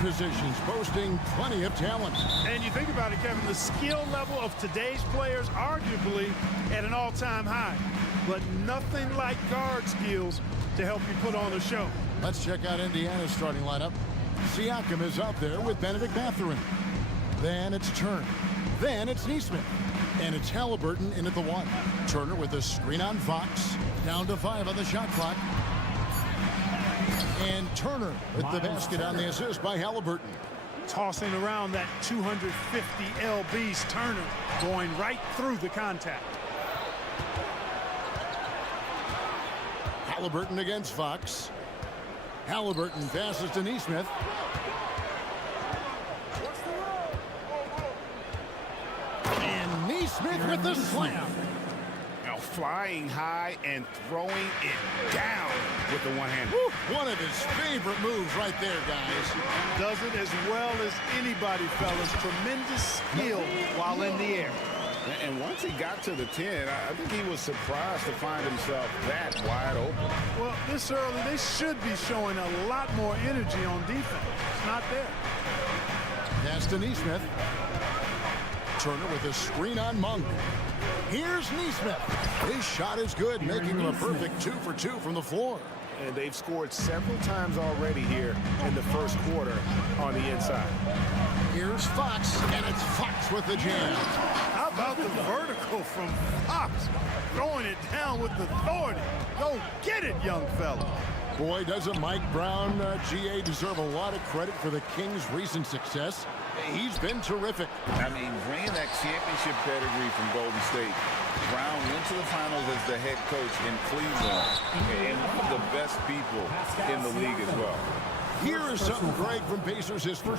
positions, boasting plenty of talent. And you think about it, Kevin, the skill level of today's players arguably at an all-time high. But nothing like guard skills to help you put on a show. Let's check out Indiana's starting lineup. Siakam is out there with Benedict Mathurin. Then it's Turner. Then it's Nesmith. And it's Halliburton in at the 1. Turner with a screen on Fox. Down to 5 on the shot clock. And Turner with the basket on the assist by Halliburton. Tossing around that 250 lbs, Turner going right through the contact. Halliburton against Fox. Halliburton passes to Nesmith. And Nesmith with the slam. Now flying high and throwing it down with the one-hand. One of his favorite moves right there, guys. Does it as well as anybody, fellas. Tremendous skill while in the air. And once he got to the 10, I think he was surprised to find himself that wide open. Well, this early, they should be showing a lot more energy on defense. It's not there. Pass to Nesmith. Turner with a screen on Monk. Here's Nesmith. His shot is good, making him a perfect 2 for 2 from the floor. And they've scored several times already here in the first quarter on the inside. Here's Fox, and it's Fox with the jam. How about the vertical from Fox? Throwing it down with authority. Go get it, young fella. Boy, doesn't Mike Brown, GA, deserve a lot of credit for the Kings' recent success. He's been terrific. I mean, bringing that championship pedigree from Golden State. Brown went to the finals as the head coach in Cleveland, and one of the best people in the league as well. Here is something, Greg, from Pacers history.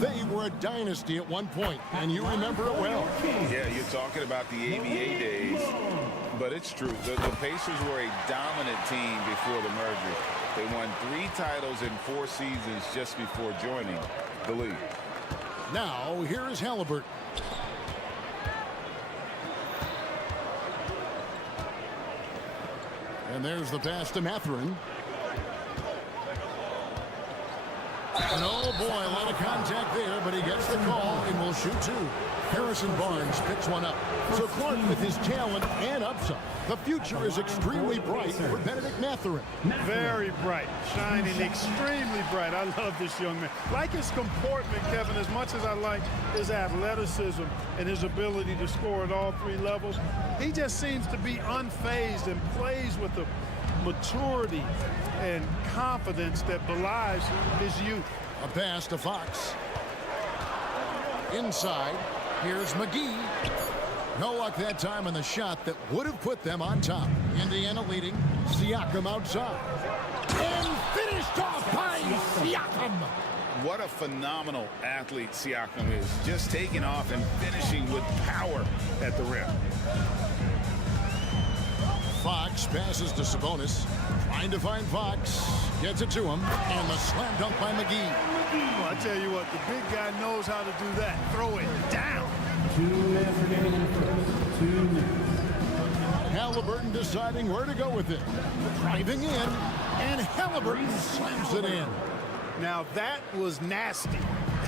They were a dynasty at one point, and you remember it well. Yeah, you're talking about the ABA days, but it's true. The Pacers were a dominant team before the merger. They won 3 titles in 4 seasons just before joining the league. Now, here is Halliburton. And there's the pass to Mathurin. And oh boy, a lot of contact there, but he gets the call and will shoot 2. Harrison Barnes picks one up. So Clark, with his talent and upside, the future is extremely bright for Benedict Mathurin. Very bright, shining extremely bright. I love this young man. Like his comportment, Kevin, as much as I like his athleticism and his ability to score at all 3 levels, he just seems to be unfazed and plays with the maturity and confidence that belies his youth. A pass to Fox. Inside, here's McGee. No luck that time on the shot that would have put them on top. Indiana leading. Siakam outside. And finished off by Siakam. What a phenomenal athlete Siakam is. Just taking off and finishing with power at the rim. Fox passes to Sabonis. Trying to find Fox. Gets it to him. And the slam dunk by McGee. Well, I tell you what, the big guy knows how to do that. Throw it down. 2 minutes remaining. 2 minutes. Halliburton deciding where to go with it. Driving in. And Halliburton slams it in. Now that was nasty.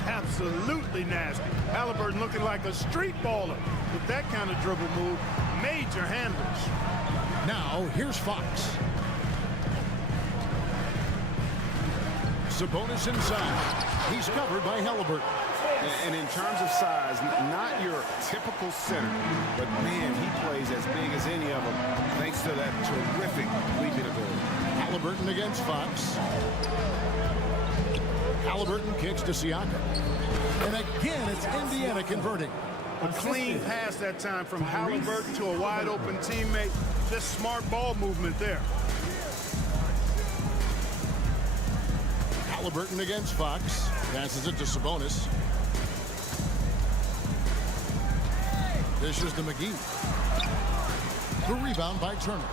Absolutely nasty. Halliburton looking like a street baller with that kind of dribble move. Major handles. Now, here's Fox. Sabonis inside. He's covered by Halliburton. And in terms of size, not your typical center, but man, he plays as big as any of them thanks to that terrific leaping ability. Halliburton against Fox. Halliburton kicks to Siakam. And again, it's Indiana converting. A clean pass that time from Halliburton to a wide-open teammate. Just smart ball movement there. Halliburton against Fox. Passes it to Sabonis. Dishes to McGee. The rebound by Turner.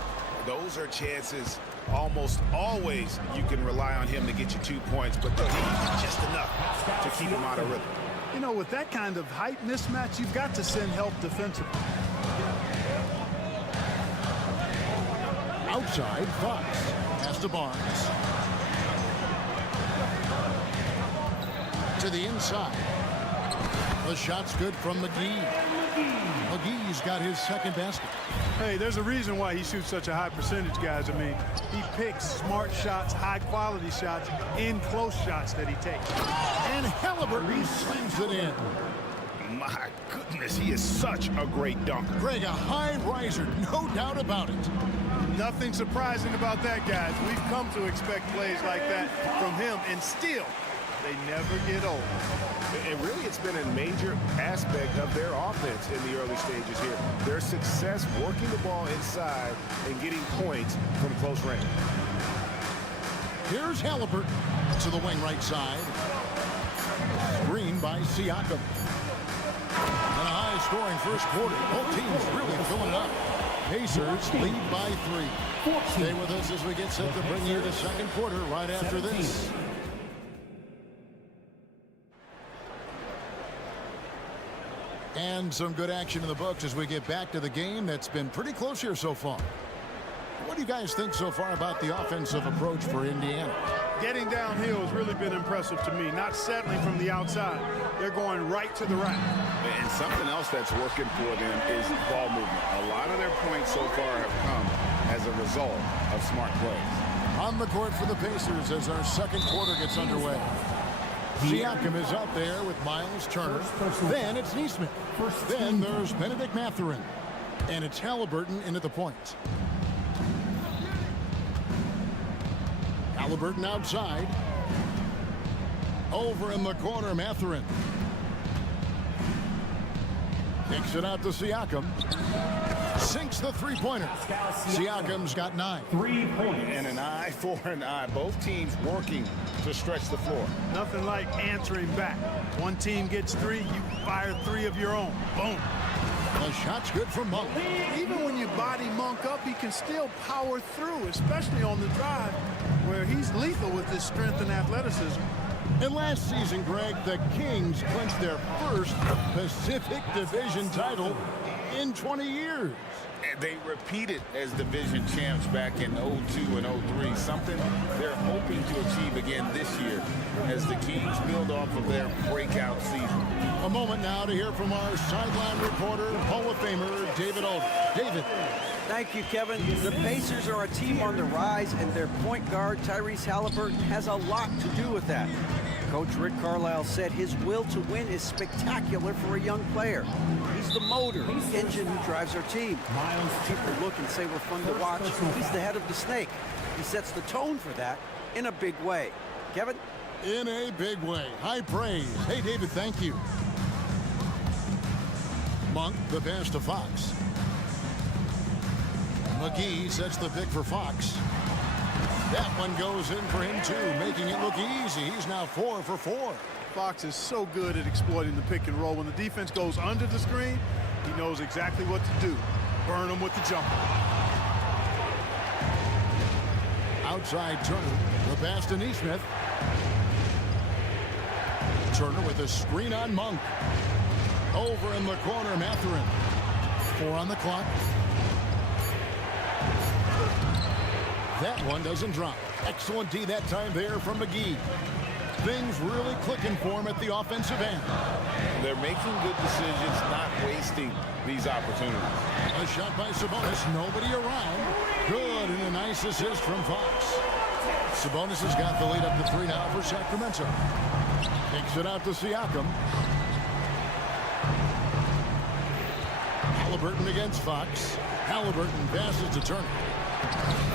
Those are chances almost always you can rely on him to get you 2 points, but the D is just enough to keep him out of rhythm. You know, with that kind of height mismatch, you've got to send help defensively. Outside, Fox. Pass to Barnes. To the inside. The shot's good from McGee. McGee's got his second basket. Hey, there's a reason why he shoots such a high percentage, guys. I mean, he picks smart shots, high-quality shots, in close shots that he takes. And Halliburton slings it in. My goodness, he is such a great dunker. Greg, a high riser, no doubt about it. Nothing surprising about that, guys. We've come to expect plays like that from him, and still, they never get old. And really, it's been a major aspect of their offense in the early stages here. Their success working the ball inside and getting points from close range. Here's Halliburton to the wing right side. Screen by Siakam. And a high-scoring first quarter. Both teams really filling it up. Pacers lead by 3. Stay with us as we get set to bring you the second quarter right after this. And some good action in the books as we get back to the game that's been pretty close here so far. What do you guys think so far about the offensive approach for Indiana? Getting downhill has really been impressive to me. Not settling from the outside. They're going right to the rack. And something else that's working for them is ball movement. A lot of their points so far have come as a result of smart plays. On the court for the Pacers as our second quarter gets underway. Siakam is out there with Miles Turner. Then it's Neesmith. Then there's Benedict Mathurin. And it's Halliburton in at the point. Halliburton outside. Over in the corner, Mathurin. Kicks it out to Siakam. Sinks the three-pointer. Siakam's got 9. 3 points. And an eye for an eye. Both teams working to stretch the floor. Nothing like answering back. One team gets 3, you fire 3 of your own. Boom. The shot's good from Monk. Even when you body Monk up, he can still power through, especially on the drive, where he's lethal with his strength and athleticism. And last season, Greg, the Kings clinched their first Pacific Division title in 20 years. And they repeated as division champs back in 02 and 03, something they're hoping to achieve again this year as the Kings build off of their breakout season. A moment now to hear from our sideline reporter, Hall of Famer David Alden. David. Thank you, Kevin. The Pacers are a team on the rise, and their point guard, Tyrese Halliburton, has a lot to do with that. Coach Rick Carlisle said his will to win is spectacular for a young player. He's the motor, the engine who drives our team. People look and say we're fun to watch. He's the head of the snake. He sets the tone for that in a big way. Kevin? In a big way. High praise. Hey, David, thank you. Monk, the pass to Fox. McGee sets the pick for Fox. That one goes in for him, too, making it look easy. He's now 4 for 4. Fox is so good at exploiting the pick and roll. When the defense goes under the screen, he knows exactly what to do. Burn him with the jumper. Outside Turner. The pass to Neesmith. Turner with a screen on Monk. Over in the corner, Mathurin. 4 on the clock. That one doesn't drop. Excellent D that time there from McGee. Things really clicking for him at the offensive end. They're making good decisions, not wasting these opportunities. A shot by Sabonis. Nobody around. Good, and a nice assist from Fox. Sabonis has got the lead up to 3 now for Sacramento. Kicks it out to Siakam. Halliburton against Fox. Halliburton passes to Turner.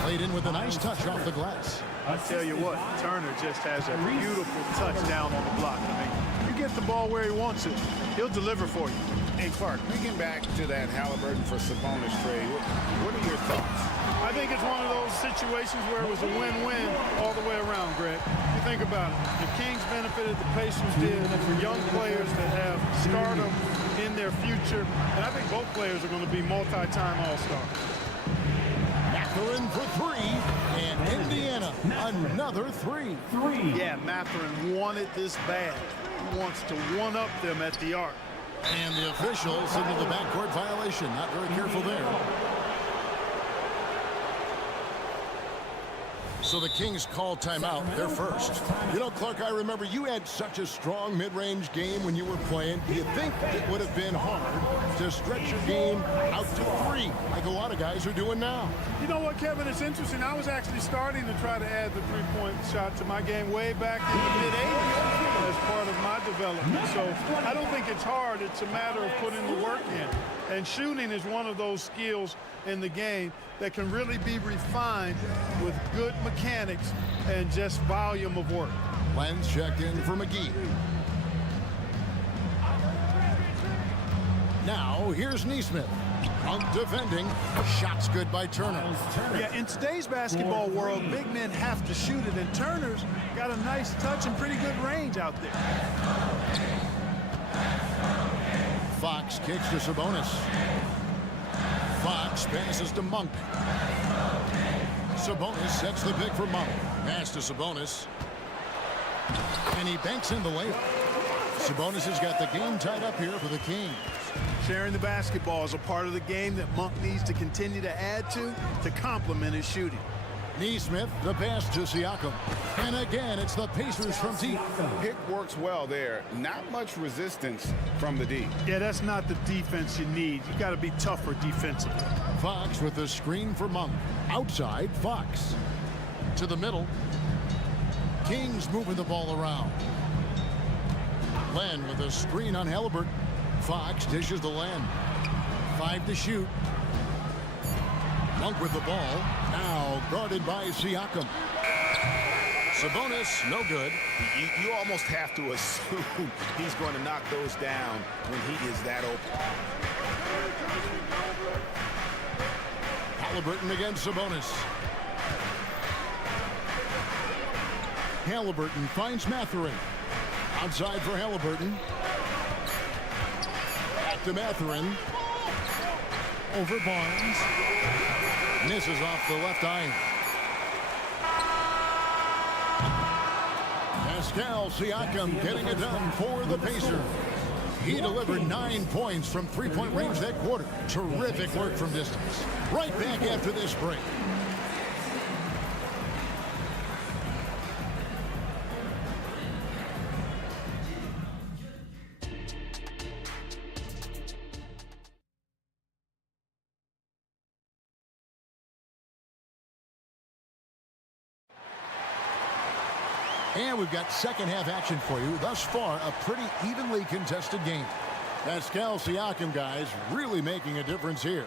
Played in with a nice touch off the glass. I tell you what, Turner just has a beautiful touch down on the block. I mean, you get the ball where he wants it, he'll deliver for you. Hey, Clark, thinking back to that Halliburton for Sabonis trade, what are your thoughts? I think it's one of those situations where it was a win-win all the way around, Greg. You think about it. The Kings benefited, the Pacers did, for young players that have stardom in their future. And I think both players are going to be multi-time All-Stars. Mathurin for 3, and Indiana another 3. Yeah, Mathurin wanted this bad. He wants to one-up them at the arc. And the official signaled the backcourt violation. Not very careful there. So the Kings call timeout. They're first. You know, Clark, I remember you had such a strong mid-range game when you were playing. Do you think it would have been hard to stretch your game out to 3 like a lot of guys are doing now? You know what, Kevin? It's interesting. I was actually starting to try to add the three-point shot to my game way back in the mid-'80s as part of my development. So I don't think it's hard. It's a matter of putting the work in. And shooting is one of those skills in the game that can really be refined with good mechanics and just volume of work. Lenz checked in for McGee. Now, here's Neesmith. On defending. Shots good by Turner. Yeah, in today's basketball world, big men have to shoot it, and Turner's got a nice touch and pretty good range out there. Fox kicks to Sabonis. Fox passes to Monk. Sabonis sets the pick for Monk. Pass to Sabonis. And he banks in the layup. Sabonis has got the game tied up here for the Kings. Sharing the basketball is a part of the game that Monk needs to continue to add to complement his shooting. Neesmith, the pass to Siakam. And again, it's the Pacers from deep. Pick works well there. Not much resistance from the D. Yeah, that's not the defense you need. You got to be tougher defensively. Fox with the screen for Monk. Outside, Fox. To the middle. Kings moving the ball around. Len with a screen on Halliburton. Fox dishes to Len. 5 to shoot. Monk with the ball. Now guarded by Siakam. Sabonis, no good. You almost have to assume he's going to knock those down when he is that open. Halliburton against Sabonis. Halliburton finds Mathurin. Outside for Halliburton. Back to Mathurin. Over Barnes. Misses off the left iron. Pascal Siakam getting it done for the Pacers. He delivered 9 points from three-point range that quarter. Terrific work from distance. Right back after this break. And we've got second half action for you. Thus far, a pretty evenly contested game. Pascal Siakam, guys, really making a difference here.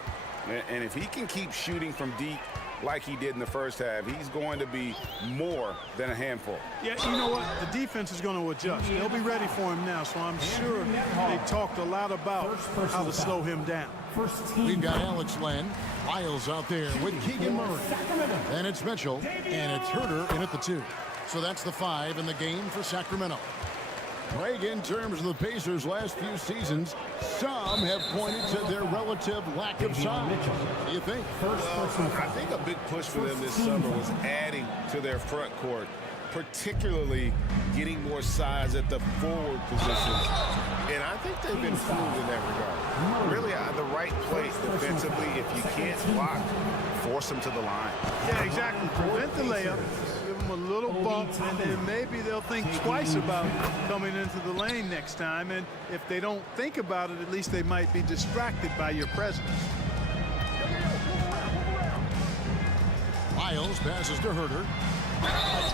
And if he can keep shooting from deep like he did in the first half, he's going to be more than a handful. Yeah, you know what? The defense is going to adjust. They'll be ready for him now, so I'm sure they talked a lot about how to slow him down. We've got Alex Len. Lyles out there with Keegan Murray. Then it's Mitchell, and it's Herter in at the 2. So that's the 5 in the game for Sacramento. Greg, in terms of the Pacers' last few seasons, some have pointed to their relative lack of size. What do you think? Well, I think a big push for them this summer was adding to their front court, particularly getting more size at the forward positions. And I think they've improved in that regard. Really, the right place defensively, if you can't block, force them to the line. Yeah, exactly. Prevent the layup. Give them a little bump, and then maybe they'll think twice about coming into the lane next time. And if they don't think about it, at least they might be distracted by your presence. Lyles passes to Herter.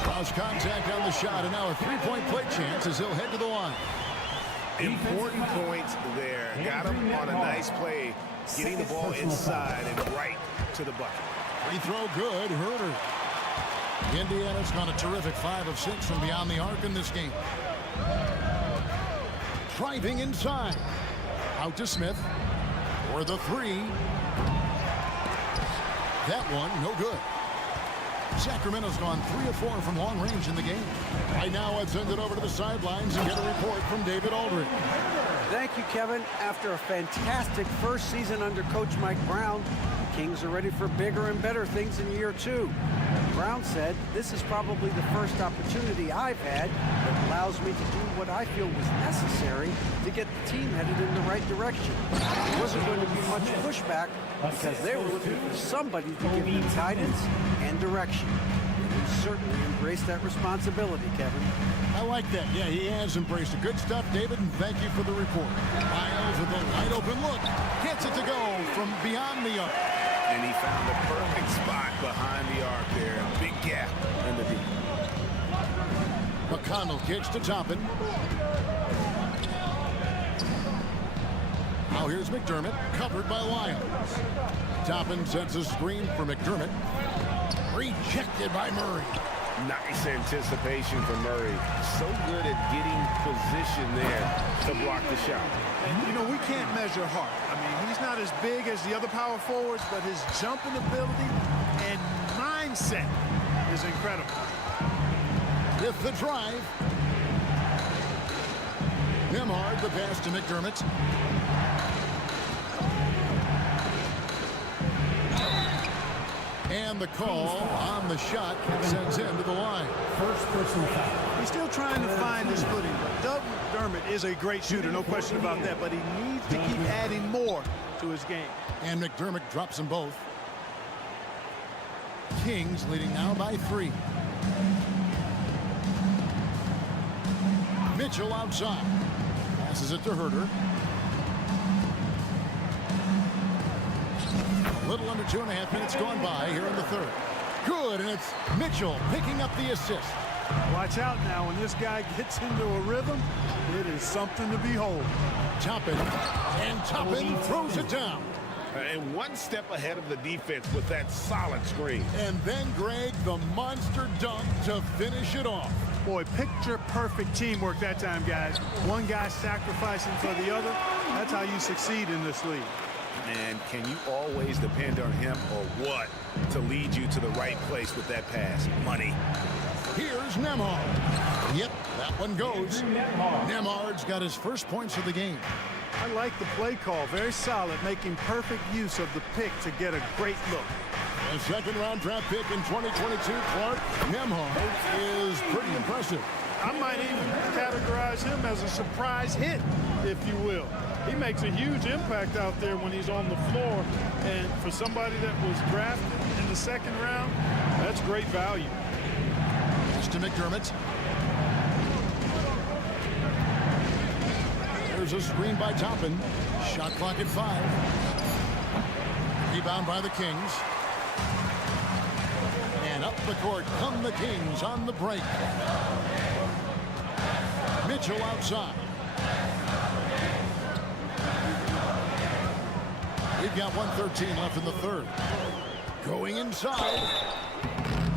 Cross contact on the shot, and now a three-point play chance as he'll head to the line. Important points there. Got him on a nice play, getting the ball inside and right to the bucket. Free throw good, Herter. Indiana's gone a terrific 5 of 6 from beyond the arc in this game. Driving inside. Out to Smith for the 3. That one, no good. Sacramento's gone 3 of 4 from long range in the game. Right now, let's send it over to the sidelines and get a report from David Aldridge. Thank you, Kevin. After a fantastic first season under Coach Mike Brown, the Kings are ready for bigger and better things in year 2. Brown said, "This is probably the first opportunity I've had that allows me to do what I feel was necessary to get the team headed in the right direction. There wasn't going to be much pushback because they were looking for somebody to give them guidance and direction. It was certainly embraced that responsibility, Kevin. I like that. Yeah, he has embraced it. Good stuff, David, and thank you for the report. Miles with a wide open look. Gets it to go from beyond the arc. And he found the perfect spot behind the arc there. Big gap in the deep. McConnell kicks to Toppin. Now here's McDermott, covered by Lyons. Toppin sets a screen for McDermott. Rejected by Murray. Nice anticipation for Murray. So good at getting position there to block the shot. And, you know, we can't measure Hart. I mean, he's not as big as the other power forwards, but his jumping ability and mindset is incredible. With the drive. Nembhard the pass to McDermott. And the call on the shot sends him to the line. First personal foul. He's still trying to find his footing. Doug McDermott is a great shooter, no question about that, but he needs to keep adding more to his game. And McDermott drops them both. Kings leading now by 3. Mitchell outside. Passes it to Herter. A little under 2.5 minutes gone by here in the third. Good, and it's Mitchell picking up the assist. Watch out now. When this guy gets into a rhythm, it is something to behold. Toppin, and Toppin throws it down. And one step ahead of the defense with that solid screen. And then Greg, the monster dunk to finish it off. Boy, picture-perfect teamwork that time, guys. One guy sacrificing for the other. That's how you succeed in this league. And can you always depend on him or what to lead you to the right place with that pass? Money. Here's Nembhard. Yep, that one goes. Nembhard's got his first points of the game. I like the play call. Very solid, making perfect use of the pick to get a great look. A second-round draft pick in 2022, Clark. Nembhard is pretty impressive. I might even categorize him as a surprise hit, if you will. He makes a huge impact out there when he's on the floor. And for somebody that was drafted in the second round, that's great value. Pass to McDermott. There's a screen by Toppin. Shot clock at 5. Rebound by the Kings. And up the court come the Kings on the break. Mitchell outside. We've got 1:13 left in the third. Going inside.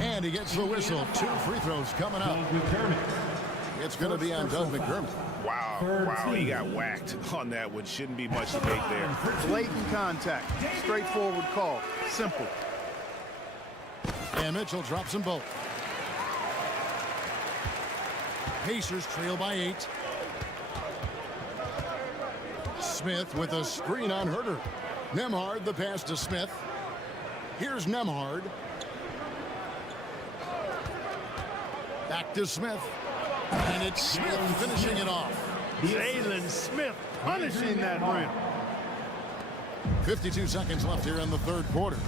And he gets the whistle. 2 free throws coming up. It's going to be on Doug McDermott. Wow, he got whacked on that one. Shouldn't be much debate there. Blatant contact. Straightforward call. Simple. And Mitchell drops them both. Pacers trail by 8. Smith with a screen on Herter. Nembhard the pass to Smith. Here's Nembhard. Back to Smith. And it's Smith finishing it off. Jalen Smith punishing that rim. 52 seconds left here in the third quarter.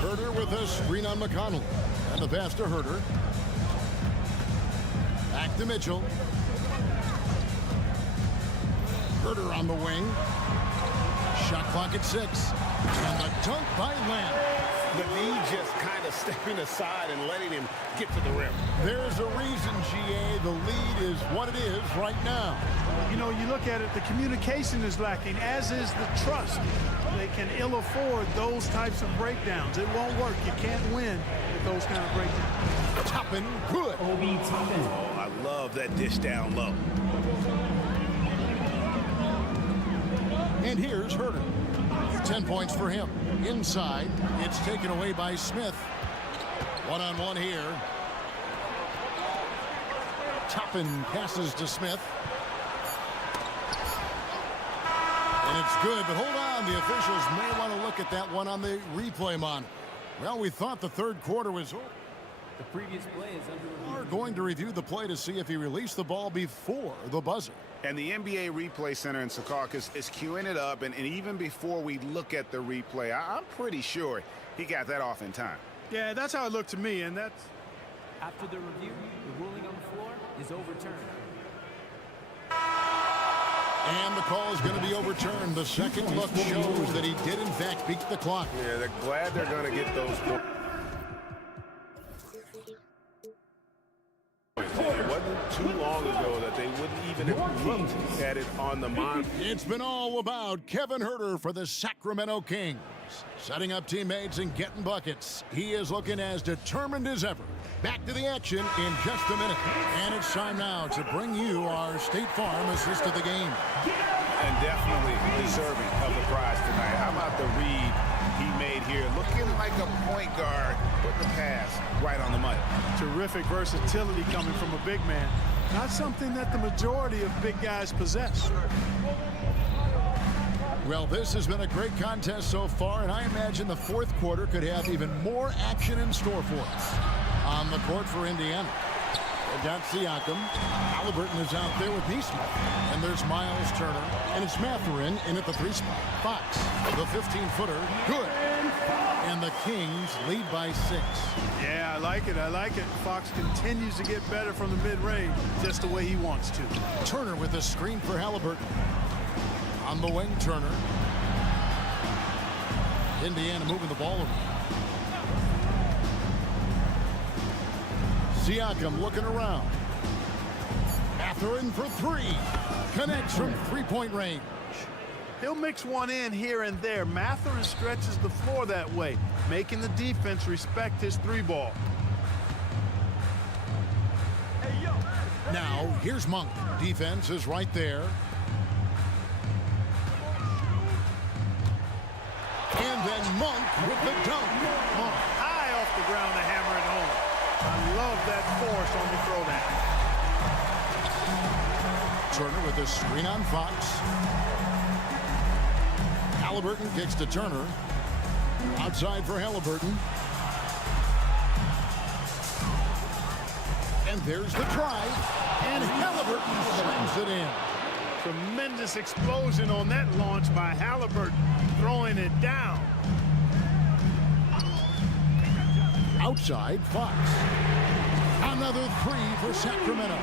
Herter with a screen on McConnell. And the pass to Herter. Back to Mitchell. Herter on the wing. Shot clock at 6. And a dunk by Lamb. The knee just kind of stepping aside and letting him get to the rim. There's a reason, GA, the lead is what it is right now. You know, you look at it, the communication is lacking, as is the trust. They can ill afford those types of breakdowns. It won't work. You can't win with those kind of breakdowns. Toppin, good. Obi Toppin. Oh, I love that dish down low. And here's Herter. 10 points for him. Inside, it's taken away by Smith. One-on-one here. Toppin passes to Smith. And it's good, but hold on. The officials may want to look at that one on the replay monitor. Well, we thought the third quarter was over. The previous play is under review. We're going to review the play to see if he released the ball before the buzzer. And the NBA Replay Center in Secaucus is queuing it up, and even before we look at the replay, I'm pretty sure he got that off in time. Yeah, that's how it looked to me, and that's... After the review, the ruling on the floor is overturned. And the call is going to be overturned. The second look shows that he did, in fact, beat the clock. Yeah, they're glad they're going to get those points. It wasn't too long ago that they wouldn't even have looked at it on the monitor. It's been all about Kevin Huerter for the Sacramento Kings. Setting up teammates and getting buckets. He is looking as determined as ever. Back to the action in just a minute. And it's time now to bring you our State Farm assist of the game. And definitely deserving of the prize tonight. How about the read he made here? Looking like a point guard, put the pass right on the money. Terrific versatility coming from a big man. Not something that the majority of big guys possess. Well, this has been a great contest so far, and I imagine the fourth quarter could have even more action in store for us. On the court for Indiana, they've got Siakam. Halliburton is out there with Neesmith. And there's Miles Turner, and it's Mathurin in at the 3 spot. Fox, the 15-footer, good. And the Kings lead by 6. Yeah, I like it. I like it. Fox continues to get better from the mid-range, just the way he wants to. Turner with a screen for Halliburton. On the wing, Turner. Indiana moving the ball around. Siakam looking around. Mathurin for 3. Connects from 3-point range. He'll mix one in here and there. Mathurin stretches the floor that way, making the defense respect his 3-ball. Now, here's Monk. Defense is right there. And then Monk with the dunk. Monk. High off the ground to hammer it home. I love that force on the throwdown. Turner with a screen on Fox. Halliburton kicks to Turner. Outside for Halliburton. And there's the drive. And Halliburton slams it in. Tremendous explosion on that launch by Halliburton, throwing it down. Outside, Fox. Another 3 for Sacramento.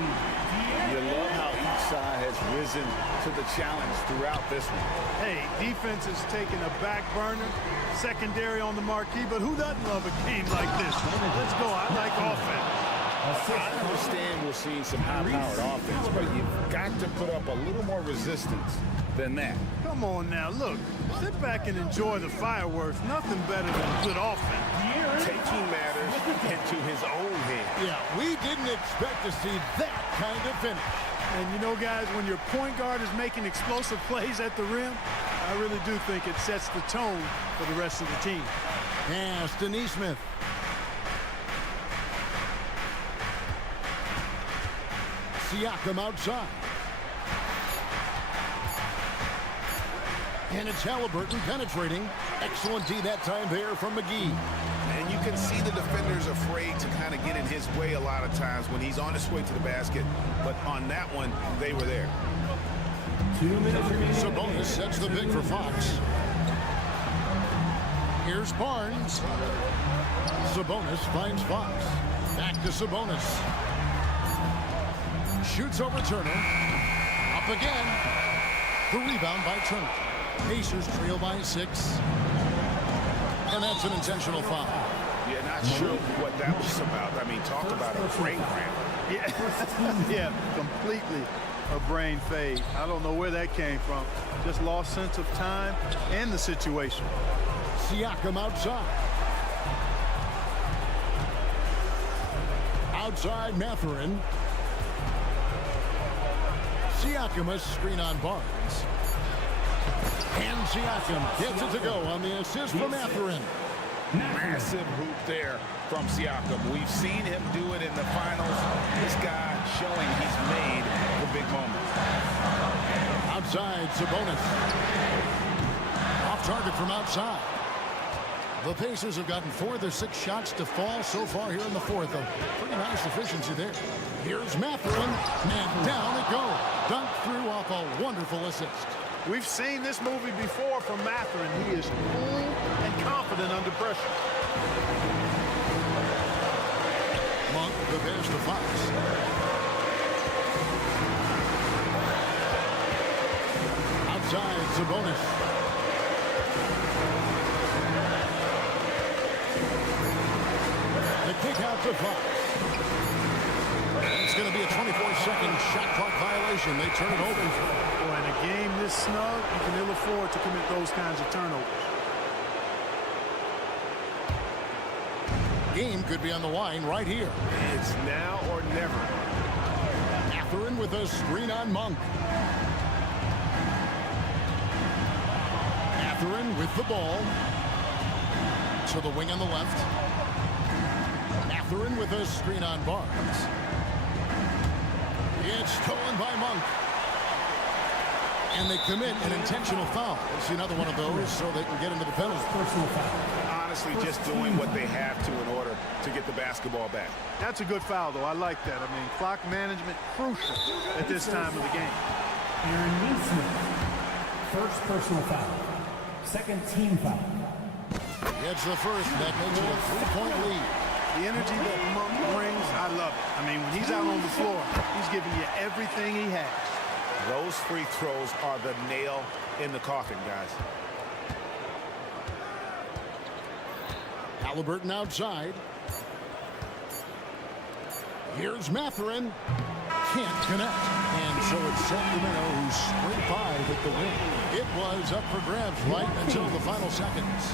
You love how each side has risen to the challenge throughout this one. Hey, defense is taking a back burner, secondary on the marquee, but who doesn't love a game like this? Let's go. I like offense. I understand we're seeing some high-powered offense, but you've got to put up a little more resistance than that. Come on now, look. Sit back and enjoy the fireworks. Nothing better than good offense. Taking matters into his own hands. Yeah, we didn't expect to see that kind of finish. And you know, guys, when your point guard is making explosive plays at the rim, I really do think it sets the tone for the rest of the team. Pass to Neesmith. Siakam outside. And it's Halliburton penetrating. Excellent D that time there from McGee. And you can see the defenders afraid to kind of get in his way a lot of times when he's on his way to the basket. But on that one, they were there. 2 minutes remaining. Sabonis sets the pick for Fox. Here's Barnes. Sabonis finds Fox. Back to Sabonis. Shoots over Turner. Up again. The rebound by Turner. Pacers trail by 6. And that's an intentional foul. Yeah, not sure what that was about. I mean, talk about a brain cramp. Yeah, yeah, completely a brain fade. I don't know where that came from. Just lost sense of time and the situation. Siakam outside. Outside Mathurin. Siakam a screen on Barnes. And Siakam gets it to go on the assist from Mathurin. Massive hoop there from Siakam. We've seen him do it in the finals. This guy showing he's made for big moments. Outside, Sabonis. Off target from outside. The Pacers have gotten 4 of their 6 shots to fall so far here in the fourth. A pretty nice efficiency there. Here's Mathurin, and down it goes. Dunked through off a wonderful assist. We've seen this movie before from Mathurin. He is cool and confident under pressure. the pass to Fox. Outside, Sabonis. The kick out to Fox. It's going to be a 24-second shot clock violation. They turn it over. Boy, in a game this snug, you can ill afford to commit those kinds of turnovers. Game could be on the line right here. It's now or never. Mathurin with a screen on Monk. Mathurin with the ball. To the wing on the left. Mathurin with a screen on Barnes. It's stolen by Monk. And they commit an intentional foul. It's another one of those so they can get into the penalty. Personal foul. Honestly, just doing what they have to in order to get the basketball back. That's a good foul, though. I like that. I mean, clock management crucial at this time of the game. Aaron Neesmith. First personal foul. Second team foul. It's the first that makes it a 3-point lead. The energy that Monk brings, I love it. I mean, when he's out on the floor, he's giving you everything he has. Those free throws are the nail in the coffin, guys. Halliburton outside. Here's Mathurin. Can't connect. And so it's Sacramento who scraped by with the win. It was up for grabs right until the final seconds.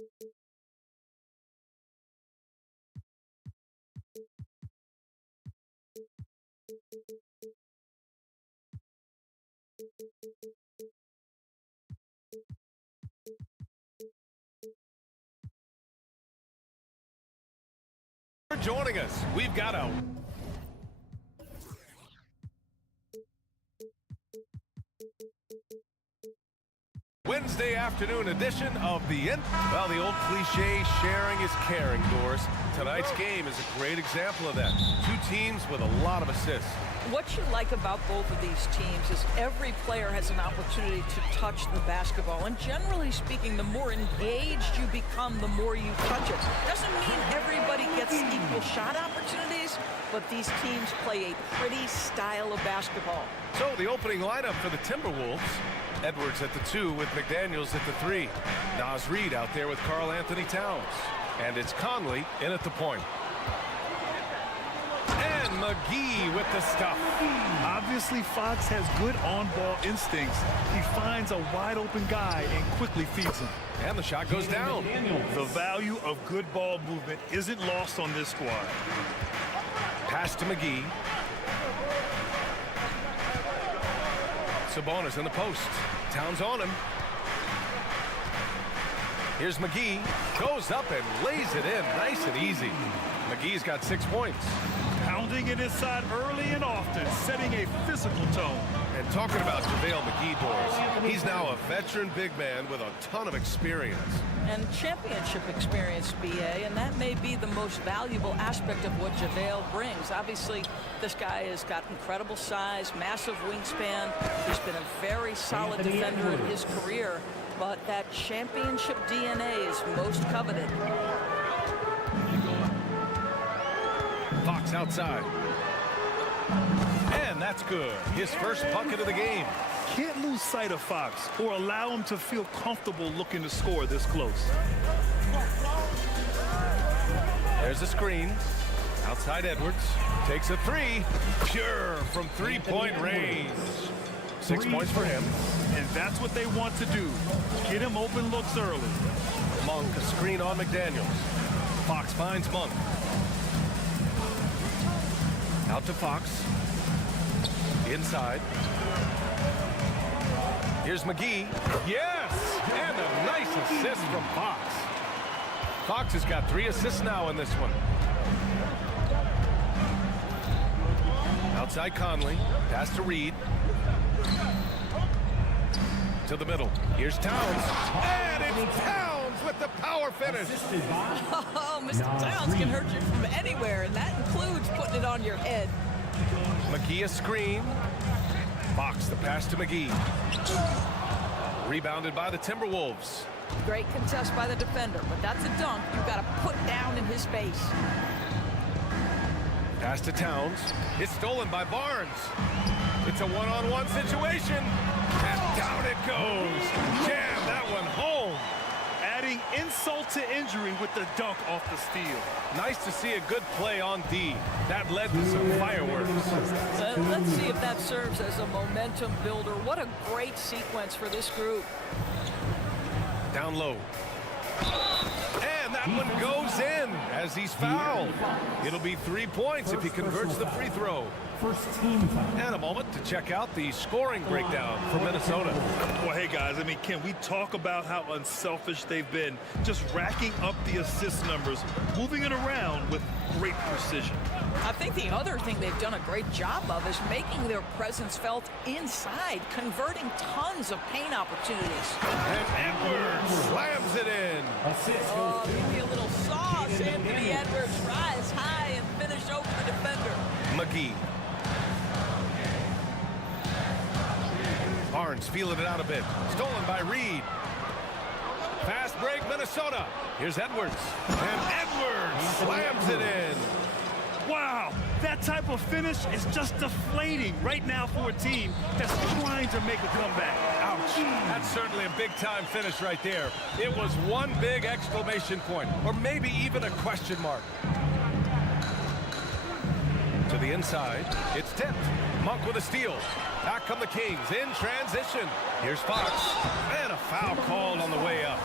For joining us, we've got a Wednesday afternoon edition of the Well, the old cliche, sharing is caring, Doris. Tonight's game is a great example of that. Two teams with a lot of assists. What you like about both of these teams is every player has an opportunity to touch the basketball. And generally speaking, the more engaged you become, the more you touch it. Doesn't mean everybody gets equal shot opportunities, but these teams play a pretty style of basketball. So the opening lineup for the Timberwolves. Edwards at the 2 with McDaniels at the 3. Naz Reid out there with Karl Anthony Towns. And it's Conley in at the point. And McGee with the stuff. Obviously, Fox has good on-ball instincts. He finds a wide-open guy and quickly feeds him. And the shot goes down. The value of good ball movement isn't lost on this squad. Pass to McGee. Sabonis in the post. Towns on him. Here's McGee. Goes up and lays it in nice and easy. McGee's got 6 points. Pounding it inside early and often, setting a physical tone. And talking about JaVale McGee, Doris, he's now a veteran big man with a ton of experience. And championship experience, BA, and that may be the most valuable aspect of what JaVale brings. Obviously, this guy has got incredible size, massive wingspan. He's been a very solid defender in his career, but that championship DNA is most coveted. Fox outside. And that's good. His first bucket of the game. Can't lose sight of Fox or allow him to feel comfortable looking to score this close. There's a screen. Outside Edwards. Takes a 3. Pure from three-point range. 6 points for him. And that's what they want to do. Get him open looks early. Monk, a screen on McDaniels. Fox finds Monk. Out to Fox. Inside. Here's McGee. Yes! And a nice assist from Fox. Fox has got 3 assists now in this one. Outside Conley. Pass to Reid. To the middle. Here's Towns. And it's Towns with the power finish. Oh, Mr. Towns can hurt you from anywhere, and that includes putting it on your head. McGee a screen. Fox the pass to McGee. Rebounded by the Timberwolves. Great contest by the defender, but that's a dunk you've got to put down in his face. Pass to Towns. It's stolen by Barnes. It's a one-on-one situation. And down it goes. Jam that one home. Adding insult to injury with the dunk off the steal. Nice to see a good play on D. That led to some fireworks. Let's see if that serves as a momentum builder. What a great sequence for this group. Down low. And that one goes in as he's fouled. It'll be 3 points if he converts the free throw. First team foul. And a moment to check out the scoring breakdown for Minnesota. Well, hey, guys, I mean, can we talk about how unselfish they've been? Just racking up the assist numbers, moving it around with great precision. I think the other thing they've done a great job of is making their presence felt inside, converting tons of paint opportunities. And Edwards slams it in. Assist Oh, goes to give me a little sauce, Anthony Edwards. Rise high and finish over the defender. McGee. Barnes feeling it out a bit. Stolen by Reid. Fast break, Minnesota. Here's Edwards. And Edwards slams it in. Wow, that type of finish is just deflating right now for a team that's trying to make a comeback. Ouch. That's certainly a big-time finish right there. It was one big exclamation point, or maybe even a question mark. To the inside, it's tipped. Monk with a steal. Back come the Kings in transition. Here's Fox. And a foul called on the way up.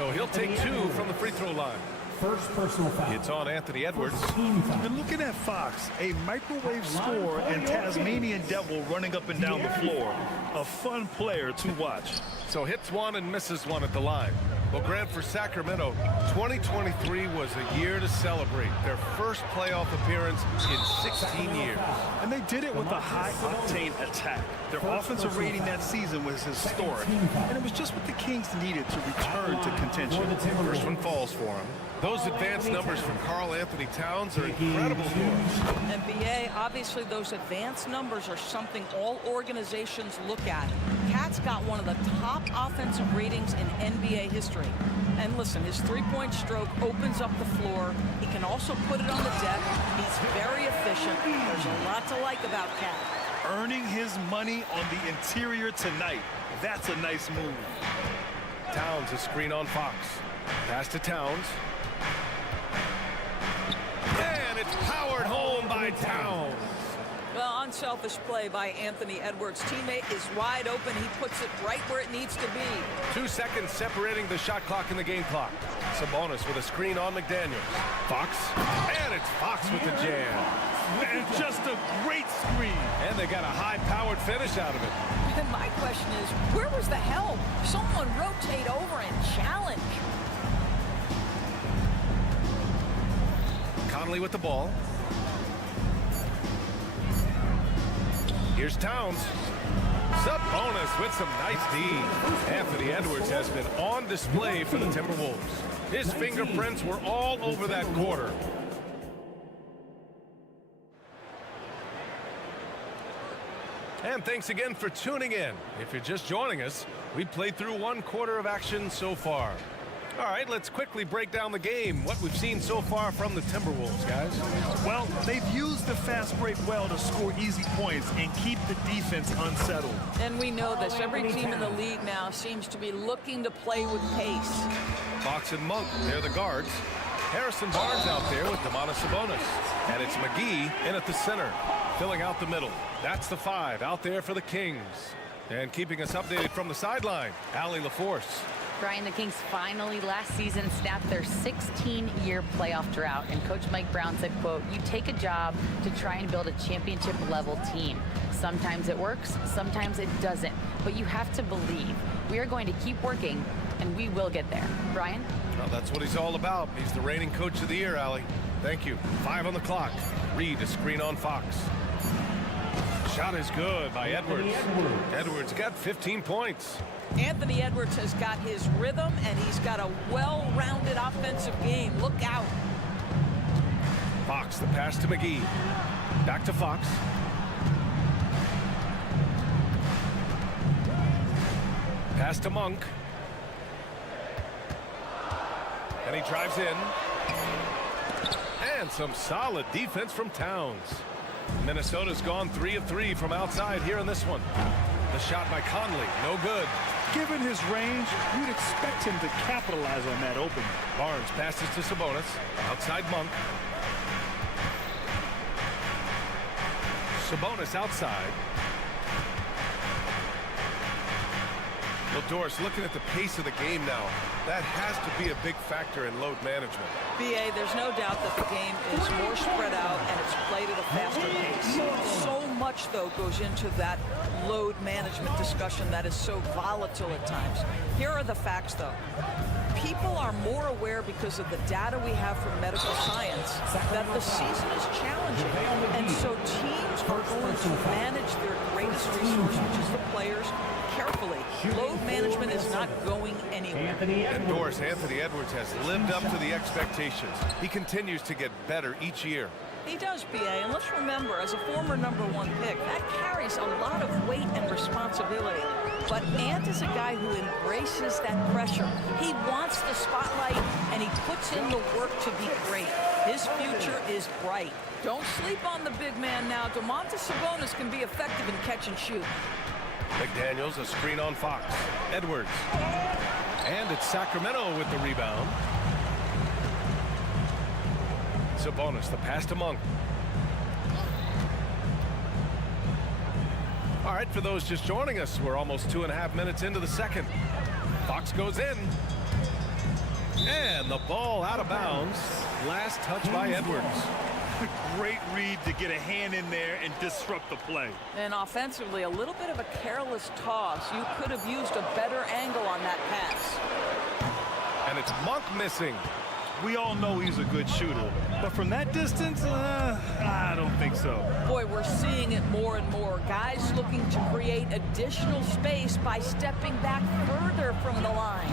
So he'll take 2 from the free throw line. First personal foul. It's on Anthony Edwards. Team foul. And looking at Fox, a microwave scorer and Tasmanian devil running up and down the floor. A fun player to watch. So hits 1 and misses 1 at the line. Well, Grant, for Sacramento, 2023 was a year to celebrate. Their first playoff appearance in 16 years. And they did it with a high-octane attack. Their offensive rating that season was historic. And it was just what the Kings needed to return to contention. First one falls for him. Those advanced numbers from Karl Anthony Towns are incredible for us. And BA, obviously those advanced numbers are something all organizations look at. Cat's got one of the top offensive ratings in NBA history. And listen, his three-point stroke opens up the floor. He can also put it on the deck. He's very efficient. There's a lot to like about Cat. Earning his money on the interior tonight. That's a nice move. Towns, a screen on Fox. Pass to Towns. And it's powered home by Towns. Well, unselfish play by Anthony Edwards. Teammate is wide open. He puts it right where it needs to be. 2 seconds separating the shot clock and the game clock. Sabonis with a screen on McDaniels. Fox. And it's Fox with the jam. And just a great screen. And they got a high-powered finish out of it. And my question is, where was the help? Someone rotate over and challenge. Conley with the ball. Here's Towns. Sabonis with some nice D. Anthony Edwards has been on display for the Timberwolves. His fingerprints were all over that quarter. And thanks again for tuning in. If you're just joining us, we played through 1 quarter of action so far. All right, let's quickly break down the game, what we've seen so far from the Timberwolves, guys. Well, they've used the fast break well to score easy points and keep the defense unsettled. And we know this. Every team in the league now seems to be looking to play with pace. Fox and Monk, they're the guards. Harrison Barnes out there with Domantas Sabonis. And it's McGee in at the center, filling out the middle. That's the 5 out there for the Kings. And keeping us updated from the sideline, Allie LaForce. Brian, the Kings finally last season snapped their 16-year playoff drought, and Coach Mike Brown said, quote, "You take a job to try and build a championship-level team. Sometimes it works, sometimes it doesn't, but you have to believe. We are going to keep working, and we will get there." Brian? Well, that's what he's all about. He's the reigning coach of the year, Allie. Thank you. 5 on the clock. Reed, a screen on Fox. Shot is good by Edwards. Edwards got 15 points. Anthony Edwards has got his rhythm, and he's got a well-rounded offensive game. Look out. Fox, the pass to McGee. Back to Fox. Pass to Monk. And he drives in. And some solid defense from Towns. Minnesota's gone 3 of 3 from outside here in this one. The shot by Conley, no good. Given his range, you'd expect him to capitalize on that opening. Barnes passes to Sabonis. Outside Monk. Sabonis outside. Well, Doris, looking at the pace of the game now, that has to be a big factor in load management. BA, there's no doubt that the game is more spread out and it's played at a faster pace. So much, though, goes into that load management discussion that is so volatile at times. Here are the facts, though. People are more aware because of the data we have from medical science that the season is challenging. And so teams are going to manage their greatest resource, which is the players, carefully. Load management is not going anywhere. And Doris, Anthony Edwards has lived up to the expectations. He continues to get better each year. He does, BA, and let's remember, as a former #1 pick, that carries a lot of weight and responsibility. But Ant is a guy who embraces that pressure. He wants the spotlight, and he puts in the work to be great. His future is bright. Don't sleep on the big man now. Domantas Sabonis can be effective in catch and shoot. McDaniels, a screen on Fox. Edwards. And it's Sacramento with the rebound. Sabonis, the pass to Monk. All right, for those just joining us, we're almost 2.5 minutes into the second. Fox goes in. And the ball out of bounds. Last touch by Edwards. Great read to get a hand in there and disrupt the play. And offensively, a little bit of a careless toss. You could have used a better angle on that pass. And it's Monk missing. We all know he's a good shooter, but from that distance, I don't think so. Boy, we're seeing it more and more. Guys looking to create additional space by stepping back further from the line.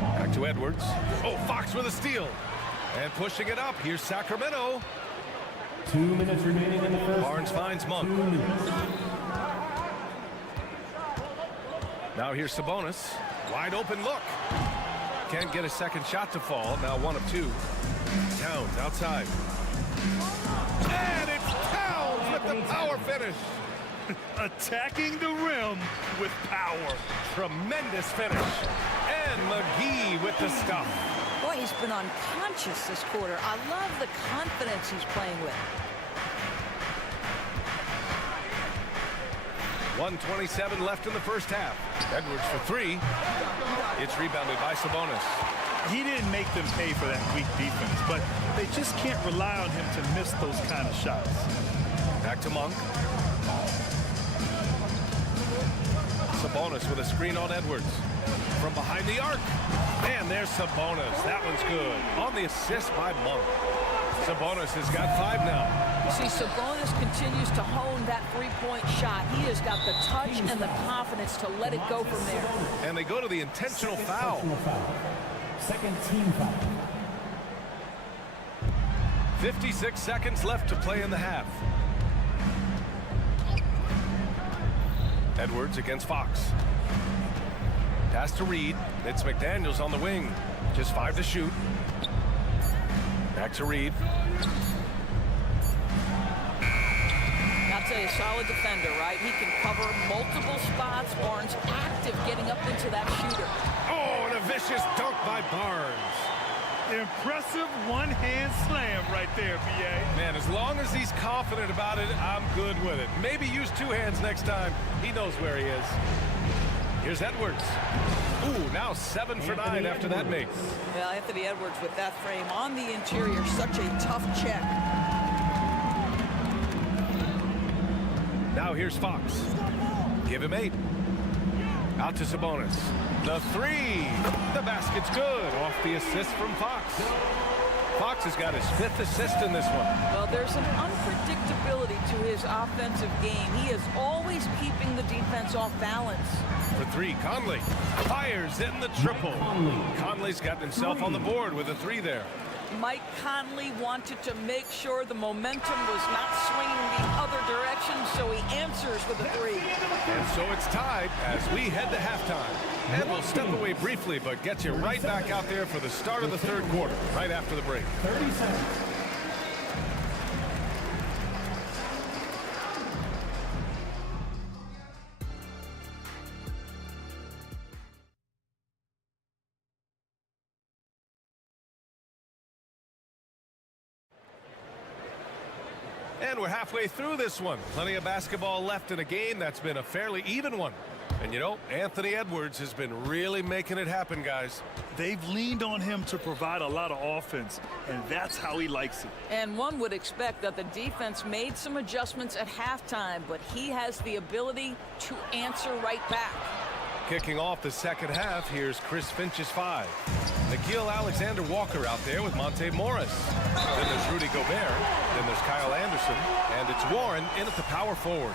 Back to Edwards. Oh, Fox with a steal. And pushing it up. Here's Sacramento. 2 minutes remaining in the first. Barnes finds Monk. Now here's Sabonis. Wide open look. Can't get a second shot to fall. Now 1 of 2. Towns outside. And it's Towns with the power finish. Attacking the rim with power. Tremendous finish. And McGee with the stuff. Boy, he's been unconscious this quarter. I love the confidence he's playing with. 1:27 left in the first half. Edwards for 3. It's rebounded by Sabonis. He didn't make them pay for that weak defense, but they just can't rely on him to miss those kind of shots. Back to Monk. Sabonis with a screen on Edwards. From behind the arc. And there's Sabonis. That one's good. On the assist by Monk. Sabonis has got 5 now. You see, Sabonis continues to hone that three-point shot. He has got the touch and the confidence to let it go from there. And they go to the intentional foul. Second team foul. 56 seconds left to play in the half. Edwards against Fox. Pass to Reed. It's McDaniels on the wing. Just 5 to shoot. Back to Reed. I'll tell you, solid defender, right? He can cover multiple spots. Barnes active getting up into that shooter. Oh, and a vicious dunk by Barnes. Impressive one-hand slam right there, B.A. Man, as long as he's confident about it, I'm good with it. Maybe use 2 hands next time. He knows where he is. Here's Edwards. Ooh, now 7 for 9 after that make. Well, Anthony Edwards with that frame on the interior, such a tough check. Now here's Fox. Give him 8. Out to Sabonis. The 3. The basket's good. Off the assist from Fox. Fox has got his 5th assist in this one. Well, there's an unpredictability to his offensive game. He is always keeping the defense off balance. For 3, Conley fires in the triple. Conley's got himself on the board with a 3 there. Mike Conley wanted to make sure the momentum was not swinging the other direction, so he answers with a 3. And so it's tied as we head to halftime. And we'll step away briefly, but get you right back out there for the start of the 3rd quarter, right after the break. 30 seconds. And we're halfway through this one. Plenty of basketball left in a game that's been a fairly even one. And you know, Anthony Edwards has been really making it happen, guys. They've leaned on him to provide a lot of offense, and that's how he likes it. And one would expect that the defense made some adjustments at halftime, but he has the ability to answer right back. Kicking off the second half, here's Chris Finch's 5. Nickeil Alexander-Walker out there with Monte Morris. Then there's Rudy Gobert. Then there's Kyle Anderson. And it's Warren in at the power forward.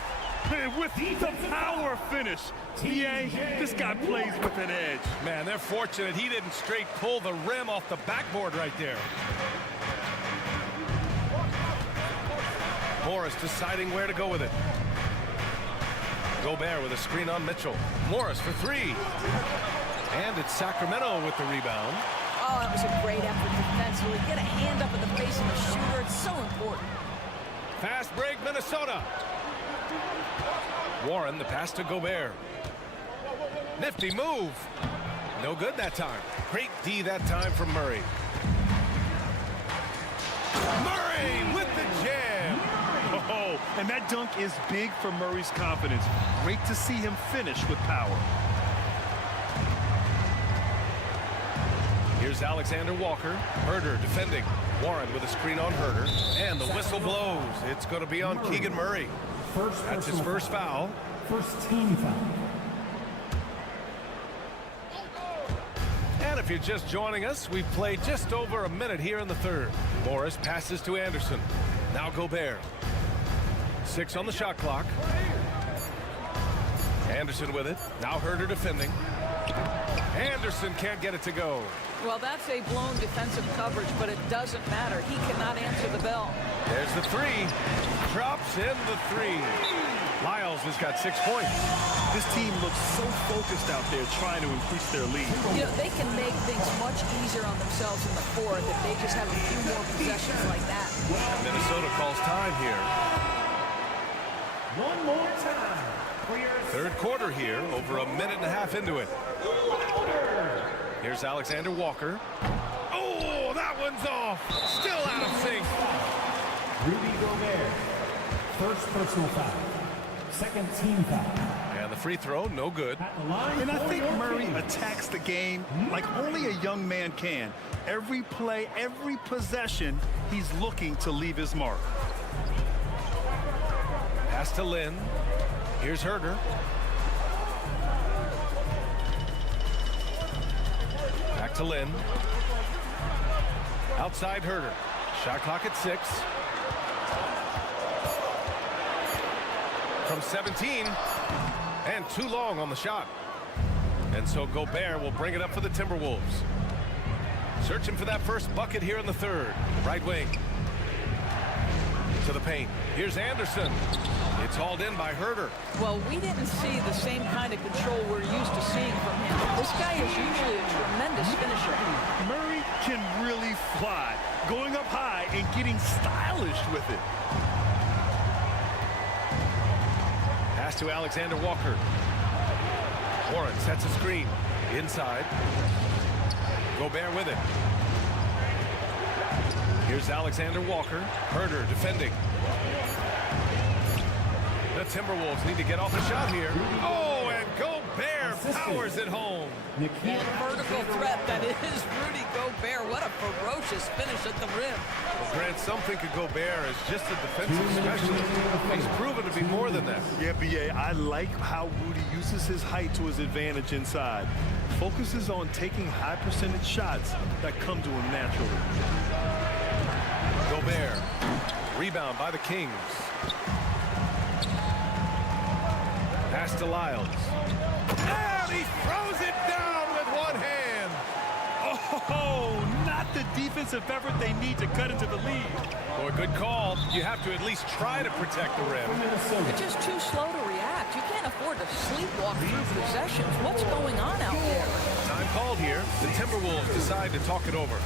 And with the power finish, B.A., this guy plays with an edge. Man, they're fortunate he didn't straight pull the rim off the backboard right there. Morris deciding where to go with it. Gobert with a screen on Mitchell. Morris for 3. And it's Sacramento with the rebound. Oh, that was a great effort defensively. Get a hand up in the face of the shooter. It's so important. Fast break, Minnesota. Warren, the pass to Gobert. Nifty move. No good that time. Great D that time from Murray. Murray with the jam. Oh, and that dunk is big for Murray's confidence. Great to see him finish with power. Here's Alexander Walker. Herder defending. Warren with a screen on Herder. And the whistle blows. It's going to be on Keegan Murray. That's his first foul. First team foul. And if you're just joining us, we've played just over a minute here in the third. Morris passes to Anderson. Now Gobert. 6 on the shot clock. Anderson with it. Now Herder defending. Anderson can't get it to go. Well, that's a blown defensive coverage, but it doesn't matter. He cannot answer the bell. There's the three. Drops in the three. Lyles has got 6 points. This team looks so focused out there trying to increase their lead. You know, they can make things much easier on themselves in the fourth if they just have a few more possessions like that. And Minnesota calls time here. One more time. Third quarter here, over a minute and a half into it. Here's Alexander Walker. Oh, that one's off. Still out of sync. Rudy Gobert. First personal foul. Second team foul. And the free throw, no good. And I think Murray attacks the game like only a young man can. Every play, every possession, he's looking to leave his mark. Pass to Lynn. Here's Herder. Back to Lynn. Outside Herder. Shot clock at 6. From 17. And too long on the shot. And so Gobert will bring it up for the Timberwolves. Searching for that first bucket here in the third. Right wing. To the paint. Here's Anderson. It's hauled in by Herder. Well, we didn't see the same kind of control we're used to seeing from him. This guy is usually a tremendous finisher. Murray can really fly, going up high and getting stylish with it. Pass to Alexander Walker. Warren sets a screen. Inside. Gobert with it. Here's Alexander Walker. Herder defending. The Timberwolves need to get off a shot here. Oh, and Gobert powers it home. The vertical threat that is Rudy Gobert. What a ferocious finish at the rim. Well, Grant, some think of Gobert as just a defensive specialist. He's proven to be more than that. Yeah, B.A., I like how Rudy uses his height to his advantage inside. Focuses on taking high percentage shots that come to him naturally. Gobert. Rebound by the Kings. Pass to Lyles. And he throws it down with one hand. Oh, not the defensive effort they need to cut into the lead. Boy, good call. You have to at least try to protect the rim. They're just too slow to react. You can't afford to sleepwalk through possessions. What's going on out there? Time called here. The Timberwolves decide to talk it over.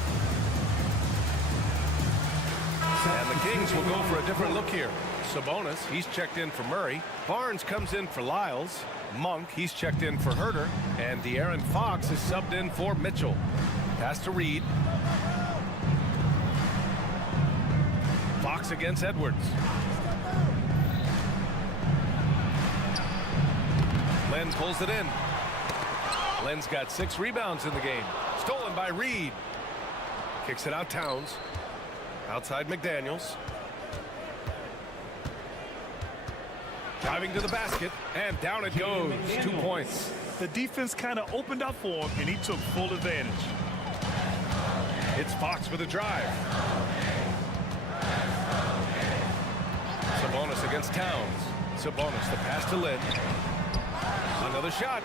And the Kings will go for a different look here. Sabonis, he's checked in for Murray. Barnes comes in for Lyles. Monk, he's checked in for Herder. And De'Aaron Fox is subbed in for Mitchell. Pass to Reed. Fox against Edwards. Len pulls it in. Len's got 6 rebounds in the game. Stolen by Reed. Kicks it out Towns. Outside McDaniels. Driving to the basket, and down it goes. 2 points. The defense kind of opened up for him, and he took full advantage. It's Fox with a drive. Sabonis against Towns. Sabonis, the pass to Lynn. Another shot.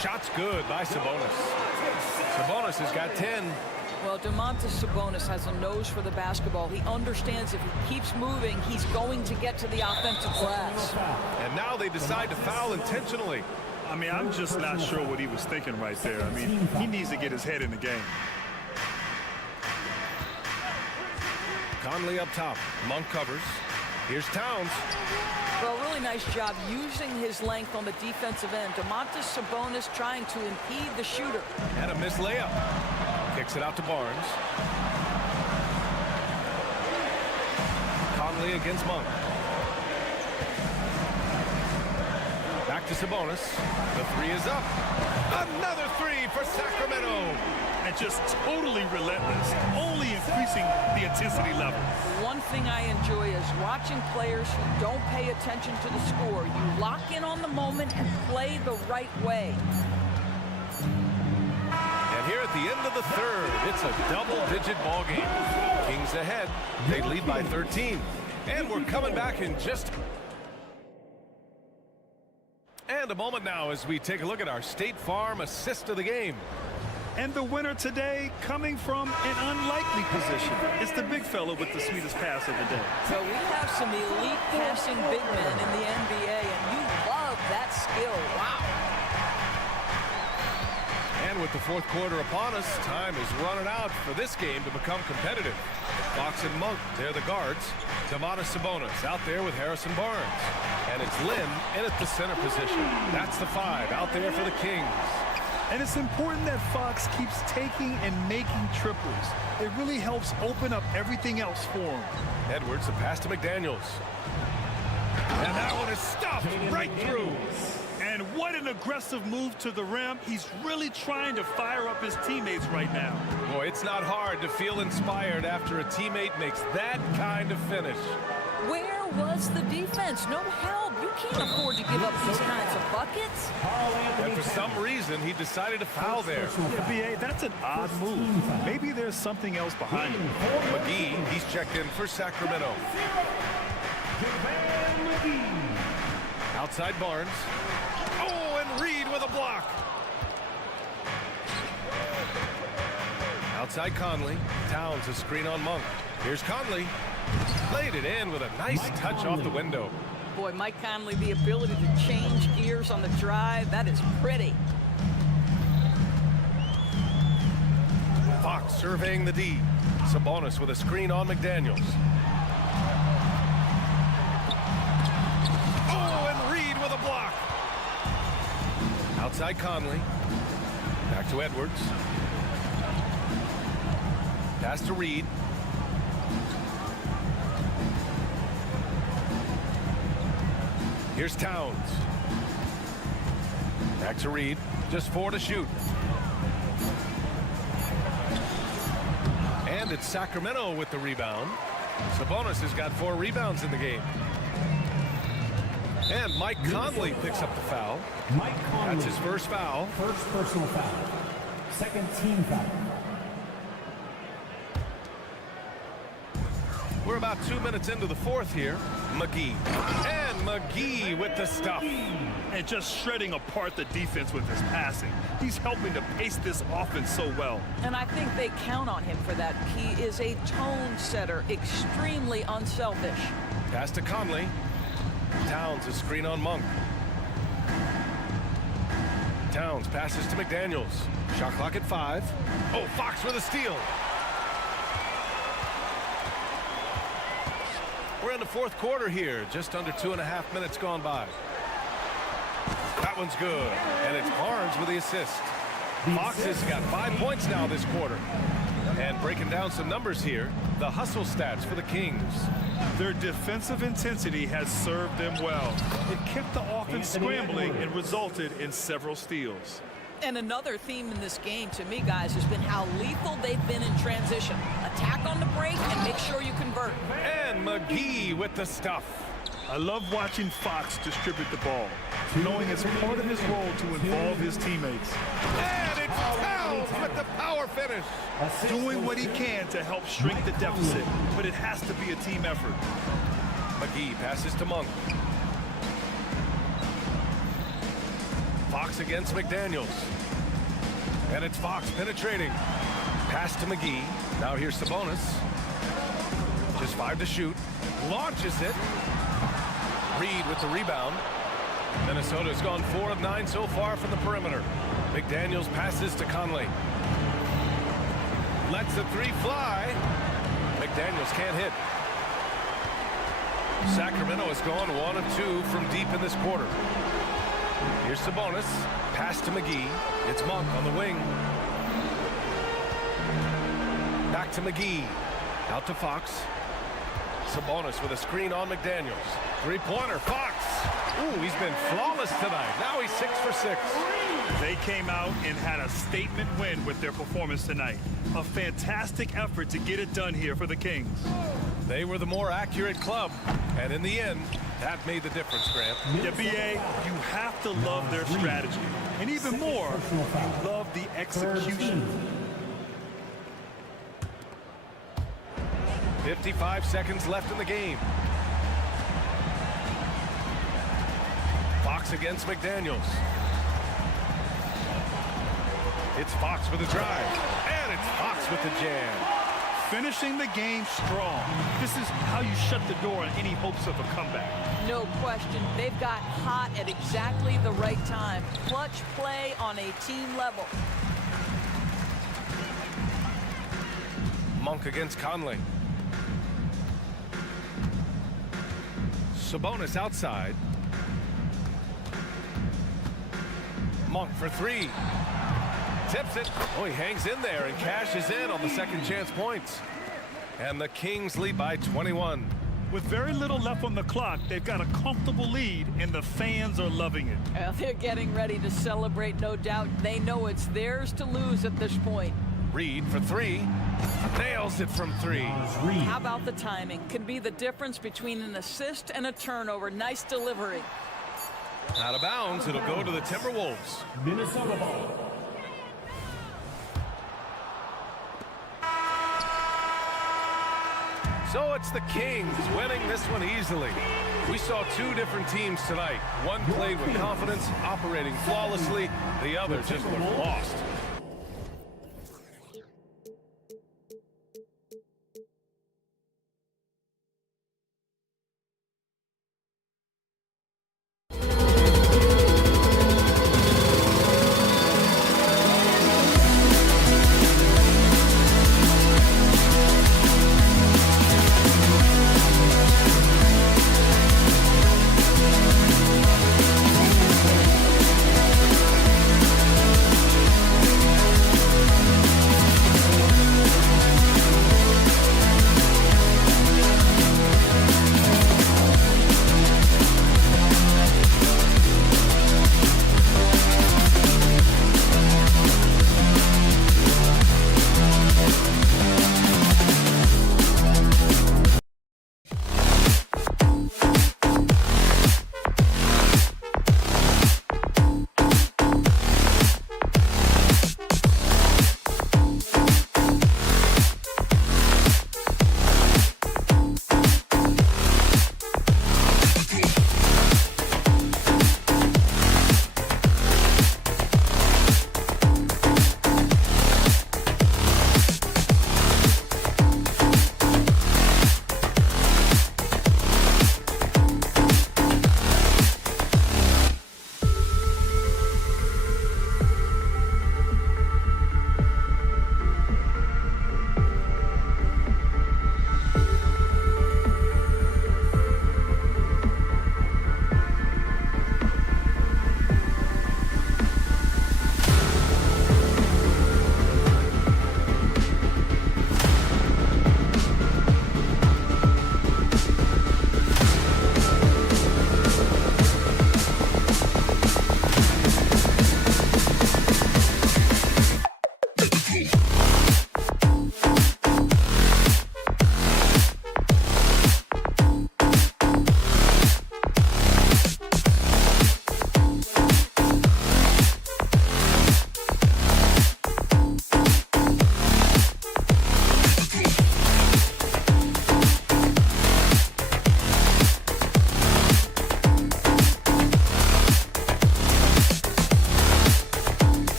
Shot's good by Sabonis. Sabonis has got 10. Well, Domantas Sabonis has a nose for the basketball. He understands if he keeps moving, he's going to get to the offensive glass. And now they decide to foul intentionally. I mean, I'm just not sure what he was thinking right there. I mean, he needs to get his head in the game. Conley up top. Monk covers. Here's Towns. Well, really nice job using his length on the defensive end. Domantas Sabonis trying to impede the shooter. And a missed layup. Kicks it out to Barnes. Conley against Monk. Back Back to Sabonis. The three is up. Another three for Sacramento. And just totally relentless, only increasing the intensity level. One thing I enjoy is watching players who don't pay attention to the score. You lock in on the moment and play the right way. And here at the end of the third, it's a double-digit ball game. Kings ahead. They lead by 13. And we're coming back in just... And a moment now as we take a look at our State Farm assist of the game. And the winner today coming from an unlikely position. It's the big fella with the sweetest pass of the day. So we have some elite passing big men in the NBA, and you love that skill. Wow. And with the fourth quarter upon us, time is running out for this game to become competitive. Fox and Monk, they're the guards. Domantas Sabonis out there with Harrison Barnes. And it's Lynn in at the center position. That's the 5 out there for the Kings. And it's important that Fox keeps taking and making triples. It really helps open up everything else for him. Edwards, the pass to McDaniels. And that one is stuffed right through. And what an aggressive move to the rim. He's really trying to fire up his teammates right now. Boy, it's not hard to feel inspired after a teammate makes that kind of finish. Where was the defense? No help. You can't afford to give up these kinds of buckets. And for some reason, he decided to foul there. Yeah, B.A., that's an odd move. Maybe there's something else behind it. McGee, he's checked in for Sacramento. Outside Barnes. Oh, and Reed with a block. Outside Conley. Towns a screen on Monk. Here's Conley. Laid it in with a nice touch off the window. Boy, Mike Conley, the ability to change gears on the drive, that is pretty. Fox surveying the D. Sabonis with a screen on McDaniels. Oh, and Reed with a block. Outside Conley. Back to Edwards. Pass to Reed. Here's Towns. Back to Reed. Just 4 to shoot. And it's Sacramento with the rebound. Sabonis has got 4 rebounds in the game. And Mike Conley picks up the foul. Mike Conley. That's his first foul. First personal foul. Second team foul. We're about 2 minutes into the fourth here. McGee. And McGee with the stuff. And just shredding apart the defense with his passing. He's helping to pace this offense so well. And I think they count on him for that. He is a tone setter, extremely unselfish. Pass to Conley. Towns a screen on Monk. Towns passes to McDaniels. Shot clock at 5. Oh, Fox with a steal. We're in the fourth quarter here. Just under 2.5 minutes gone by. That one's good. And it's Barnes with the assist. Fox has got 5 points now this quarter. And breaking down some numbers here, the hustle stats for the Kings. Their defensive intensity has served them well. It kept the offense scrambling and resulted in several steals. And another theme in this game, to me, guys, has been how lethal they've been in transition. Attack on the break and make sure you convert. And McGee with the stuff. I love watching Fox distribute the ball, knowing it's part of his role to involve his teammates. And it's Towns with the power finish. Doing what he can to help shrink the deficit, but it has to be a team effort. McGee passes to Monk. Fox against McDaniels. And it's Fox penetrating. Pass to McGee. Now here's Sabonis. Just 5 to shoot. Launches it. Reed with the rebound. Minnesota's gone 4 of 9 so far from the perimeter. McDaniels passes to Conley. Lets the 3 fly. McDaniels can't hit. Sacramento has gone 1 of 2 from deep in this quarter. Here's Sabonis. Pass to McGee. It's Monk on the wing. Back to McGee. Out to Fox. Sabonis with a screen on McDaniels. 3-pointer. Fox. Ooh, he's been flawless tonight. Now he's 6 for 6. They came out and had a statement win with their performance tonight. A fantastic effort to get it done here for the Kings. They were the more accurate club, and in the end, that made the difference, Grant. Yeah, BA, you have to love their strategy. And even more, you love the execution. 55 seconds left in the game. Fox against McDaniels. It's Fox with a drive, and it's Fox with the jam. Finishing the game strong. This is how you shut the door on any hopes of a comeback. No question. They've got hot at exactly the right time. Clutch play on a team level. Monk against Conley. Sabonis outside. Monk for three. Tips it. Oh, he hangs in there and cashes in on the second chance points. And the Kings lead by 21. With very little left on the clock, they've got a comfortable lead, and the fans are loving it. Well, they're getting ready to celebrate, no doubt. They know it's theirs to lose at this point. Reed for three. Nails it from three. How about the timing? Can be the difference between an assist and a turnover. Nice delivery. Out of bounds, it'll go to the Timberwolves. Minnesota ball. So it's the Kings winning this one easily. We saw two different teams tonight. One played with confidence, operating flawlessly. The other just looked lost.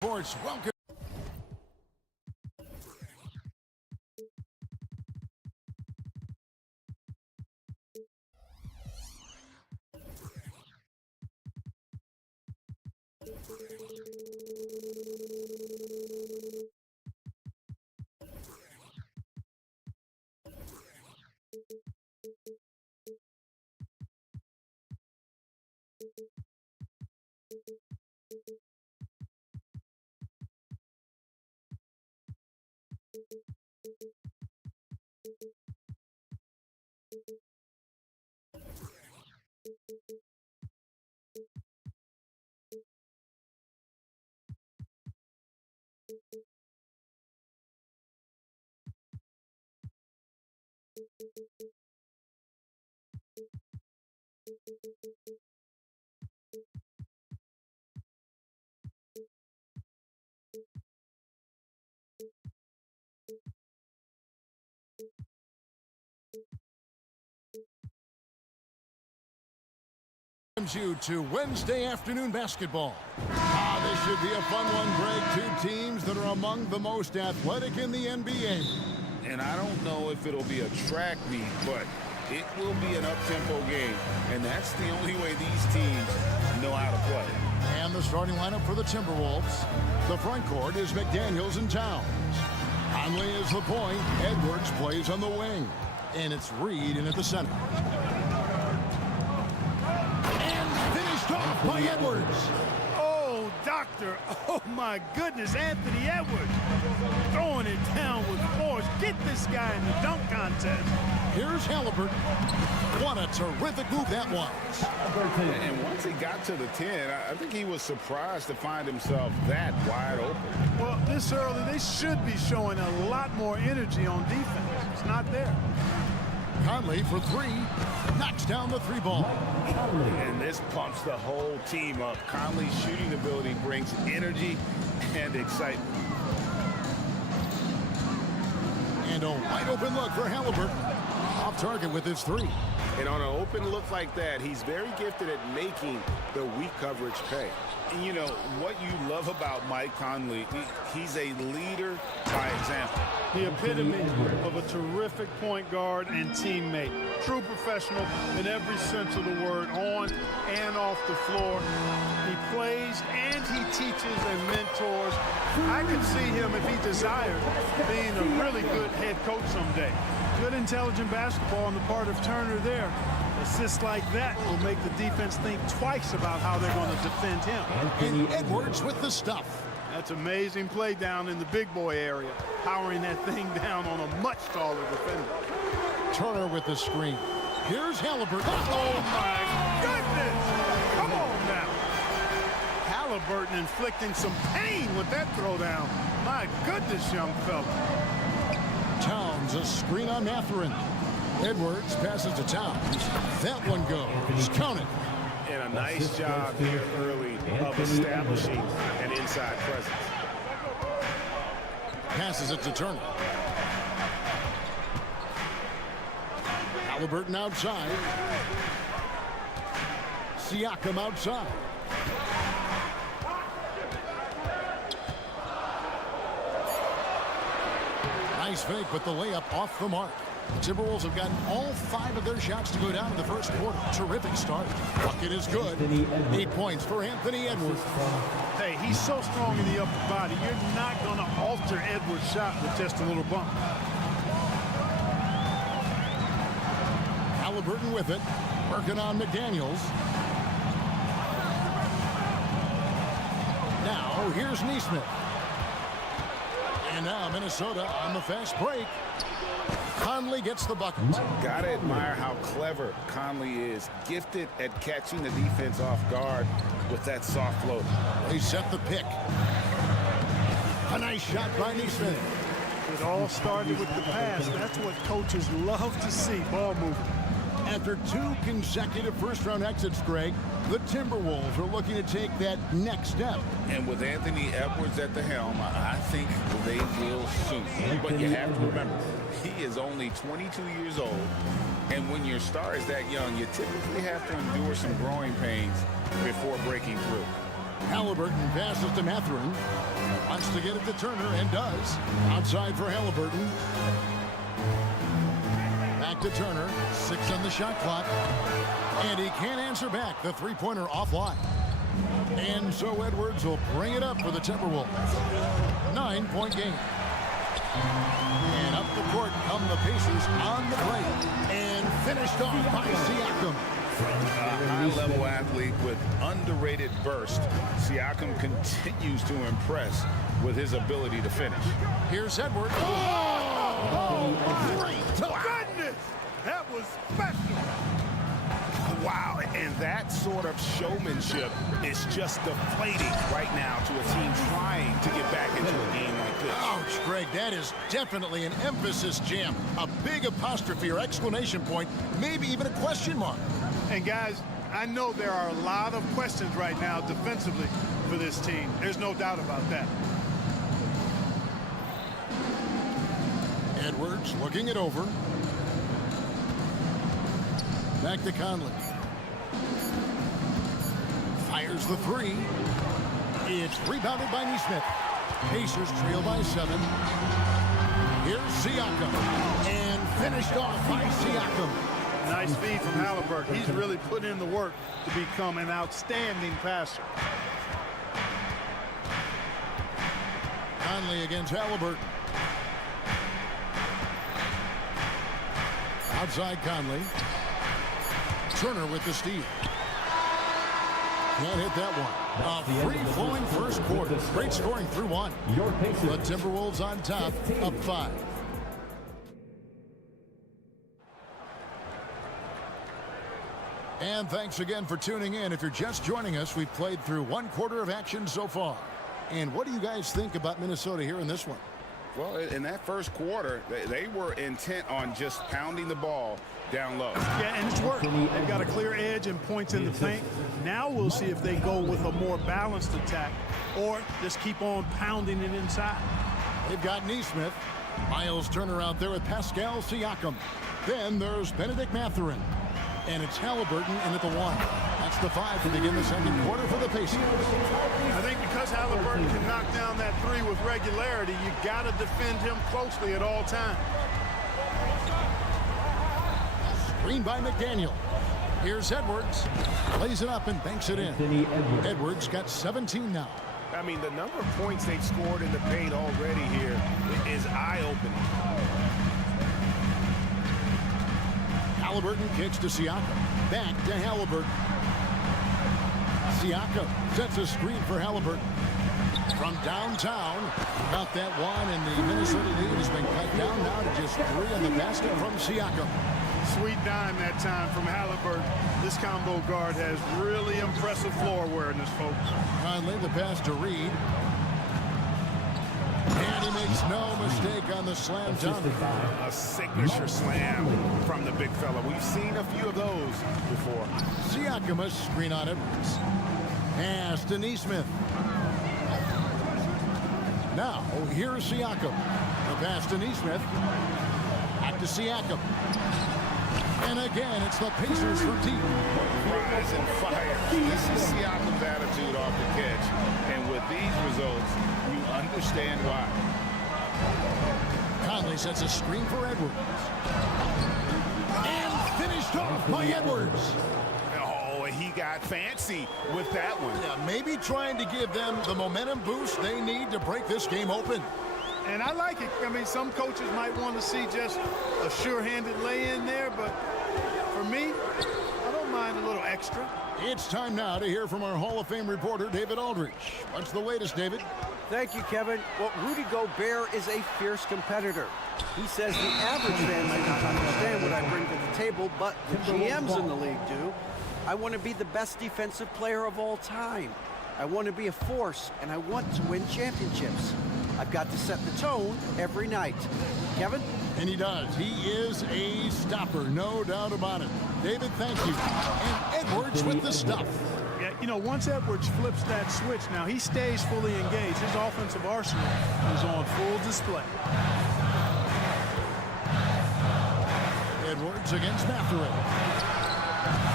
Sports, welcome. You to Wednesday afternoon basketball. This should be a fun one, Greg. Two teams that are among the most athletic in the NBA. And I don't know if it'll be a track meet, but it will be an up-tempo game. And that's the only way these teams know how to play. And the starting lineup for the Timberwolves. The front court is McDaniels and Towns. Conley is the point. Edwards plays on the wing. And it's Reed in at the center. Off by Edwards. Oh, doctor. Oh, my goodness. Anthony Edwards throwing it down with force. Get this guy in the dunk contest. Here's Halliburton. What a terrific move that was. And once he got to the 10, I think he was surprised to find himself that wide open. Well, this early, they should be showing a lot more energy on defense. It's not there. Conley for three. Knocks down the three ball. And this pumps the whole team up. Conley's shooting ability brings energy and excitement. And a wide open look for Halliburton. Off target with his three. And on an open look like that, he's very gifted at making the weak coverage pay. And you know, what you love about Mike Conley, he's a leader by example. The epitome of a terrific point guard and teammate. True professional in every sense of the word, on and off the floor. He plays and he teaches and mentors. I could see him, if he desired, being a really good head coach someday. Good intelligent basketball on the part of Turner there. Assists like that will make the defense think twice about how they're going to defend him. And Edwards with the stuff. That's amazing play down in the big boy area, powering that thing down on a much taller defender. Turner with the screen. Here's Halliburton. Oh, my goodness! Come on now. Halliburton inflicting some pain with that throwdown. My goodness, young fella. Towns, a screen on Mathurin. Edwards passes to Towns. That one goes. Count it. And a nice job here early of establishing an inside presence. Passes it to Turner. Halliburton outside. Siakam outside. Nice fake, but the layup off the mark. The Timberwolves have gotten all 5 of their shots to go down in the first quarter. Terrific start. Bucket is good. 8 points for Anthony Edwards. Hey, he's so strong in the upper body. You're not going to alter Edwards' shot with just a little bump. Halliburton with it. Working on McDaniels. Now, here's Neesmith. And now Minnesota on the fast break. Conley gets the bucket. Gotta admire how clever Conley is. Gifted at catching the defense off guard with that soft float. They set the pick. A nice shot by Neesmith. It all started with the pass. That's what coaches love to see. Ball movement. After 2 consecutive first-round exits, Greg, the Timberwolves are looking to take that next step. And with Anthony Edwards at the helm, I think they will soon. But you have to remember, he is only 22 years old. And when your star is that young, you typically have to endure some growing pains before breaking through. Halliburton passes to Mathurin. Wants to get it to Turner and does. Outside for Halliburton. Back to Turner. 6 on the shot clock. And he can't answer back. The three-pointer offline. And so Edwards will bring it up for the Timberwolves. 9-point game. And up the court come the Pacers on the play. And finished off by Siakam. A high-level athlete with underrated burst. Siakam continues to impress with his ability to finish. Here's Edwards. Great. Goodness, that was special. Wow, and that sort of showmanship is just deflating right now to a team trying to get back into a game like this. Ouch, Greg, that is definitely an emphasis jam. A big apostrophe or exclamation point, maybe even a question mark. And guys, I know there are a lot of questions right now defensively for this team. There's no doubt about that. Edwards looking it over. Back to Conley. Fires the three. It's rebounded by Nesmith. Pacers trail by 7. Here's Siakam. And finished off by Siakam. Nice feed from Halliburton. He's really put in the work to become an outstanding passer. Conley against Halliburton. Outside Conley. Turner with the steal. Can't hit that one. A free-flowing first quarter. Great scoring through 1. The Timberwolves on top, up 5. And thanks again for tuning in. If you're just joining us, we've played through 1 quarter of action so far. And what do you guys think about Minnesota here in this one? Well, in that first quarter, they were intent on just pounding the ball down low. Yeah, and it's worked. They've got a clear edge and points in the paint. Now we'll see if they go with a more balanced attack or just keep on pounding it inside. They've got Nesmith. Miles Turner out there with Pascal Siakam. Then there's Benedict Mathurin. And it's Halliburton in at the 1. That's the 5 to begin the second quarter for the Pacers. I think because Halliburton can knock down that 3 with regularity, you got to defend him closely at all times. Screen by McDaniel. Here's Edwards. Plays it up and banks it in. Edwards got 17 now. I mean, the number of points they've scored in the paint already here is eye-opening. Halliburton kicks to Siakam. Back to Halliburton. Siakam sets a screen for Halliburton. From downtown, about that one, and the Minnesota lead has been cut down now to just 3 on the basket from Siakam. Sweet dime that time from Halliburton. This combo guard has really impressive floor awareness, folks. Conley, the pass to Reed. And he makes no mistake on the slam dunk. A signature slam from the big fella. We've seen a few of those before. Siakam, a screen on Edwards. Pass to Nesmith. Now, here's Siakam. The pass to Nesmith. Back to Siakam. And again, it's the Pacers for deep. Rise and fire. This is Siakam's attitude off the catch. And with these results, you understand why. Conley sets a screen for Edwards. And finished off by Edwards. Oh, he got fancy with that one. Yeah, maybe trying to give them the momentum boost they need to break this game open. And I like it. I mean, some coaches might want to see just a sure-handed lay-in there, but for me, I don't mind a little extra. It's time now to hear from our Hall of Fame reporter, David Aldridge. What's the latest, David? Thank you, Kevin. Well, Rudy Gobert is a fierce competitor. He says the average fan might not understand what I bring to the table, but the GMs in the league do. I want to be the best defensive player of all time. I want to be a force, and I want to win championships. I've got to set the tone every night. Kevin? And he does. He is a stopper, no doubt about it. David, thank you. And Edwards with the stuff. Yeah, you know, once Edwards flips that switch, now he stays fully engaged. His offensive arsenal is on full display. Edwards against Mathurin.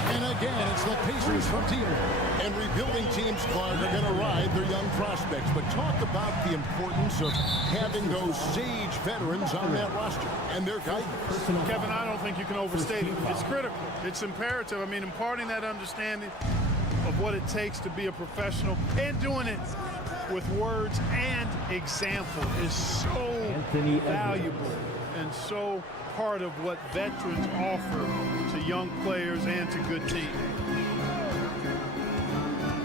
And again, it's the Pacers from team. And rebuilding teams, Clark, are going to ride their young prospects. But talk about the importance of having those sage veterans on that roster and their guidance. Kevin, I don't think you can overstate it. It's critical. It's imperative. I mean, imparting that understanding of what it takes to be a professional and doing it with words and example is so valuable and so part of what veterans offer to young players and to good teams.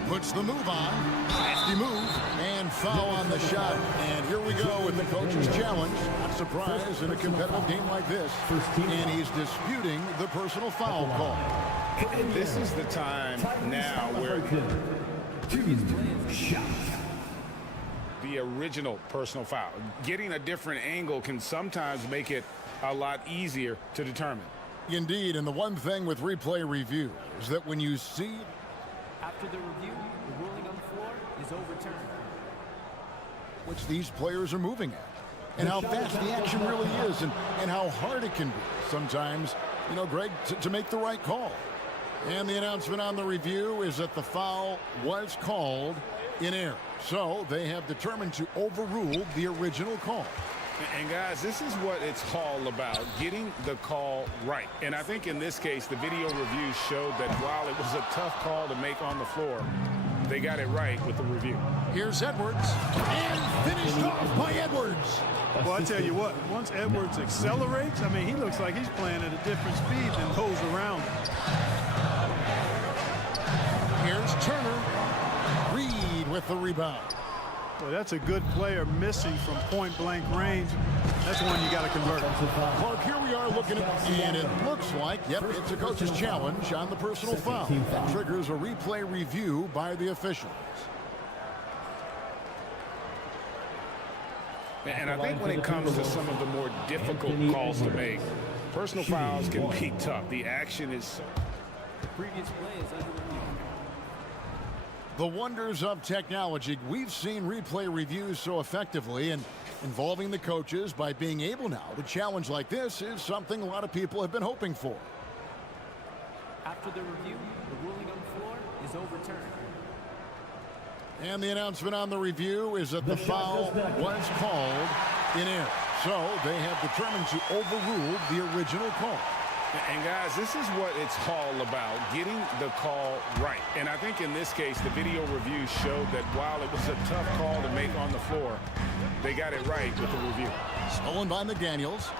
Puts the move on. Nasty move. And foul on the shot. And here we go with the coach's challenge. Not surprised in a competitive game like this. And he's disputing the personal foul call. And this is the time now where the original personal foul. Getting a different angle can sometimes make it a lot easier to determine. Indeed, and the one thing with replay review is that when you see After the review, the ruling on the floor is overturned. which these players are moving at, and how fast the action really is, and how hard it can be sometimes, you know, Greg, to make the right call. And the announcement on the review is that the foul was called in error. So they have determined to overrule the original call. And guys, this is what it's all about, getting the call right. And I think in this case, the video review showed that while it was a tough call to make on the floor, they got it right with the review. Here's Edwards, and finished off by Edwards. Well, I tell you what, once Edwards accelerates, I mean, he looks like he's playing at a different speed than those around him. Here's Turner. Reed with the rebound. Well, that's a good player missing from point-blank range. That's one you got to convert. Clark, here we are looking at, and it looks like, yep, it's a coach's challenge on the personal foul. That triggers a replay review by the officials. And I think when it comes to some of the more difficult calls to make, personal fouls can be tough. The action is... The previous play is under review. The wonders of technology. We've seen replay reviews so effectively, and involving the coaches by being able now to challenge like this is something a lot of people have been hoping for. After the review, the ruling on the floor is overturned. And the announcement on the review is that the foul was called in error. So they have determined to overrule the original call. And guys, this is what it's all about, getting the call right. And I think in this case, the video review showed that while it was a tough call to make on the floor, they got it right with the review. Stolen by McDaniels.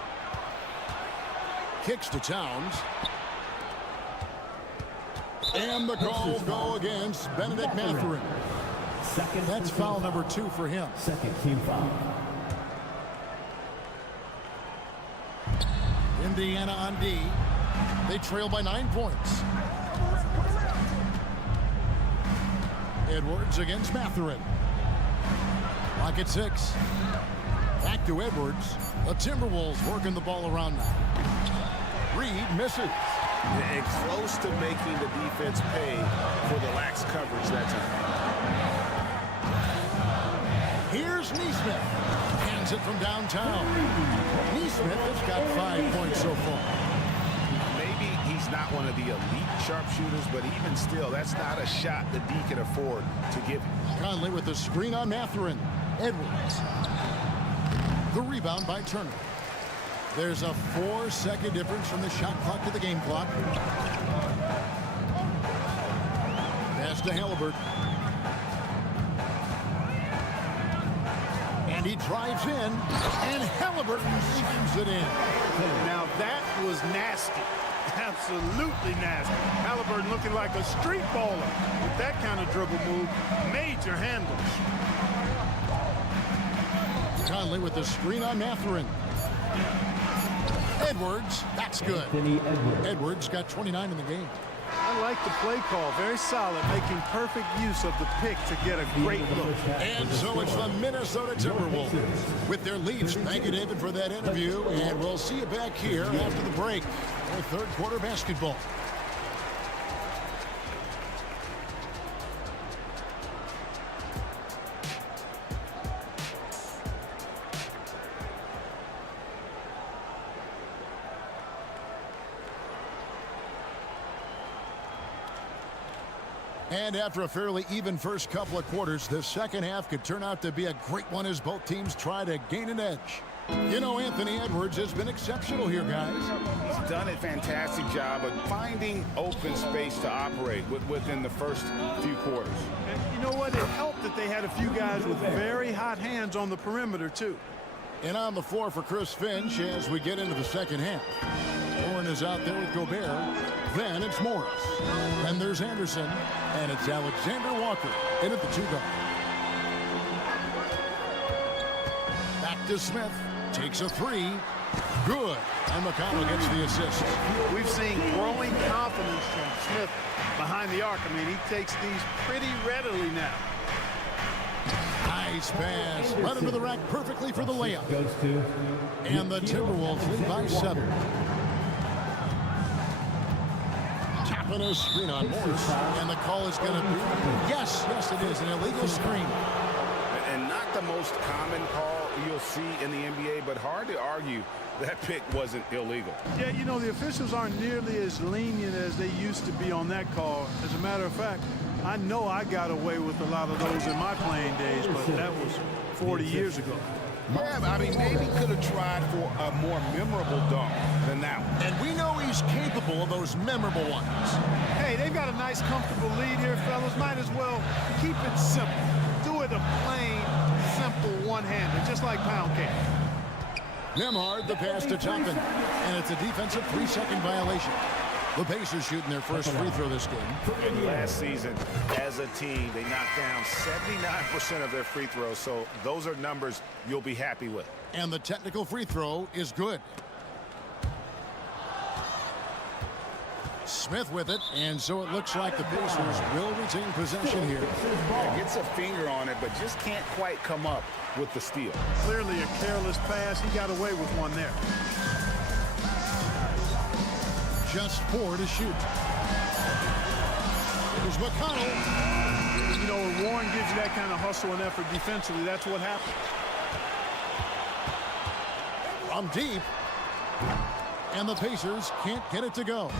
Kicks to Towns. And the call will go against Benedict Mathurin. That's foul number 2 for him. Second team foul. Indiana on D. They trail by 9 points. Edwards against Mathurin. Lock at 6. Back to Edwards. The Timberwolves working the ball around now. Reed misses. And close to making the defense pay for the lax coverage that time. Here's Neesmith. Hands it from downtown. Neesmith has got 5 points so far. Maybe he's not one of the elite sharpshooters, but even still, that's not a shot that D can afford to give him. Conley with the screen on Mathurin. Edwards. The rebound by Turner. There's a 4-second difference from the shot clock to the game clock. Pass to Halliburton. And he drives in, and Halliburton slams it in. Now that was nasty. Absolutely nasty. Halliburton looking like a street baller with that kind of dribble move. Major handles. Conley with the screen on Mathurin. Edwards, that's good. Edwards got 29 in the game. I like the play call. Very solid, making perfect use of the pick to get a great look. And so it's the Minnesota Timberwolves with their leads. Thank you, David, for that interview. And we'll see you back here after the break for third quarter basketball. And after a fairly even first couple of quarters, the second half could turn out to be a great one as both teams try to gain an edge. You know, Anthony Edwards has been exceptional here, guys. He's done a fantastic job of finding open space to operate within the first few quarters. And you know what? It helped that they had a few guys with very hot hands on the perimeter, too. And on the floor for Chris Finch as we get into the second half. Warren is out there with Gobert. Then it's Morris. Then there's Anderson. And it's Alexander Walker in at the 2-guard. Back to Smith. Takes a three. Good. And McConnell gets the assist. We've seen growing confidence from Smith behind the arc. I mean, he takes these pretty readily now. Nice pass. Right under the rack perfectly for the layup. And the Timberwolves lead by 7. Tapping a screen on Morris. And the call is going to be, yes, it is, an illegal screen. And not the most common call you'll see in the NBA, but hard to argue that pick wasn't illegal. Yeah, you know, the officials aren't nearly as lenient as they used to be on that call. As a matter of fact, I know I got away with a lot of those in my playing days, but that was 40 years ago. Yeah, I mean, maybe could have tried for a more memorable dunk than that one. And we know he's capable of those memorable ones. Hey, they've got a nice, comfortable lead here, fellas. Might as well keep it simple. Do it a plain, simple one-hander, just like pound cake. Nembhard, the pass to Toppin. And it's a defensive 3-second violation. The Pacers shooting their first free throw this game. And last season, as a team, they knocked down 79% of their free throws, so those are numbers you'll be happy with. And the technical free throw is good. Smith with it, and so it looks like the Pacers will retain possession here. Gets a finger on it, but just can't quite come up with the steal. Clearly a careless pass. He got away with one there. Just 4 to shoot. Here's McConnell. You know, when Warren gives you that kind of hustle and effort defensively, that's what happens. From deep. And the Pacers can't get it to go.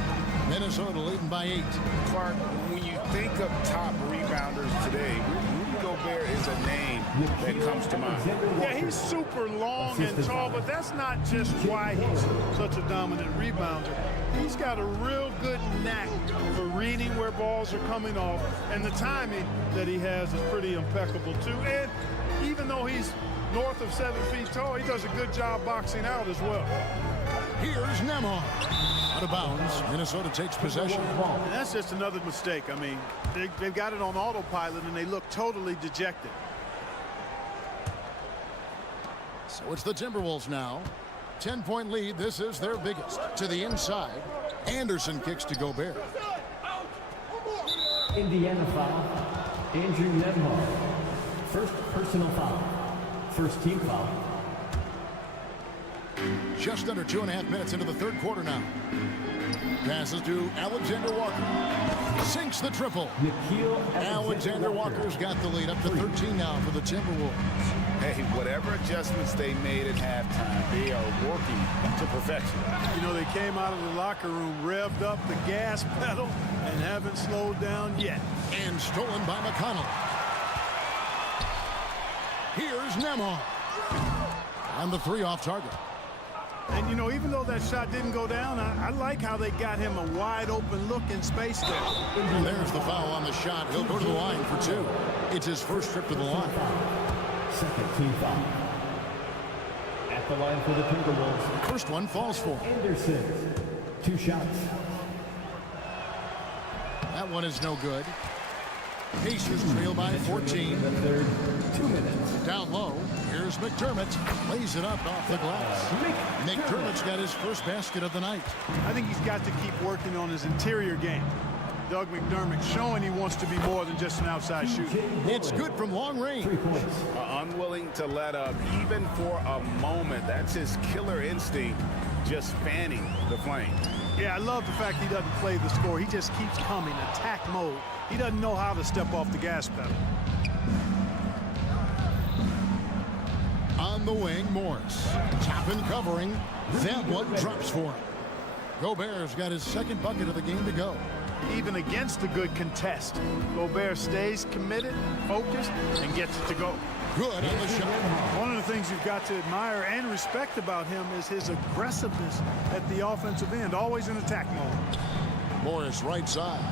Minnesota leading by 8. Clark, when you think of top rebounders today, Rudy Gobert is a name that comes to mind. Yeah, he's super long and tall, but that's not just why he's such a dominant rebounder. He's got a real good knack for reading where balls are coming off, and the timing that he has is pretty impeccable too. And even though he's north of 7 feet tall, he does a good job boxing out as well. Here's Nembhard. Out of bounds. Minnesota takes possession. And that's just another mistake. I mean, they've got it on autopilot, and they look totally dejected. So it's the Timberwolves now. 10-point lead. This is their biggest. To the inside. Anderson kicks to Gobert. Indiana foul. Andrew Nembhard. First personal foul. First team foul. Just under 2.5 minutes into the third quarter now. Passes to Alexander Walker. Sinks the triple. Alexander Walker's got the lead up to 13 now for the Timberwolves. Hey, whatever adjustments they made at halftime, they are working to perfection. You know, they came out of the locker room, revved up the gas pedal, and haven't slowed down yet. And stolen by McConnell. Here's Nembhard. And the 3 off target. And, you know, even though that shot didn't go down, I like how they got him a wide-open look in space there. And there's the foul on the shot. He'll go to the line for 2. It's his first trip to the line. Second team foul. At the line for the Timberwolves. First one falls for Anderson. 2 shots. That one is no good. Pacers trail by 14. The third, 2 minutes. Down low, here's McDermott. Lays it up off the glass. McDermott's got his first basket of the night. I think he's got to keep working on his interior game. Doug McDermott showing he wants to be more than just an outside shooter. It's good from long range. Unwilling to let up even for a moment. That's his killer instinct, just fanning the flame. Yeah, I love the fact he doesn't play the score. He just keeps coming, attack mode. He doesn't know how to step off the gas pedal. On the wing, Morris. Top and covering. That one drops for him. Gobert's got his second bucket of the game to go. Even against a good contest, Gobert stays committed, focused, and gets it to go. Good on the shot. One of the things you've got to admire and respect about him is his aggressiveness at the offensive end, always in attack mode. Morris right side.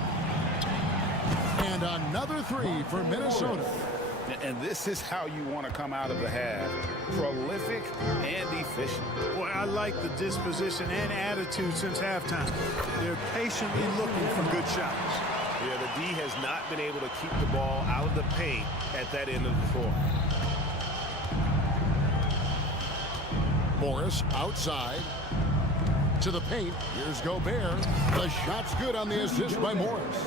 And another three for Minnesota. And this is how you want to come out of the half. Prolific and efficient. Boy, I like the disposition and attitude since halftime. They're patiently looking for good shots. Yeah, the D has not been able to keep the ball out of the paint at that end of the floor. Morris outside to the paint. Here's Gobert. The shot's good on the assist by Morris.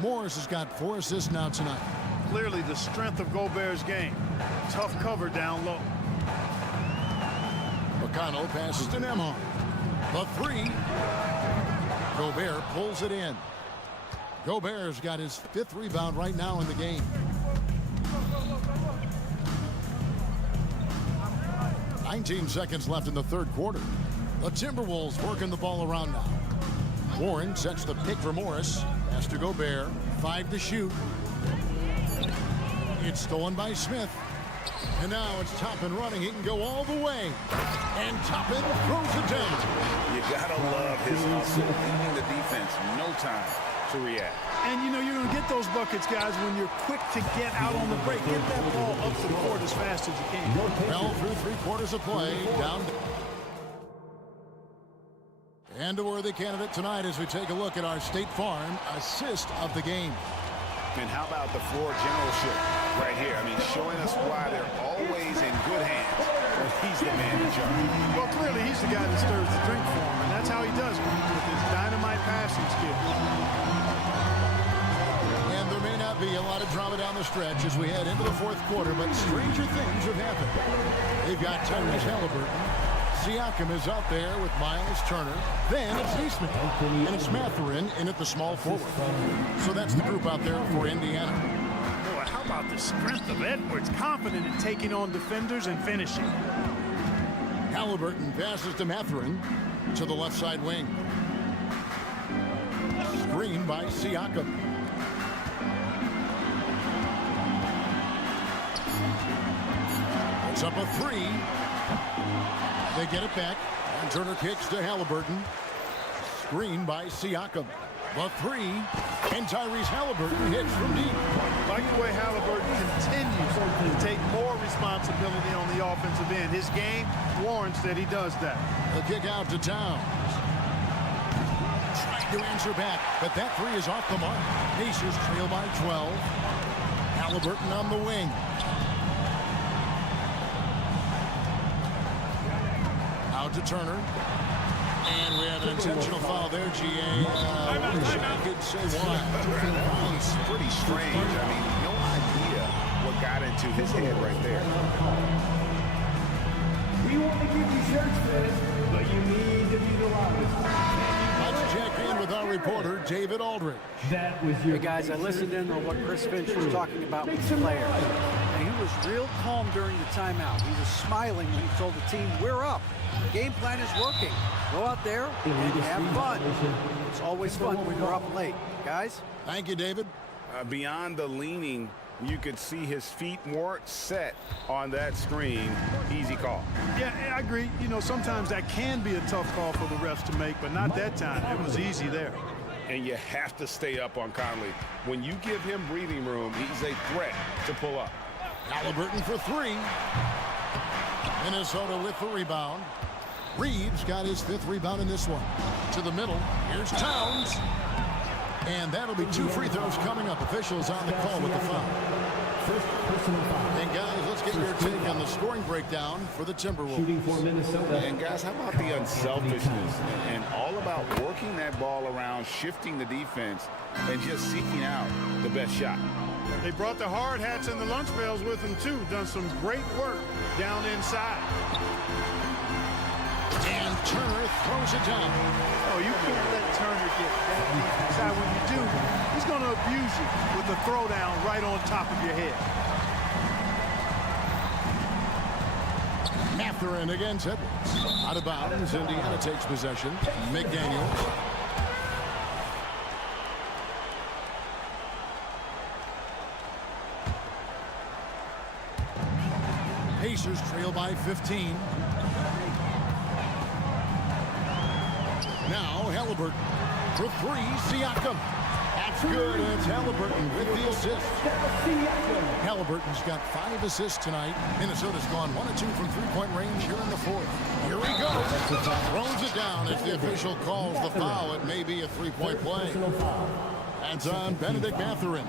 Morris has got 4 assists now tonight. Clearly the strength of Gobert's game. Tough cover down low. McConnell passes to Nemhard. The three. Gobert pulls it in. Gobert's got his 5th rebound right now in the game. "19 seconds left in the 3rd quarter. The Timberwolves working the ball around now. Warren sets the pick for Morris. Pass to Gobert. 5 to shoot. It's stolen by Smith. And now it's Toppin running. He can go all the way. And Toppin throws it down. You gotta love his hustle, leaving the defense no time to react. And you know you're going to get those buckets, guys, when you're quick to get out on the break. Get that ball up the court as fast as you can. Well, through 3 quarters of play, down. And a worthy candidate tonight as we take a look at our State Farm assist of the game. And how about the floor generalship right here? I mean, showing us why they're always in good hands when he's the man in charge. Well, clearly he's the guy that stirs the drink for him, and that's how he does it with his dynamite passing skills. And there may not be a lot of drama down the stretch as we head into the 4th quarter, but stranger things have happened. They've got Tyrese Halliburton. Siakam is out there with Miles Turner. Then it's Neesmith. And it's Mathurin in at the small forward. So that's the group out there for Indiana. Boy, how about the strength of Edwards? Confident in taking on defenders and finishing. Halliburton passes to Mathurin to the left side wing. Screen by Siakam. It's up a 3. They get it back, and Turner kicks to Halliburton. Screen by Siakam. The 3, and Tyrese Halliburton hits from deep. Like the way Halliburton continues to take more responsibility on the offensive end. His game warrants that he does that. The kick out to Towns. Trying to answer back, but that 3 is off the mark. Pacers trail by 12. Halliburton on the wing. Out to Turner. And we have an intentional foul there, GA. I wish I could say why. It's pretty strange. I mean, no idea what got into his head right there. We want to give you shirts, man, but you need to be the loudest. Let's check in with our reporter, David Aldridge. That was your... Hey, guys, I listened in on what Chris Finch was talking about with the players. And he was real calm during the timeout. He was smiling when he told the team, we're up. The game plan is working. Go out there and have fun. It's always fun when you're up late. Guys? Thank you, David. Beyond the leaning, you could see his feet more set on that screen. Easy call. Yeah, I agree. You know, sometimes that can be a tough call for the refs to make, but not that time. It was easy there. And you have to stay up on Conley. When you give him breathing room, he's a threat to pull up. Halliburton for 3. Minnesota with the rebound. Reeves got his 5th rebound in this one. To the middle. Here's Towns. And that'll be 2 free throws coming up. Officials on the call with the foul. First personal foul. And guys, let's get your take on the scoring breakdown for the Timberwolves. Shooting for Minnesota. And guys, how about the unselfishness and all about working that ball around, shifting the defense, and just seeking out the best shot. They brought the hard hats and the lunch pails with them, too. Done some great work down inside. And Turner throws it down. Oh, you can't let Turner get that deep inside. When you do, he's going to abuse you with the throwdown right on top of your head. Mathurin against Edwards. Out of bounds. Indiana takes possession. McDaniels. Pacers trail by 15. Now Halliburton for three. Siakam. That's good. It's Halliburton with the assist. Halliburton's got 5 assists tonight. Minnesota's gone 1 of 2 from three-point range here in the fourth. Here he goes. Throws it down as the official calls the foul. It may be a three-point play. That's on Benedict Mathurin.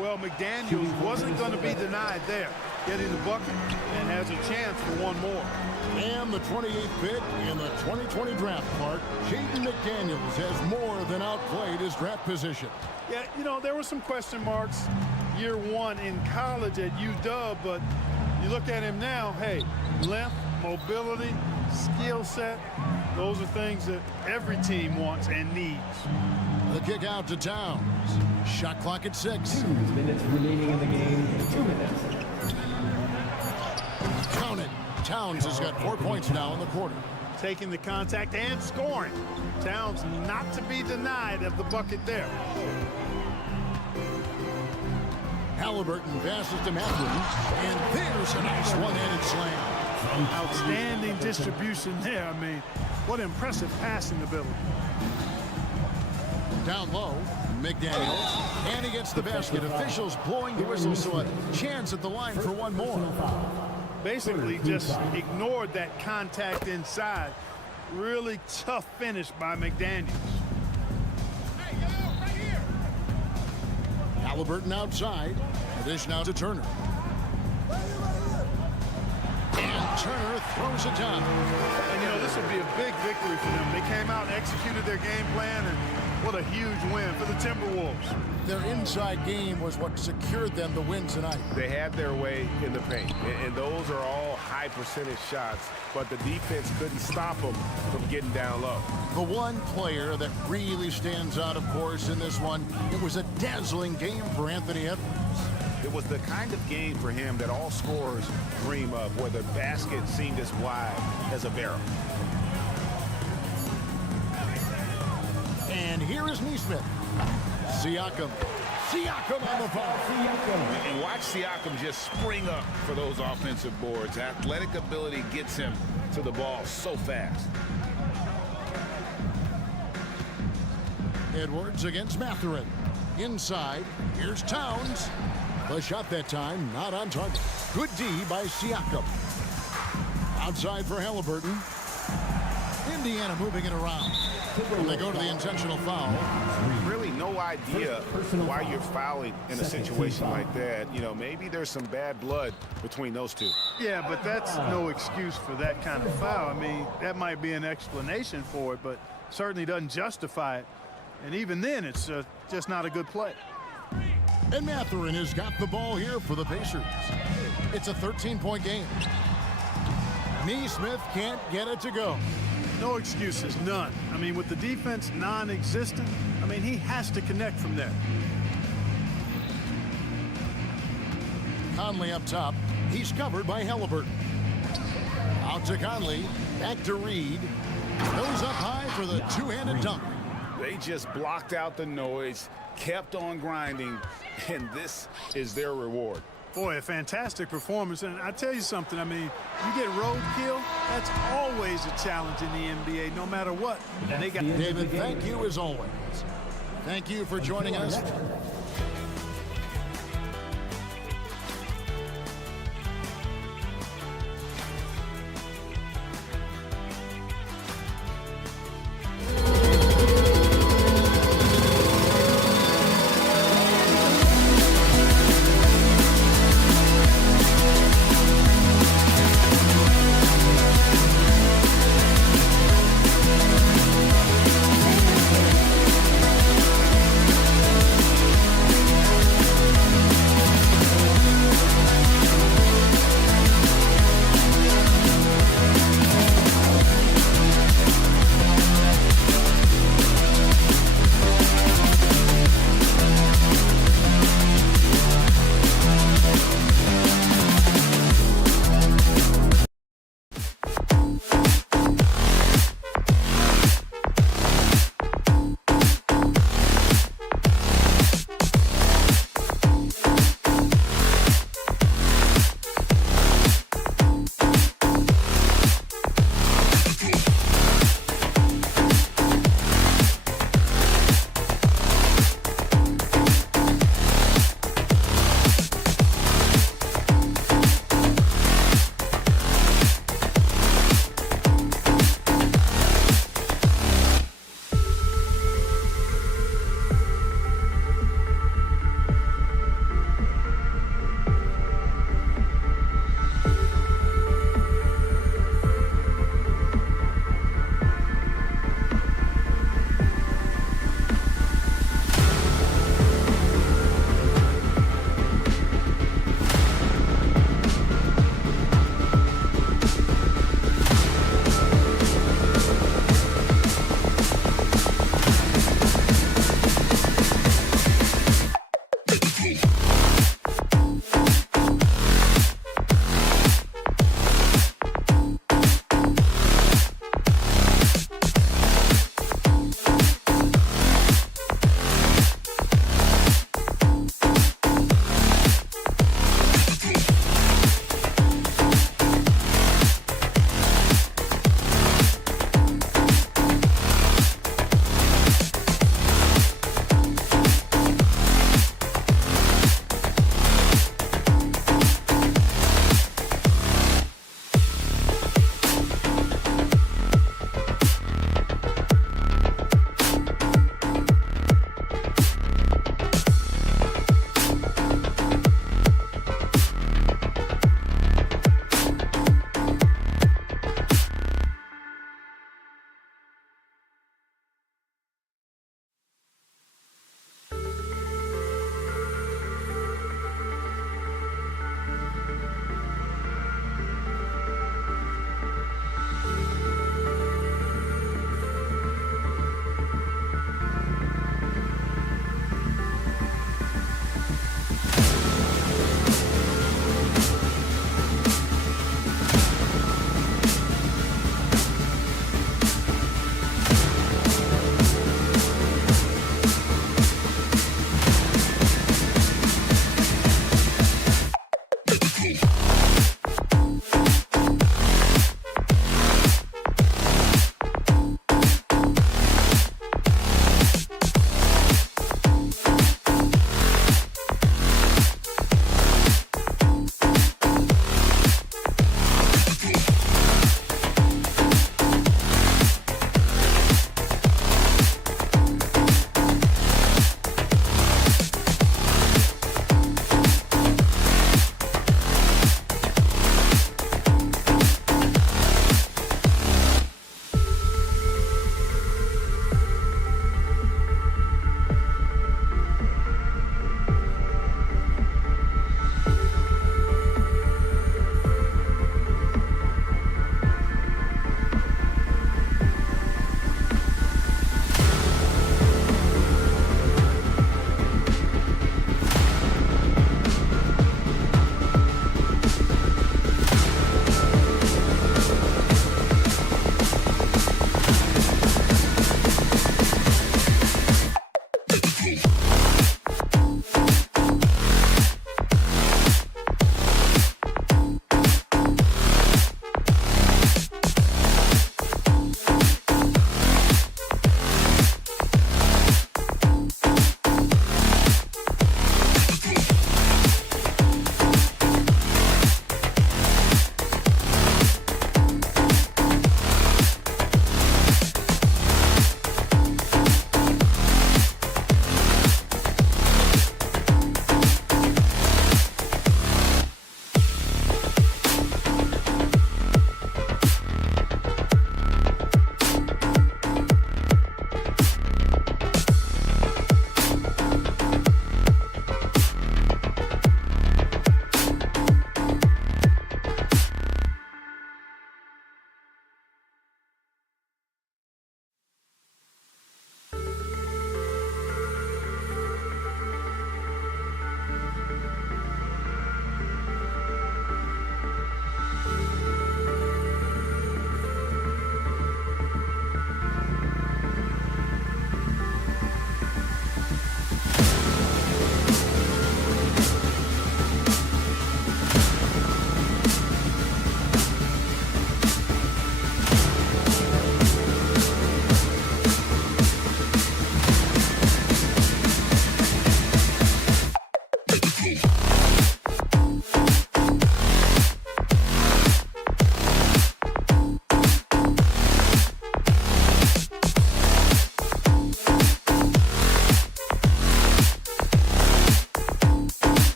Well, McDaniels wasn't going to be denied there. Getting the bucket and has a chance for one more. And the 28th pick in the 2020 draft, Clark. Jaden McDaniels has more than outplayed his draft position. Yeah, you know, there were some question marks year one in college at UW, but you look at him now, hey, length, mobility, skill set, those are things that every team wants and needs. The kick out to Towns. Shot clock at 6. 2 minutes remaining in the game. 2 minutes. Count it. Towns has got 4 points now in the quarter. Taking the contact and scoring. Towns not to be denied of the bucket there. Halliburton passes to Mathurin, and there's a nice one-handed slam. Outstanding distribution there. I mean, what impressive passing ability. Down low, McDaniels, and he gets the basket. Officials blowing the whistle, so a chance at the line for one more. Basically just ignored that contact inside. Really tough finish by McDaniels. Hey, yo, right here. Halliburton outside. The dish now to Turner. And Turner throws it down. And, you know, this will be a big victory for them. They came out and executed their game plan, and what a huge win for the Timberwolves. Their inside game was what secured them the win tonight. They had their way in the paint, and those are all high percentage shots, but the defense couldn't stop them from getting down low. The one player that really stands out, of course, in this one, it was a dazzling game for Anthony Edwards. It was the kind of game for him that all scorers dream of, where the basket seemed as wide as a barrel. And here is Neesmith. Siakam. Siakam on the foul. And watch Siakam just spring up for those offensive boards. Athletic ability gets him to the ball so fast. Edwards against Mathurin. Inside, here's Towns. The shot that time, not on target. Good D by Siakam. Outside for Halliburton. Indiana moving it around. And they go to the intentional foul. Really no idea why you're fouling in a situation like that. You know, maybe there's some bad blood between those two. Yeah, but that's no excuse for that kind of foul. I mean, that might be an explanation for it, but certainly doesn't justify it. And even then, it's just not a good play. And Mathurin has got the ball here for the Pacers. It's a 13-point game. Neesmith can't get it to go. No excuses, none. I mean, with the defense non-existent, I mean, he has to connect from there. Conley up top. He's covered by Halliburton. Out to Conley. Back to Reed. Goes up high for the two-handed dunk. They just blocked out the noise, kept on grinding, and this is their reward. Boy, a fantastic performance. And I tell you something, I mean, you get roadkill, that's always a challenge in the NBA, no matter what. They got David, thank you as always. Thank you for joining us.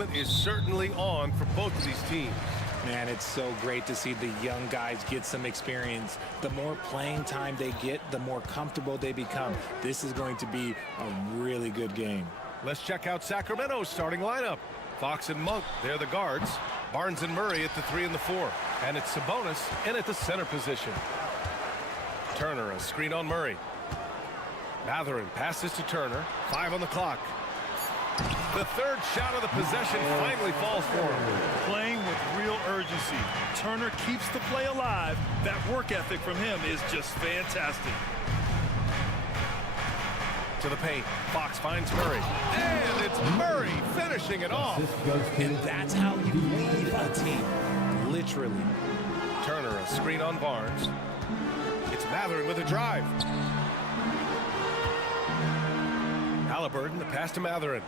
movement is certainly on for both of these teams. Man, it's so great to see the young guys get some experience. The more playing time they get, the more comfortable they become. This is going to be a really good game. Let's check out Sacramento's starting lineup. Fox and Monk, they're the guards. Barnes and Murray at the 3 and the 4. And it's Sabonis in at the center position. Turner, a screen on Murray. Mathurin passes to Turner. 5 on the clock. The third shot of the possession finally falls for him. Playing with real urgency. Turner keeps the play alive. That work ethic from him is just fantastic. To the paint. Fox finds Murray. And it's Murray finishing it off. And that's how you lead a team. Literally. Turner, a screen on Barnes. It's Mathurin with a drive. Halliburton, the pass to Mathurin.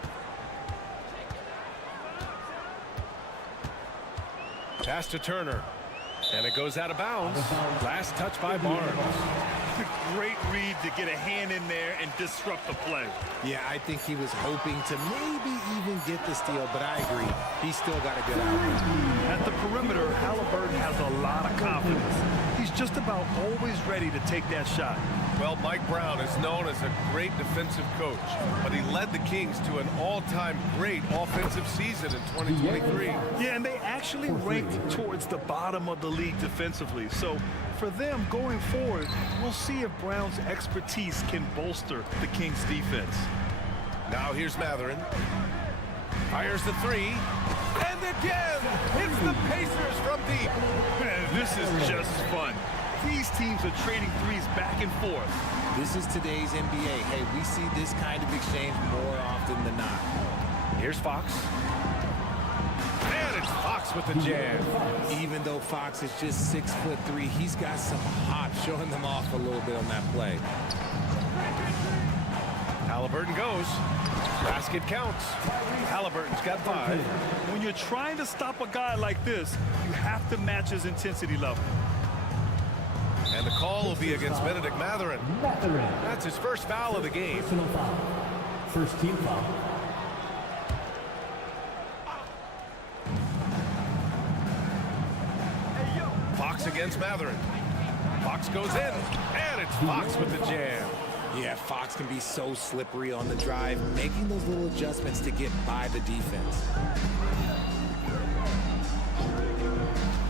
Pass to Turner. And it goes out of bounds. Last touch by Barnes. Great read to get a hand in there and disrupt the play. Yeah, I think he was hoping to maybe even get the steal, but I agree. He still got a good outlet. At the perimeter, Halliburton has a lot of confidence. He's just about always ready to take that shot. Well, Mike Brown is known as a great defensive coach, but he led the Kings to an all-time great offensive season in 2023. Yeah, and they actually ranked towards the bottom of the league defensively. So for them going forward, we'll see if Brown's expertise can bolster the Kings defense. Now here's Mathurin. Fires the 3. And again, it's the Pacers from deep. Man, this is just fun. These teams are trading threes back and forth. This is today's NBA. Hey, we see this kind of exchange more often than not. Here's Fox. And it's Fox with the jam. Even though Fox is just 6'3", he's got some hop, showing them off a little bit on that play. Halliburton goes. Basket counts. Halliburton's got 5. When you're trying to stop a guy like this, you have to match his intensity level. And the call will be against Benedict Mathurin. That's his first foul of the game. Personal foul. First team foul. Fox against Mathurin. Fox goes in, and it's Fox with the jam. Yeah, Fox can be so slippery on the drive, making those little adjustments to get by the defense.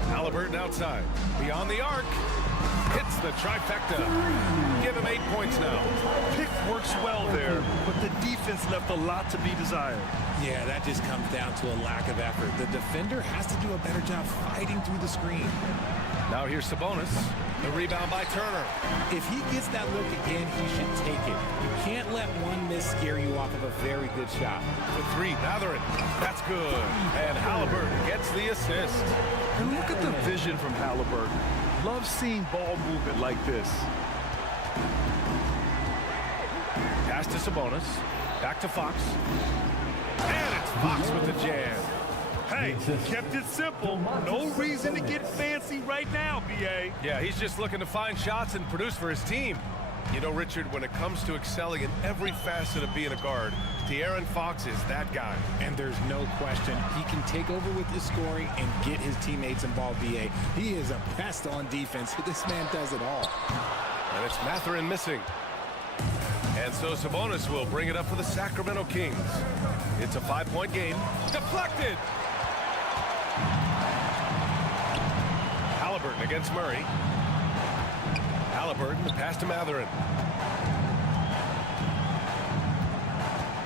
Halliburton outside. Beyond the arc. Hits the trifecta. Give him 8 points now. Pick works well there, but the defense left a lot to be desired. Yeah, that just comes down to a lack of effort. The defender has to do a better job fighting through the screen. Now here's Sabonis. The rebound by Turner. If he gets that look again, he should take it. You can't let one miss scare you off of a very good shot. The 3, Mathurin. That's good. And Halliburton gets the assist. And look at the vision from Halliburton. Love seeing ball movement like this. Pass to Sabonis. Back to Fox. And it's Fox with the jam. Hey, kept it simple. No reason to get fancy right now, B.A. Yeah, he's just looking to find shots and produce for his team. You know, Richard, when it comes to excelling in every facet of being a guard, De'Aaron Fox is that guy. And there's no question he can take over with his scoring and get his teammates involved, B.A. He is a pest on defense. This man does it all. And it's Mathurin missing. And so Sabonis will bring it up for the Sacramento Kings. It's a 5-point game. Deflected! Halliburton against Murray. Halliburton, the pass to Mathurin.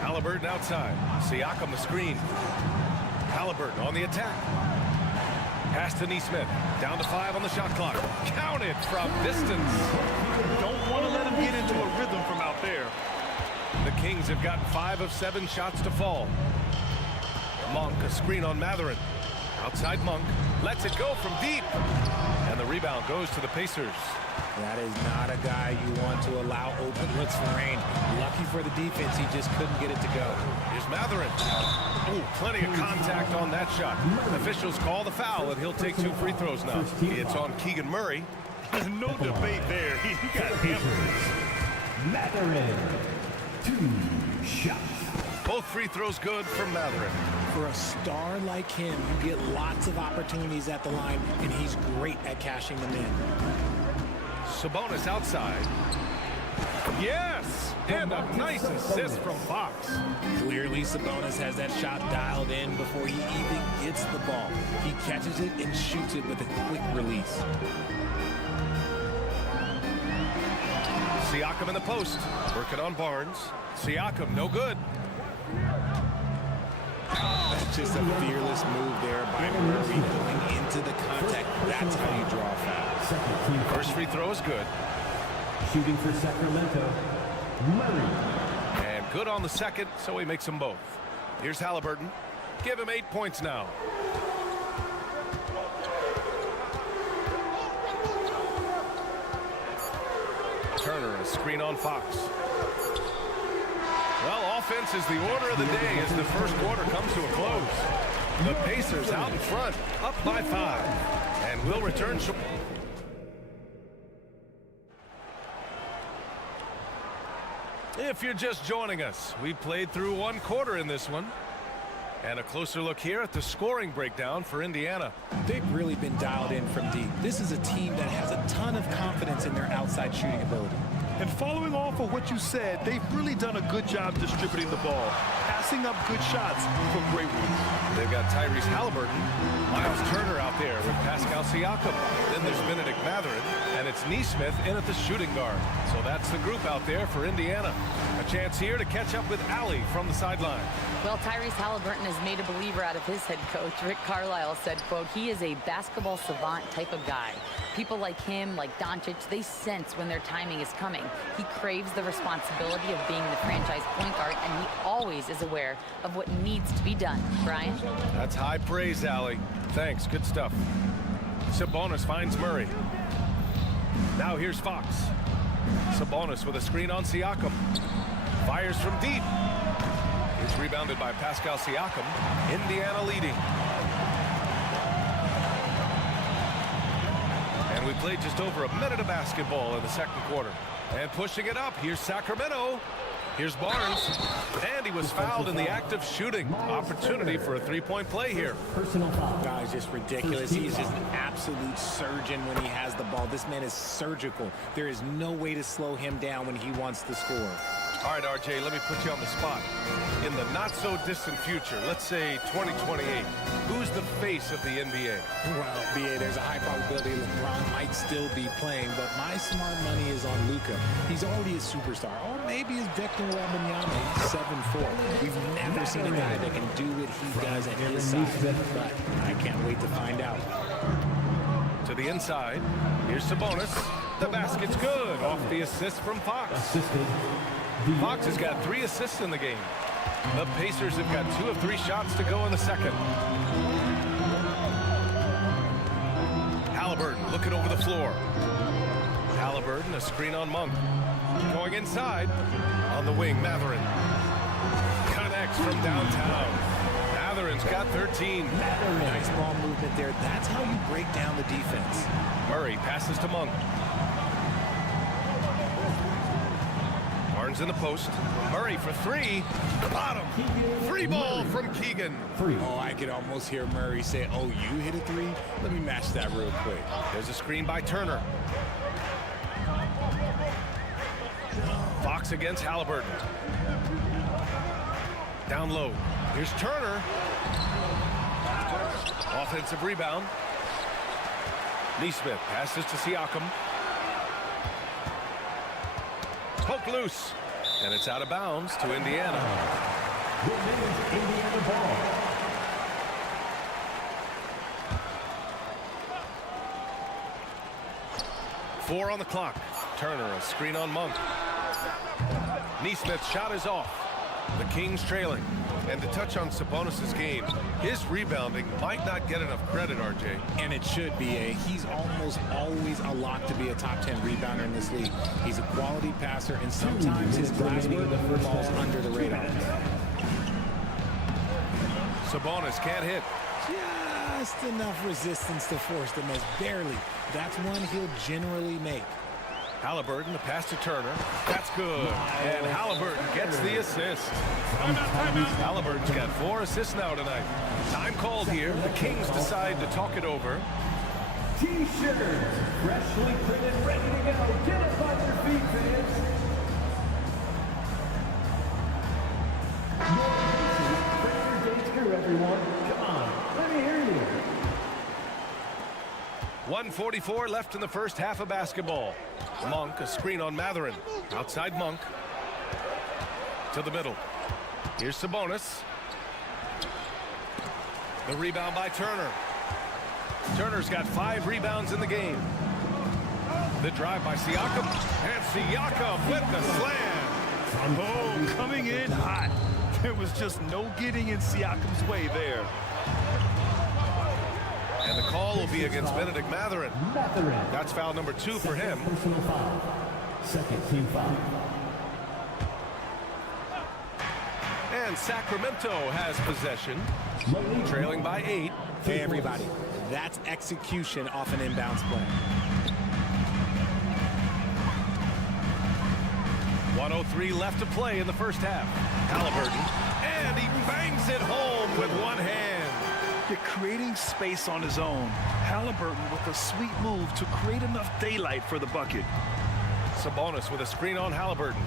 Halliburton outside. Siakam the screen. Halliburton on the attack. Pass to Neesmith. Down to 5 on the shot clock. Counted from distance. Don't want to let him get into a rhythm from out there. The Kings have gotten 5 of 7 shots to fall. Monk, a screen on Mathurin. Outside Monk. Lets it go from deep. And the rebound goes to the Pacers. That is not a guy you want to allow open looks from range. Lucky for the defense, he just couldn't get it to go. Here's Mathurin. Oh, plenty of contact on that shot. Officials call the foul, and he'll take 2 free throws now. It's on Keegan Murray. No debate there. He got hammered. Mathurin. 2 shots. Both free throws good for Mathurin. For a star like him, you get lots of opportunities at the line, and he's great at cashing them in. Sabonis outside. Yes! And a nice assist from Fox. Clearly, Sabonis has that shot dialed in before he even gets the ball. He catches it and shoots it with a quick release. Siakam in the post. Working on Barnes. Siakam, no good. That's just a fearless move there by Murray going into the contact. That's how you draw a foul. First free throw is good. Shooting for Sacramento, Murray. And good on the second, so he makes them both. Here's Halliburton. Give him 8 points now. Turner, a screen on Fox. Well, offense is the order of the day as the first quarter comes to a close. The Pacers out in front, up by 5. And will return. If you're just joining us, we played through one quarter in this one. And a closer look here at the scoring breakdown for Indiana. They've really been dialed in from deep. This is a team that has a ton of confidence in their outside shooting ability. And following off of what you said, they've really done a good job distributing the ball, passing up good shots for great ones. They've got Tyrese Halliburton, Miles Turner out there with Pascal Siakam. Then there's Benedict Mathurin, and it's Neesmith in at the shooting guard. So that's the group out there for Indiana. A chance here to catch up with Allie from the sideline. Well, Tyrese Halliburton has made a believer out of his head coach. Rick Carlisle said, quote, he is a basketball savant type of guy. People like him, like Doncic, they sense when their timing is coming. He craves the responsibility of being the franchise point guard, and he always is aware of what needs to be done. Brian? That's high praise, Allie. Thanks, good stuff. Sabonis finds Murray. Now here's Fox. Sabonis with a screen on Siakam. Fires from deep. It's rebounded by Pascal Siakam. Indiana leading. And we played just over a minute of basketball in the second quarter. And pushing it up, here's Sacramento. Here's Barnes. And he was fouled in the act of shooting. Opportunity for a three-point play here. Personal foul. Guy's just ridiculous. He's just an absolute surgeon when he has the ball. This man is surgical. There is no way to slow him down when he wants to score. All right, RJ, let me put you on the spot. In the not-so-distant future, let's say 2028, who's the face of the NBA? Well, BA, there's a high probability LeBron might still be playing, but my smart money is on Luka. He's already a superstar. Or maybe it's Victor Wembanyama, 7'4". We've never seen a guy that can do what he does at his size, but I can't wait to find out. To the inside, here's Sabonis. The basket's good off the assist from Fox. Fox has got 3 assists in the game. The Pacers have got 2 of 3 shots to go in the second. Halliburton looking over the floor. Halliburton, a screen on Monk. Going inside. On the wing, Mathurin. Connects from downtown. Mathurin's got 13. Nice ball movement there. That's how you break down the defense. Murray passes to Monk. Barnes in the post. Murray for 3. The bottom. Free ball from Keegan. Oh, I could almost hear Murray say, oh, you hit a 3? Let me match that real quick. There's a screen by Turner. Fox against Halliburton. Down low. Here's Turner. Offensive rebound. Neesmith passes to Siakam. Poke loose. And it's out of bounds to Indiana. Indiana ball. Four on the clock. Turner, a screen on Monk. Neesmith's shot is off. The Kings trailing. And to touch on Sabonis' game, his rebounding might not get enough credit, RJ. And it should be. He's almost always a lock to be a top 10 rebounder in this league. He's a quality passer, and sometimes his glass work falls under the radar. Sabonis can't hit. Just enough resistance to force the miss. Barely. That's one he'll generally make. Halliburton, the pass to Turner. That's good. And Halliburton gets the assist. Halliburton's got 4 assists now tonight. Time called here. The Kings decide to talk it over. T-shirts, freshly printed, ready to go. Get up on your feet, fans. Your date's here, everyone. Come on, let me hear you. 1:44 left in the first half of basketball. Monk, a screen on Matherin. Outside Monk. To the middle. Here's Sabonis. The rebound by Turner. Turner's got 5 rebounds in the game. The drive by Siakam. And Siakam with the slam. Oh, coming in hot. There was just no getting in Siakam's way there. And the call will be against Benedict Matherin. That's foul number 2 for him. Personal foul. Second team foul. And Sacramento has possession. Trailing by 8. Hey, everybody. That's execution off an inbounds play. 1:03 left to play in the first half. Halliburton. And he bangs it home with one hand. You're creating space on his own. Halliburton with a sweet move to create enough daylight for the bucket. Sabonis with a screen on Halliburton.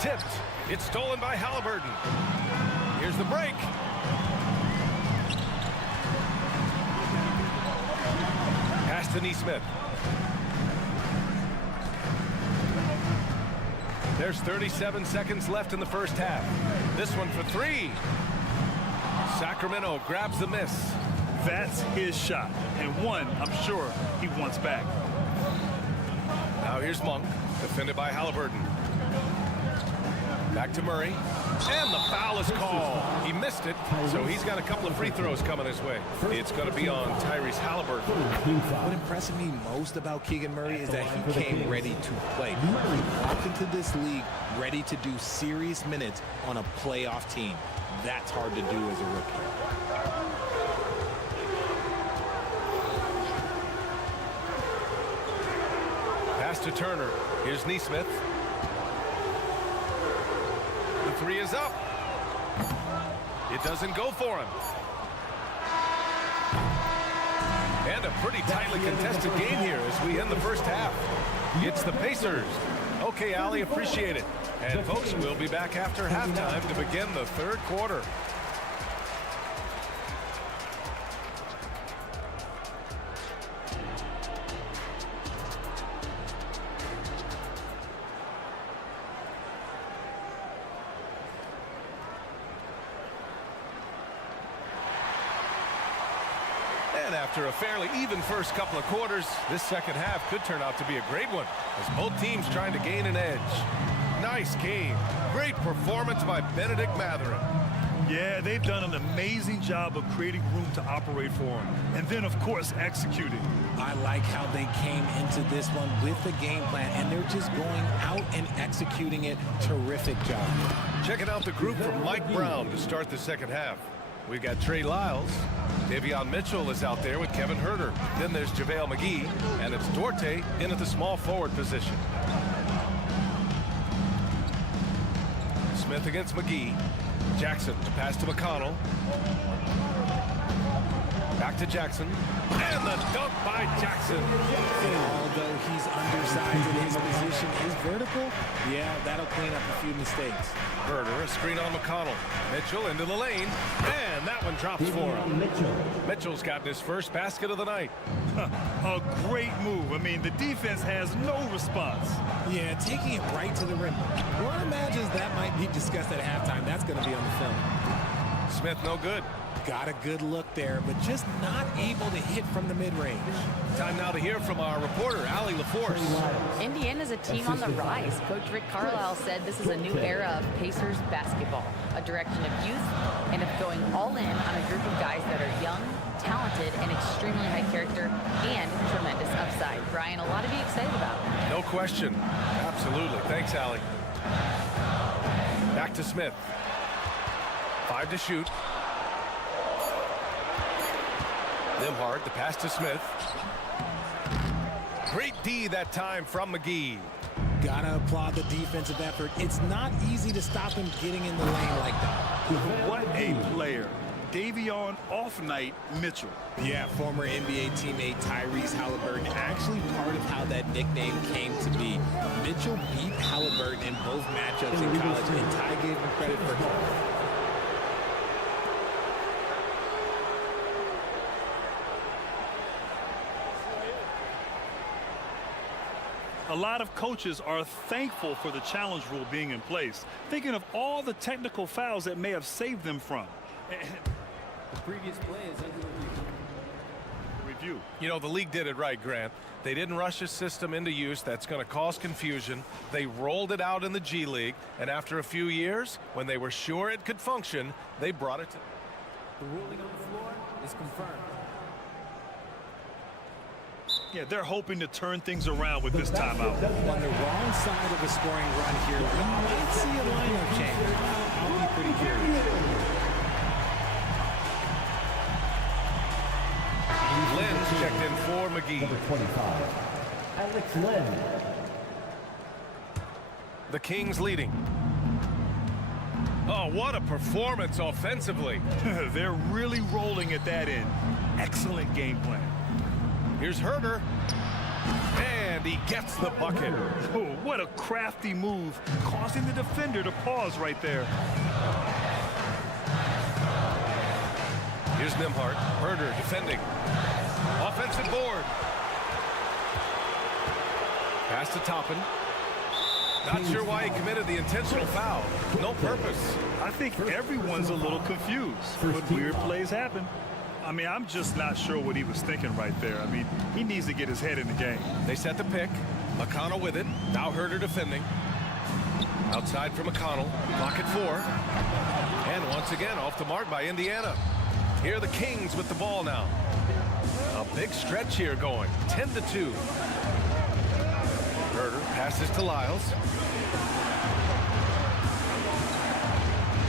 Tipped. It's stolen by Halliburton. Here's the break. Pass to Neesmith. There's 37 seconds left in the first half. This one for 3. Sacramento grabs the miss. That's his shot, and one I'm sure he wants back. Now here's Monk, defended by Halliburton. Back to Murray, and the foul is called. He missed it, so he's got a couple of free throws coming his way. It's going to be on Tyrese Halliburton. What impressed me most about Keegan Murray is that he came ready to play. He walked into this league ready to do serious minutes on a playoff team. That's hard to do as a rookie. Pass to Turner. Here's Neesmith. The 3 is up. It doesn't go for him. And a pretty tightly contested game here as we end the first half. It's the Pacers. Okay, Ali, appreciate it. And folks, we'll be back after halftime to begin the third quarter. And after a fairly even first couple of quarters, this second half could turn out to be a great one as both teams trying to gain an edge. Nice game. Great performance by Benedict Matherin. Yeah, they've done an amazing job of creating room to operate for him. And then, of course, executing. I like how they came into this one with the game plan, and they're just going out and executing it. Terrific job. Checking out the group from Mike Brown to start the second half. We've got Trey Lyles. Davion Mitchell is out there with Kevin Huerter. Then there's JaVale McGee, and it's Duarte in at the small forward position. Smith against McGee. Jackson to pass to McConnell. Back to Jackson. And the dunk by Jackson. And although he's undersized and his position is vertical, yeah, that'll clean up a few mistakes. Huerter, a screen on McConnell. Mitchell into the lane. And that one drops for him. Mitchell's got his first basket of the night. A great move. I mean, the defense has no response. Yeah, taking it right to the rim. One imagines that might be discussed at halftime. That's going to be on the film. Smith no good. Got a good look there, but just not able to hit from the mid-range. Time now to hear from our reporter, Allie LaForce. Indiana's a team on the rise. Coach Rick Carlisle said this is a new era of Pacers basketball, a direction of youth and of going all in on a group of guys that are young, talented, and extremely high character and tremendous upside. Brian, a lot to be excited about. No question. Absolutely. Thanks, Allie. Back to Smith. 5 to shoot. Nimhard, the pass to Smith. Great D that time from McGee. Gotta applaud the defensive effort. It's not easy to stop him getting in the lane like that. What a player. Davion off night Mitchell. Yeah, former NBA teammate Tyrese Halliburton, actually part of how that nickname came to be. Mitchell beat Halliburton in both matchups in college, and Ty gave him credit for A lot of coaches are thankful for the challenge rule being in place, thinking of all the technical fouls that may have saved them from. The previous play is under review. You know, the league did it right, Grant. They didn't rush a system into use that's going to cause confusion. They rolled it out in the G League, and after a few years, when they were sure it could function, they brought it to... The ruling on the floor is confirmed. Yeah, they're hoping to turn things around with this timeout. On the wrong side of a scoring run here, we might see a lineup change. I'll be pretty curious. Lynn's checked in for McGee. Number 25, Alex Lynn. The Kings leading. Oh, what a performance offensively. They're really rolling at that end. Excellent game plan. Here's Herder. And he gets the bucket. Oh, what a crafty move, causing the defender to pause right there. Here's Nembhard. Herder defending. Offensive board. Pass to Toppin. Not sure why he committed the intentional foul. No purpose. I think everyone's a little confused, but weird plays happen. I mean, I'm just not sure what he was thinking right there. I mean, he needs to get his head in the game. They set the pick. McConnell with it. Now Herder defending. Outside for McConnell. Pocket 4. And once again, off the mark by Indiana. Here are the Kings with the ball now. A big stretch here going. 10-2. Herder passes to Lyles.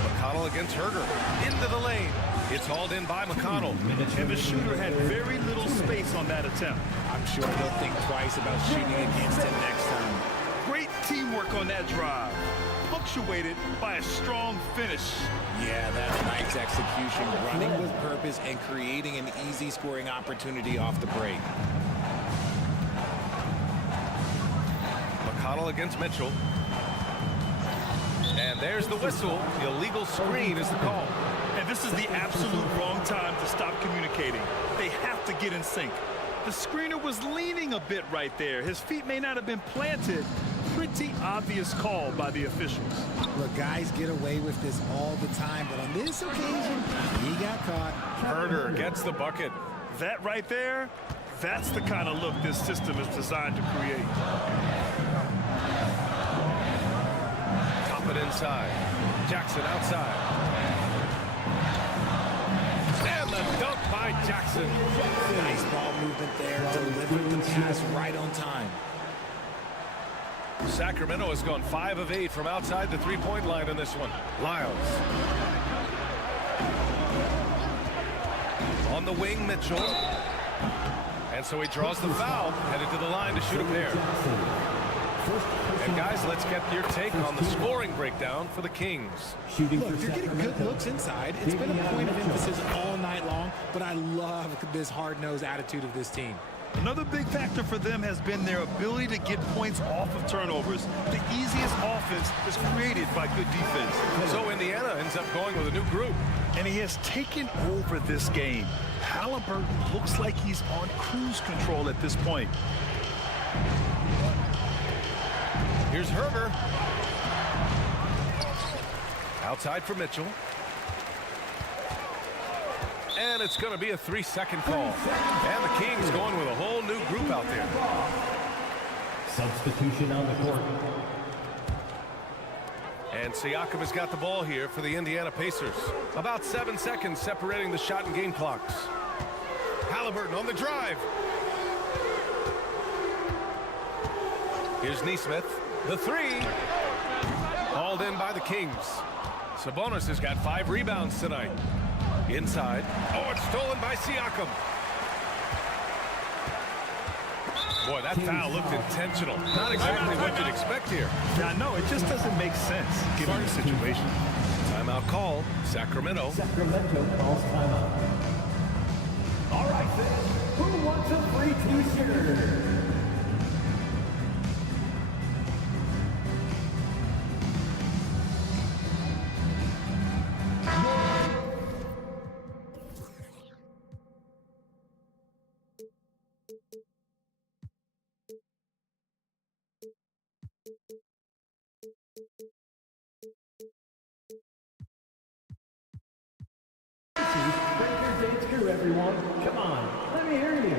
McConnell against Herder. Into the lane. It's hauled in by McConnell. And the shooter had very little space on that attempt. I'm sure they'll think twice about shooting against him next time. Great teamwork on that drive. Punctuated by a strong finish. Yeah, that's nice execution. Running with purpose and creating an easy scoring opportunity off the break. McConnell against Mitchell. And there's the whistle. The illegal screen is the call. And this is the absolute wrong time to stop communicating. They have to get in sync. The screener was leaning a bit right there. His feet may not have been planted. Pretty obvious call by the officials. Look, guys get away with this all the time, but on this occasion, he got caught. Herder gets the bucket. That right there, that's the kind of look this system is designed to create. Top it inside. Jackson outside. And the dunk by Jackson. Nice ball movement there. Delivered the pass right on time. Sacramento has gone 5 of 8 from outside the three-point line in this one. Lyles. On the wing, Mitchell. And so he draws the foul, headed to the line to shoot a pair. And guys, let's get your take on the scoring breakdown for the Kings. Look, they're getting good looks inside. It's been a point of emphasis all night long, but I love this hard-nosed attitude of this team. Another big factor for them has been their ability to get points off of turnovers. The easiest offense is created by good defense. So Indiana ends up going with a new group. And he has taken over this game. Halliburton looks like he's on cruise control at this point. Here's Herder. Outside for Mitchell. And it's going to be a 3-second call. And the Kings going with a whole new group out there. Substitution on the court. And Siakam has got the ball here for the Indiana Pacers. About 7 seconds separating the shot and game clocks. Halliburton on the drive. Here's Nesmith. The 3. Hauled in by the Kings. Sabonis has got 5 rebounds tonight. Inside. Oh, it's stolen by Siakam. Boy, that foul looked intentional. Not exactly what you'd expect here. Yeah, no, it just doesn't make sense given the situation. Timeout call, Sacramento. Sacramento calls timeout. All right, then. Who wants a free t-shirt? Break your dates here, everyone. Come on, let me hear you.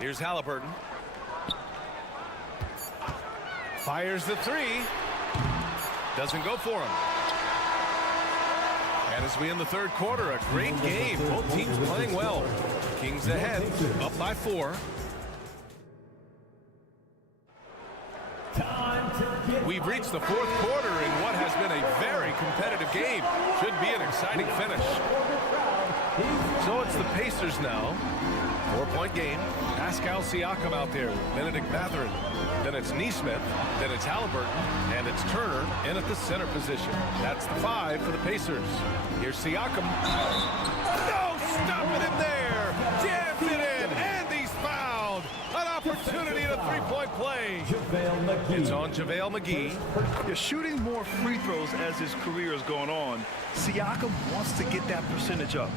Here's Halliburton. Fires the three. Doesn't go for him. And as we end the third quarter, a great game. Both teams playing well. Kings ahead, up by 4. We've reached the fourth quarter in what has been a very competitive game. Should be an exciting finish. So it's the Pacers now. 4-point game. Pascal Siakam out there with Benedict Mathurin. Then it's Neesmith. Then it's Halliburton. And it's Turner in at the center position. That's the 5 for the Pacers. Here's Siakam. No, stopping him there. Jams it in. And he's fouled. An opportunity at a 3-point play. It's on JaVale McGee. You're shooting more free throws as his career is going on. Siakam wants to get that percentage up.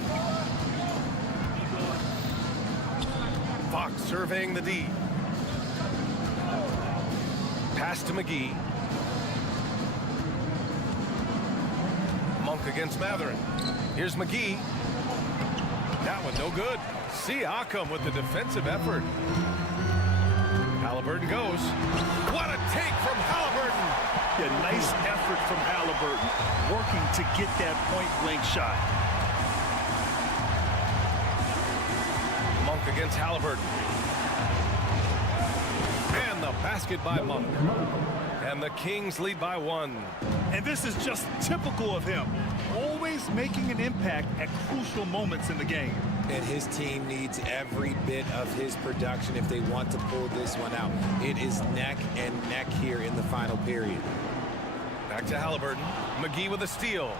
Fox surveying the D. Pass to McGee. Monk against Mathurin. Here's McGee. That one no good. Siakam with the defensive effort. Halliburton goes. What a take from Halliburton. Yeah, nice effort from Halliburton, working to get that point-blank shot. Monk against Halliburton. And the basket by Monk. And the Kings lead by 1. And this is just typical of him, always making an impact at crucial moments in the game. And his team needs every bit of his production if they want to pull this one out. It is neck and neck here in the final period. Back to Halliburton. McGee with a steal.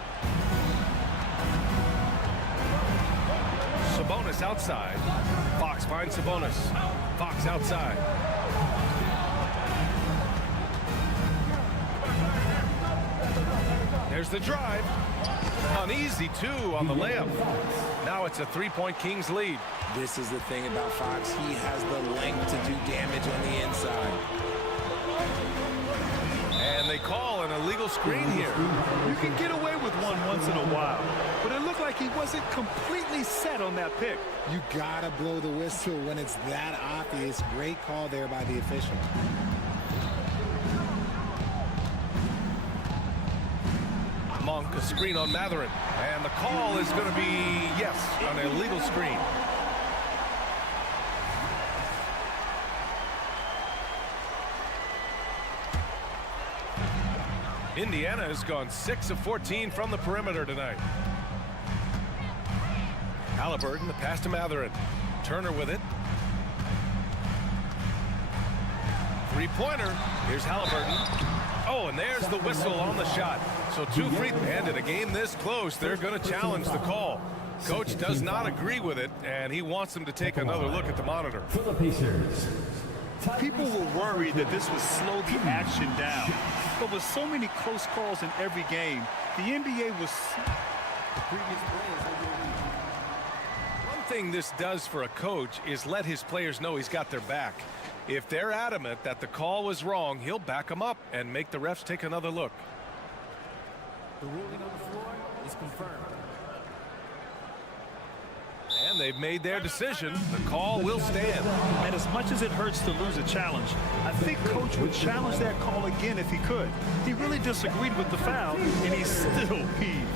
Sabonis outside. Fox finds Sabonis. Fox outside. There's the drive. An easy 2 on the layup. Now it's a 3-point Kings lead. This is the thing about Fox. He has the length to do damage on the inside. And they call an illegal screen here. You can get away with one once in a while, but it looked like he wasn't completely set on that pick. You gotta blow the whistle when it's that obvious. Great call there by the official. Monk, a screen on Mathurin. And the call is going to be, yes, an illegal screen. Indiana has gone 6 of 14 from the perimeter tonight. Halliburton, the pass to Mathurin. Turner with it. 3-pointer. Here's Halliburton. Oh, and there's the whistle on the shot. So 2 free, and in a game this close, they're going to challenge the call. Coach does not agree with it, and he wants them to take another look at the monitor. For the Pacers. People were worried that this would slow the action down. But with so many close calls in every game, the NBA was... One thing this does for a coach is let his players know he's got their back. If they're adamant that the call was wrong, he'll back them up and make the refs take another look. The ruling on the floor is confirmed. And they've made their decision. The call will stand. And as much as it hurts to lose a challenge, I think Coach would challenge that call again if he could. He really disagreed with the foul, and he's still peeved.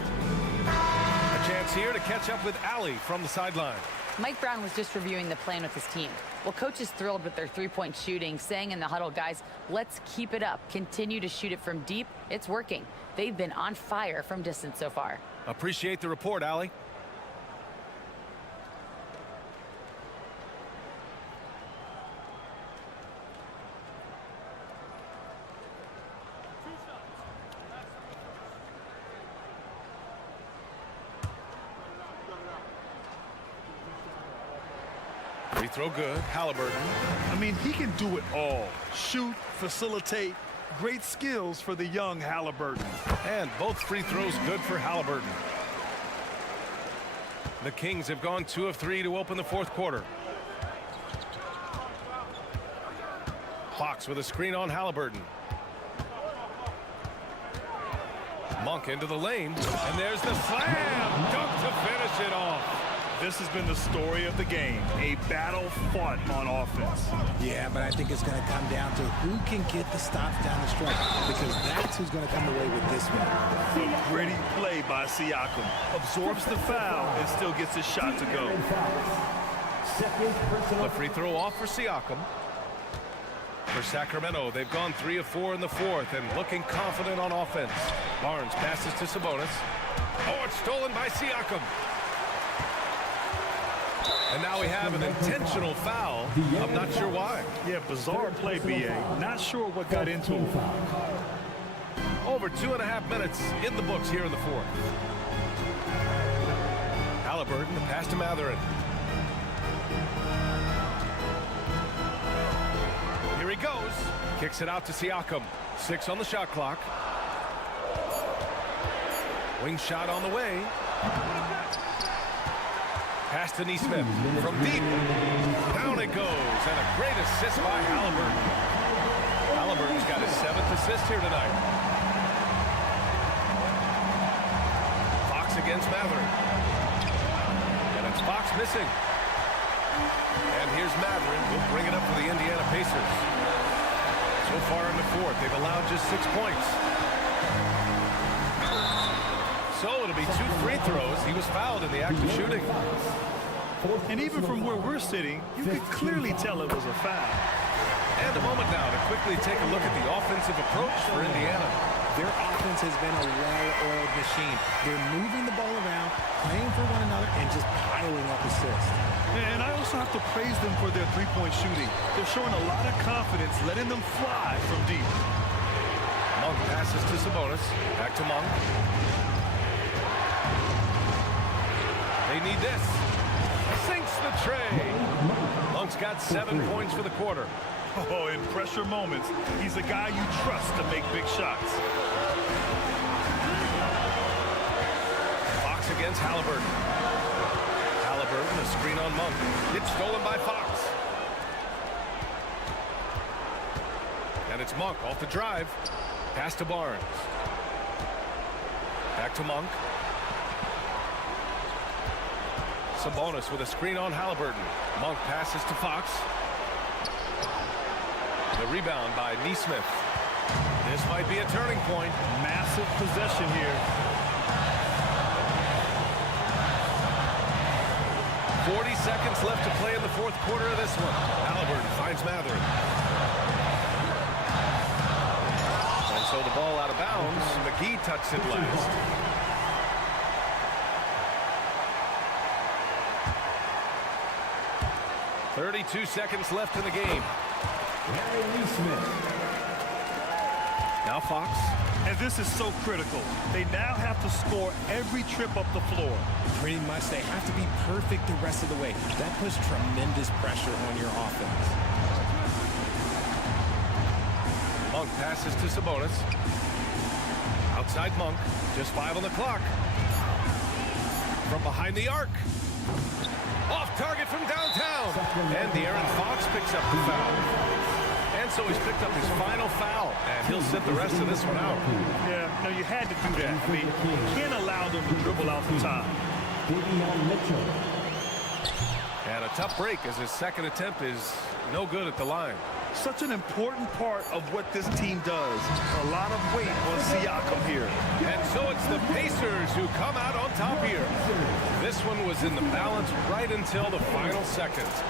A chance here to catch up with Allie from the sideline. Mike Brown was just reviewing the plan with his team. Well, Coach is thrilled with their 3-point shooting, saying in the huddle, guys, let's keep it up. Continue to shoot it from deep. It's working. They've been on fire from distance so far. Appreciate the report, Allie. Free throw good. Halliburton. I mean, he can do it all. Shoot, facilitate. Great skills for the young Halliburton. And both free throws good for Halliburton. The Kings have gone 2 of 3 to open the fourth quarter. Fox with a screen on Halliburton. Monk into the lane, and there's the slam dunk to finish it off. This has been the story of the game, a battle fought on offense. Yeah, but I think it's going to come down to who can get the stops down the stretch, because that's who's going to come away with this one. A gritty play by Siakam. Absorbs the foul and still gets his shot to go. The free throw off for Siakam. For Sacramento, they've gone 3 of 4 in the fourth and looking confident on offense. Barnes passes to Sabonis. Oh, it's stolen by Siakam. And now we have an intentional foul. I'm not sure why. Yeah, bizarre play, B.A. Not sure what got into him. Over 2.5 minutes in the books here in the fourth. Halliburton, the pass to Mathurin. Here he goes. Kicks it out to Siakam. 6 on the shot clock. Wing shot on the way. Pass to Neesmith from deep. Down it goes. And a great assist by Halliburton. Halliburton's got his 7th assist here tonight. Fox against Mathurin. And it's Fox missing. And here's Mathurin. Will bring it up for the Indiana Pacers. So far in the fourth, they've allowed just 6 points. So it'll be 2 free throws. He was fouled in the act of shooting. And even from where we're sitting, you could clearly tell it was a foul. And a moment now to quickly take a look at the offensive approach for Indiana. Their offense has been a well-oiled machine. They're moving the ball around, playing for one another, and just piling up assists. And I also have to praise them for their three-point shooting. They're showing a lot of confidence, letting them fly from deep. Monk passes to Sabonis. Back to Monk. They need this. Sinks the tray. Monk's got 7 points for the quarter. Oh, in pressure moments, he's a guy you trust to make big shots. Fox against Halliburton. Halliburton, a screen on Monk. It's stolen by Fox. And it's Monk off the drive. Pass to Barnes. Back to Monk. Sabonis with a screen on Halliburton. Monk passes to Fox. The rebound by Neesmith. This might be a turning point. Massive possession here. 40 seconds left to play in the fourth quarter of this one. Halliburton finds Mathurin. And so the ball out of bounds. McGee touched it last. .32 seconds left in the game. Now Fox. And this is so critical. They now have to score every trip up the floor. Pretty much, they have to be perfect the rest of the way. That puts tremendous pressure on your offense. Monk passes to Sabonis. Outside Monk. Just 5 on the clock. From behind the arc. Off target from downtown. And De'Aaron Fox picks up the foul. And so he's picked up his final foul. And he'll sit the rest of this one out. Yeah, no, you had to do that. I mean, you can't allow them to dribble out the time. And a tough break as his second attempt is no good at the line. Such an important part of what this team does. A lot of weight on Siakam here. And so it's the Pacers who come out on top here. This one was in the balance right until the final seconds.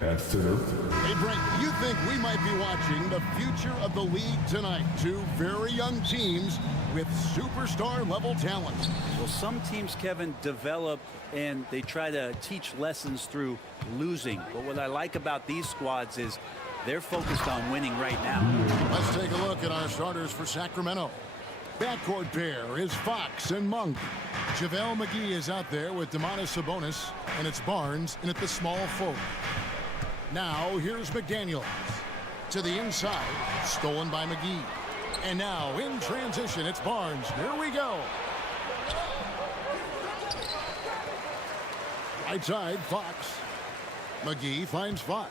Hey, Brent, you think we might be watching the future of the league tonight? Two very young teams with superstar-level talent. Well, some teams, Kevin, develop and they try to teach lessons through losing. But what I like about these squads is they're focused on winning right now. Let's take a look at our starters for Sacramento. Backcourt pair is Fox and Monk. JaVale McGee is out there with Domantas Sabonis, and it's Barnes in at the small forward. Now, here's McDaniels. To the inside, stolen by McGee. And now, in transition, it's Barnes. Here we go. Right side, Fox. McGee finds Fox.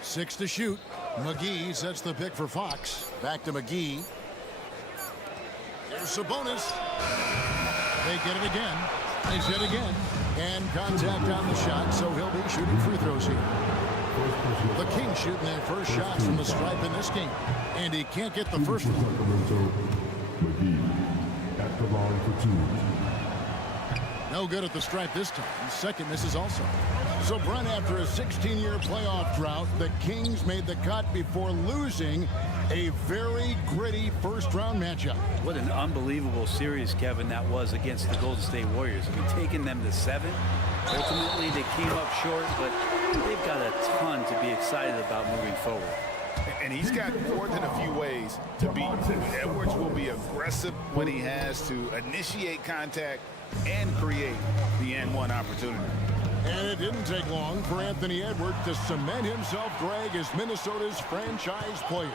6 to shoot. McGee sets the pick for Fox. Back to McGee. There's Sabonis. They get it again. They hit again. And contact on the shot, so he'll be shooting free throws here. The Kings shooting their first shots from the stripe in this game. And he can't get the first one. No good at the stripe this time. Second misses also. So, Brent, after a 16-year playoff drought, the Kings made the cut before losing a very gritty first-round matchup. What an unbelievable series, Kevin, that was against the Golden State Warriors. I mean, taking them to 7. Ultimately, they came up short, but they've got a ton to be excited about moving forward. And he's got more than a few ways to beat. Edwards will be aggressive when he has to initiate contact and create the N1 opportunity. And it didn't take long for Anthony Edwards to cement himself, Greg, as Minnesota's franchise player.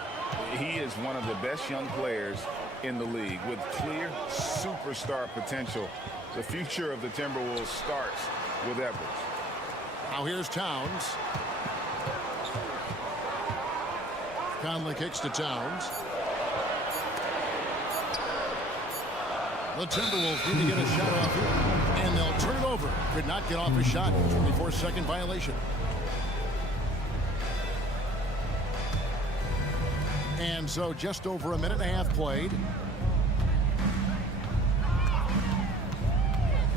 He is one of the best young players in the league with clear superstar potential. The future of the Timberwolves starts with Edwards. Now here's Towns. Conley kicks to Towns. The Timberwolves need to get a shot off here. And they'll turn it over. Could not get off a shot. 24-second violation. And so just over a minute and a half played.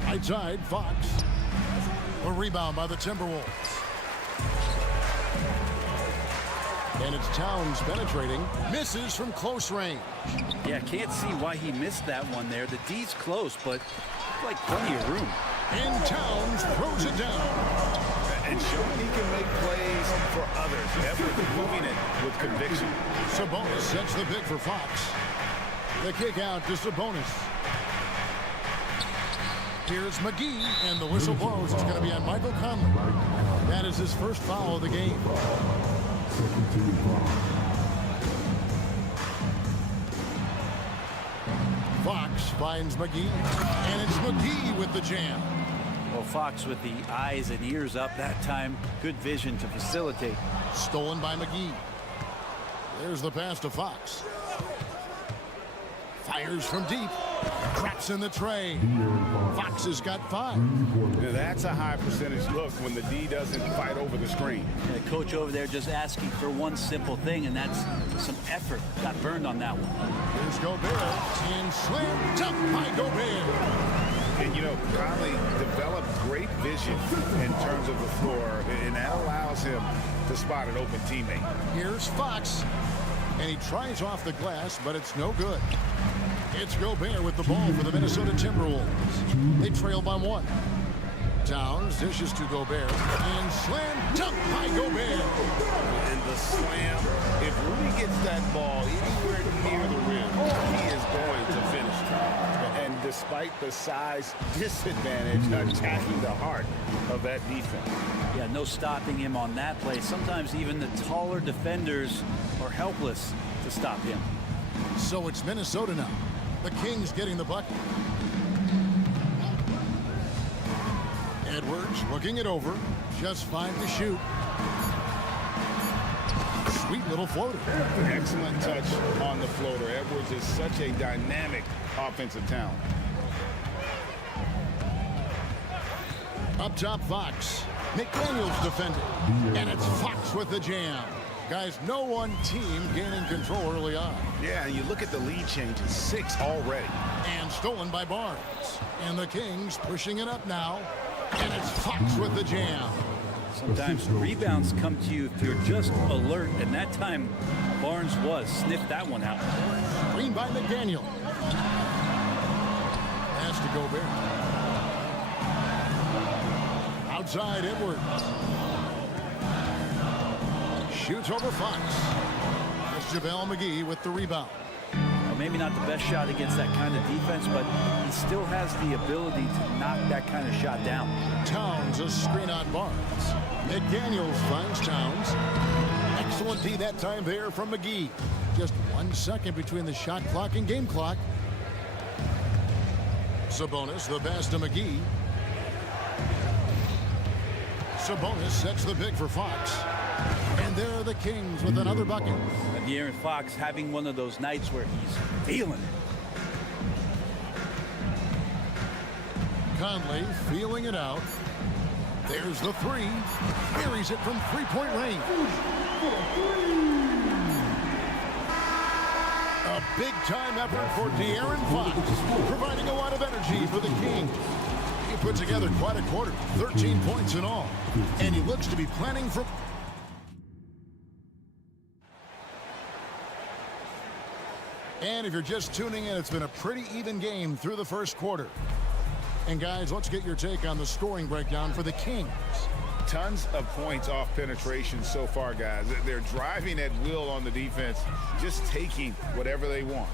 Right side, Fox. A rebound by the Timberwolves. And it's Towns penetrating. Misses from close range. Yeah, can't see why he missed that one there. The D's close, but like plenty of room. And Towns throws it down. And showing he can make plays for others. Edwards moving it with conviction. Sabonis sets the pick for Fox. The kick out to Sabonis. Here's McGee, and the whistle blows. It's going to be on Michael Conley. That is his first foul of the game. Fox finds McGee, and it's McGee with the jam. Well, Fox with the eyes and ears up that time. Good vision to facilitate. Stolen by McGee. There's the pass to Fox. Fires from deep. Traps in the tray. Fox has got 5. Now that's a high percentage look when the D doesn't fight over the screen. The coach over there just asking for one simple thing, and that's some effort. Got burned on that one. Here's Gobert. And slammed up by Gobert. And, you know, Conley developed great vision in terms of the floor, and that allows him to spot an open teammate. Here's Fox, and he tries off the glass, but it's no good. It's Gobert with the ball for the Minnesota Timberwolves. They trail by 1. Towns dishes to Gobert, and slam dunk by Gobert. And the slam, if Rudy gets that ball anywhere near the rim, he is going to finish. And despite the size disadvantage, attacking the heart of that defense. Yeah, no stopping him on that play. Sometimes even the taller defenders are helpless to stop him. So it's Minnesota now. The Kings getting the bucket. Edwards looking it over. Just 5 to shoot. Sweet little floater. Excellent touch on the floater. Edwards is such a dynamic offensive talent. Up top, Fox. McDaniels defended. And it's Fox with the jam. Guys, no one team gaining control early on. Yeah, and you look at the lead changes, 6 already. And stolen by Barnes. And the Kings pushing it up now. And it's Fox with the jam. Sometimes rebounds come to you if you're just alert, and that time Barnes was. Sniffed that one out. Screen by McDaniel. Pass to Gobert. Outside Edwards. Shoots over Fox. That's JaVale McGee with the rebound. Well, maybe not the best shot against that kind of defense, but he still has the ability to knock that kind of shot down. Towns a screen on Barnes. McDaniels finds Towns. Excellent D that time there from McGee. Just 1 second between the shot clock and game clock. Sabonis the pass to McGee. Sabonis sets the pick for Fox. And there are the Kings with another bucket. And De'Aaron Fox having one of those nights where he's feeling it. Conley feeling it out. There's the 3. Buries it from 3-point range. A big-time effort for De'Aaron Fox, providing a lot of energy for the Kings. He put together quite a quarter, 13 points in all. And he looks to be planning for... And if you're just tuning in, it's been a pretty even game through the first quarter. And guys, let's get your take on the scoring breakdown for the Kings. Tons of points off penetration so far, guys. They're driving at will on the defense, just taking whatever they want.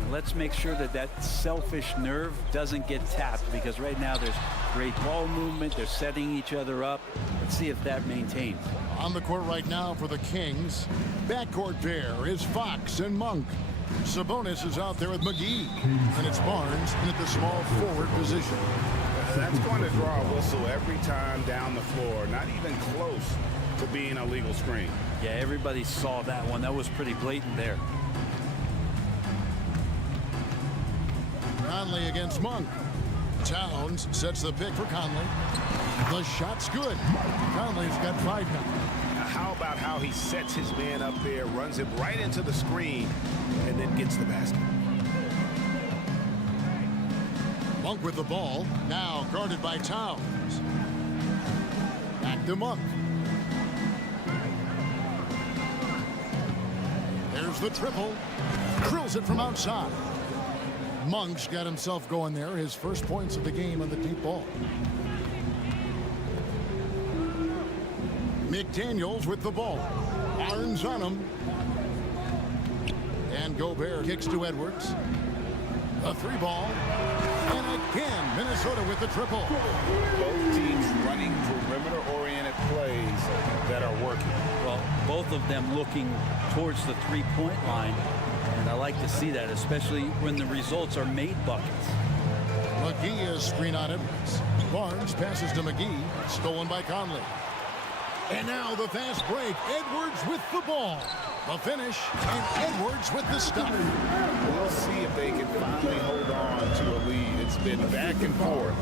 And let's make sure that that selfish nerve doesn't get tapped, because right now there's great ball movement. They're setting each other up. Let's see if that maintains. On the court right now for the Kings, backcourt pair is Fox and Monk. Sabonis is out there with McGee, and it's Barnes in at the small forward position. That's going to draw a whistle every time down the floor, not even close to being a legal screen. Yeah, everybody saw that one. That was pretty blatant there. Conley against Monk. Towns sets the pick for Conley. The shot's good. Conley's got 5 now. How about how he sets his man up there, runs him right into the screen, and then gets the basket. Monk with the ball, now guarded by Towns. Back to Monk. There's the triple. Drills it from outside. Monk's got himself going there, his first points of the game on the deep ball. McDaniels with the ball. Barnes on him. And Gobert kicks to Edwards. A 3 ball. And again, Minnesota with the triple. Both teams running perimeter-oriented plays that are working. Well, both of them looking towards the 3-point line. And I like to see that, especially when the results are made buckets. McGee is screen on Edwards. Barnes passes to McGee. Stolen by Conley. And now the fast break. Edwards with the ball. The finish, and Edwards with the stop. We'll see if they can finally hold on to a lead. It's been back and forth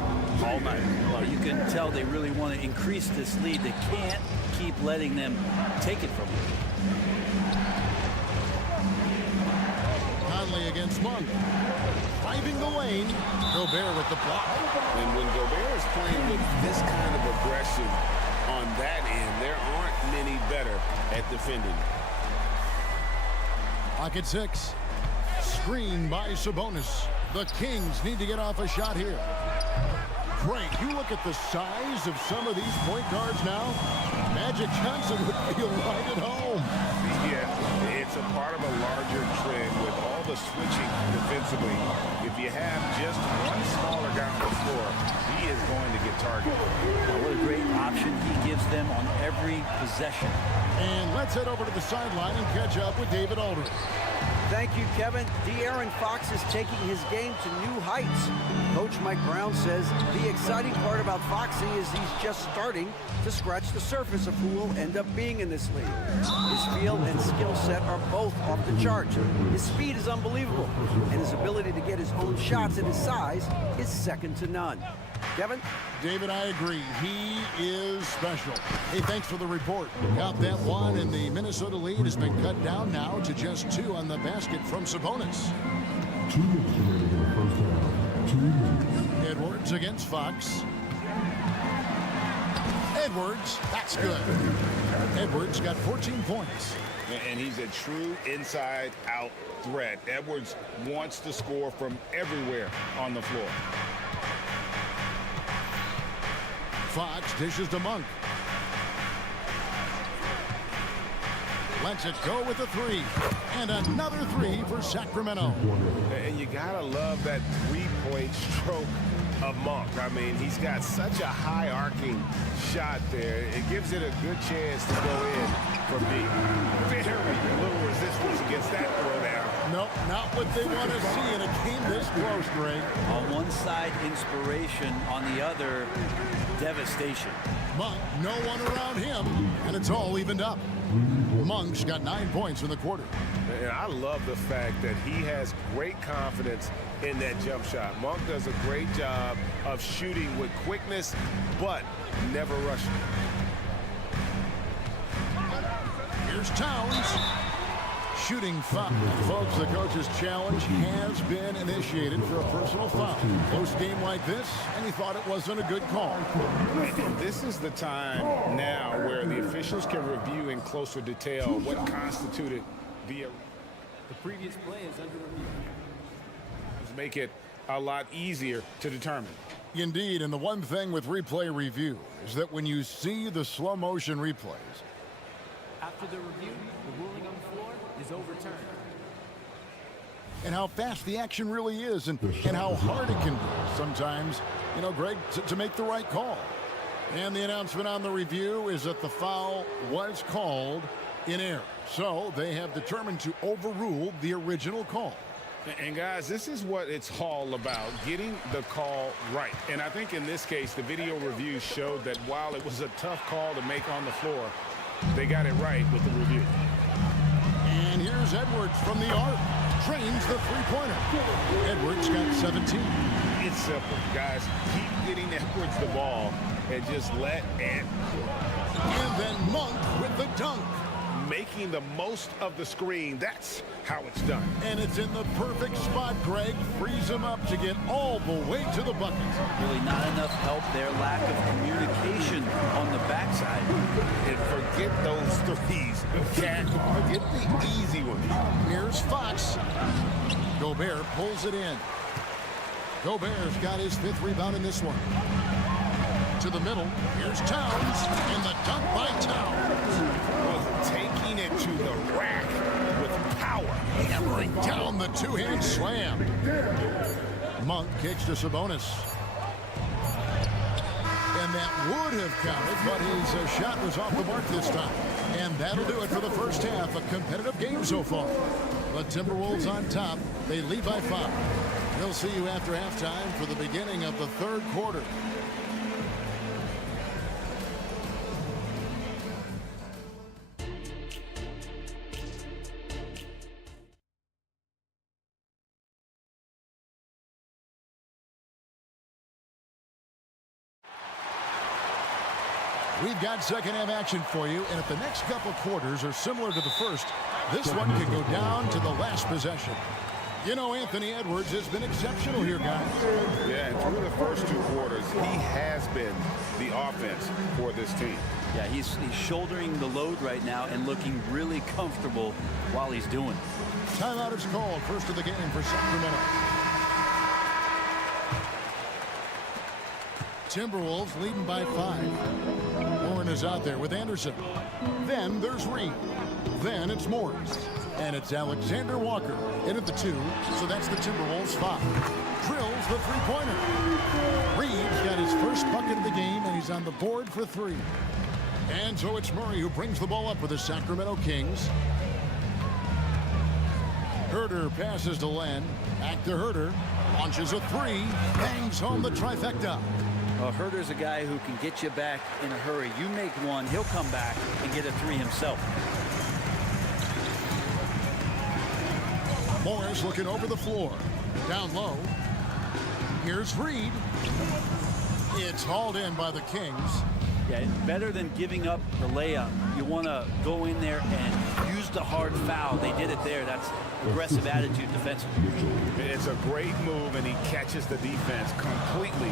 all night. Well, you can tell they really want to increase this lead. They can't keep letting them take it from them. Conley against Monk. Driving the lane. Gobert with the block. And when Gobert is playing with this kind of aggression on that end, there aren't many better at defending. Pocket 6. Screen by Sabonis. The Kings need to get off a shot here. Frank, you look at the size of some of these point guards now. Magic Johnson would feel right at home. Yeah, it's a part of a larger trend with all the switching defensively. If you have just one smaller guy on the floor, he is going to get targeted. Well, what a great option he gives them on every possession. And let's head over to the sideline and catch up with David Aldridge. Thank you, Kevin. De'Aaron Fox is taking his game to new heights. Coach Mike Brown says the exciting part about Foxy is he's just starting to scratch the surface of who will end up being in this league. His feel and skill set are both off the charts. His speed is unbelievable, and his ability to get his own shots at his size is second to none. Kevin? David, I agree. He is special. Hey, thanks for the report. Got that one, and the Minnesota lead has been cut down now to just 2 on the basket from Sabonis. 2 minutes remaining in the first half. 2 minutes. Edwards against Fox. Edwards, that's good. Edwards got 14 points. And he's a true inside-out threat. Edwards wants to score from everywhere on the floor. Fox dishes to Monk. Lets it go with a 3. And another 3 for Sacramento. And you gotta love that 3-point stroke of Monk. I mean, he's got such a high arcing shot there. It gives it a good chance to go in for me. Very little resistance against that throwdown. Nope, not what they want to see in a game this close, Greg. On one side, inspiration. On the other, devastation. Monk, no one around him, and it's all evened up. Monk's got 9 points in the quarter. And I love the fact that he has great confidence in that jump shot. Monk does a great job of shooting with quickness, but never rushing. Here's Towns. Shooting foul. Folks, the coach's challenge has been initiated for a personal foul. Close game like this, and he thought it wasn't a good call. This is the time now where the officials can review in closer detail what constituted the previous play is under review. Make it a lot easier to determine. Indeed, and the one thing with replay review is that when you see the slow motion replays, after the review, the ruling on the floor is overturned. And how fast the action really is, and how hard it can be sometimes, you know, Greg, to make the right call. And the announcement on the review is that the foul was called in error. So they have determined to overrule the original call. And guys, this is what it's all about, getting the call right. And I think in this case, the video review showed that while it was a tough call to make on the floor, they got it right with the review. And here's Edwards from the arc. Trains the three-pointer. Edwards got 17. It's simple, guys. Keep getting Edwards the ball and just let it. And then Monk with the dunk. Making the most of the screen. That's how it's done. And it's in the perfect spot, Greg. Frees him up to get all the way to the bucket. Really not enough help there. Lack of communication on the backside. And forget those threes. Get the easy one. Here's Fox. Gobert pulls it in. Gobert's got his 5th rebound in this one. To the middle. Here's Towns. And the dunk by Towns. Taking it to the rack with power. Hammering down the two-hand slam. Monk kicks to Sabonis. And that would have counted, but his shot was off the mark this time. And that'll do it for the first half. A competitive game so far. The Timberwolves on top. They lead by 5. We'll see you after halftime for the beginning of the third quarter. We've got second half action for you, and if the next couple quarters are similar to the first, this one could go down to the last possession. You know, Anthony Edwards has been exceptional here, guys. Yeah, and through the first 2 quarters, he has been the offense for this team. Yeah, he's shouldering the load right now and looking really comfortable while he's doing it. Timeout is called. First of the game for Sacramento. Timberwolves leading by 5. Warren is out there with Anderson. Then there's Reed. Then it's Morris. And it's Alexander Walker in at the 2, so that's the Timberwolves 5. Drills the three-pointer. Reed's got his first bucket of the game, and he's on the board for 3. And so it's Murray who brings the ball up for the Sacramento Kings. Herter passes to Len. Back to Herter. Launches a 3. Bangs home the trifecta. Herter's a guy who can get you back in a hurry. You make one, he'll come back and get a 3 himself. Morris looking over the floor. Down low. Here's Reed. It's hauled in by the Kings. Yeah, better than giving up the layup. You want to go in there and use the hard foul. They did it there. That's aggressive attitude defensively. It's a great move, and he catches the defense completely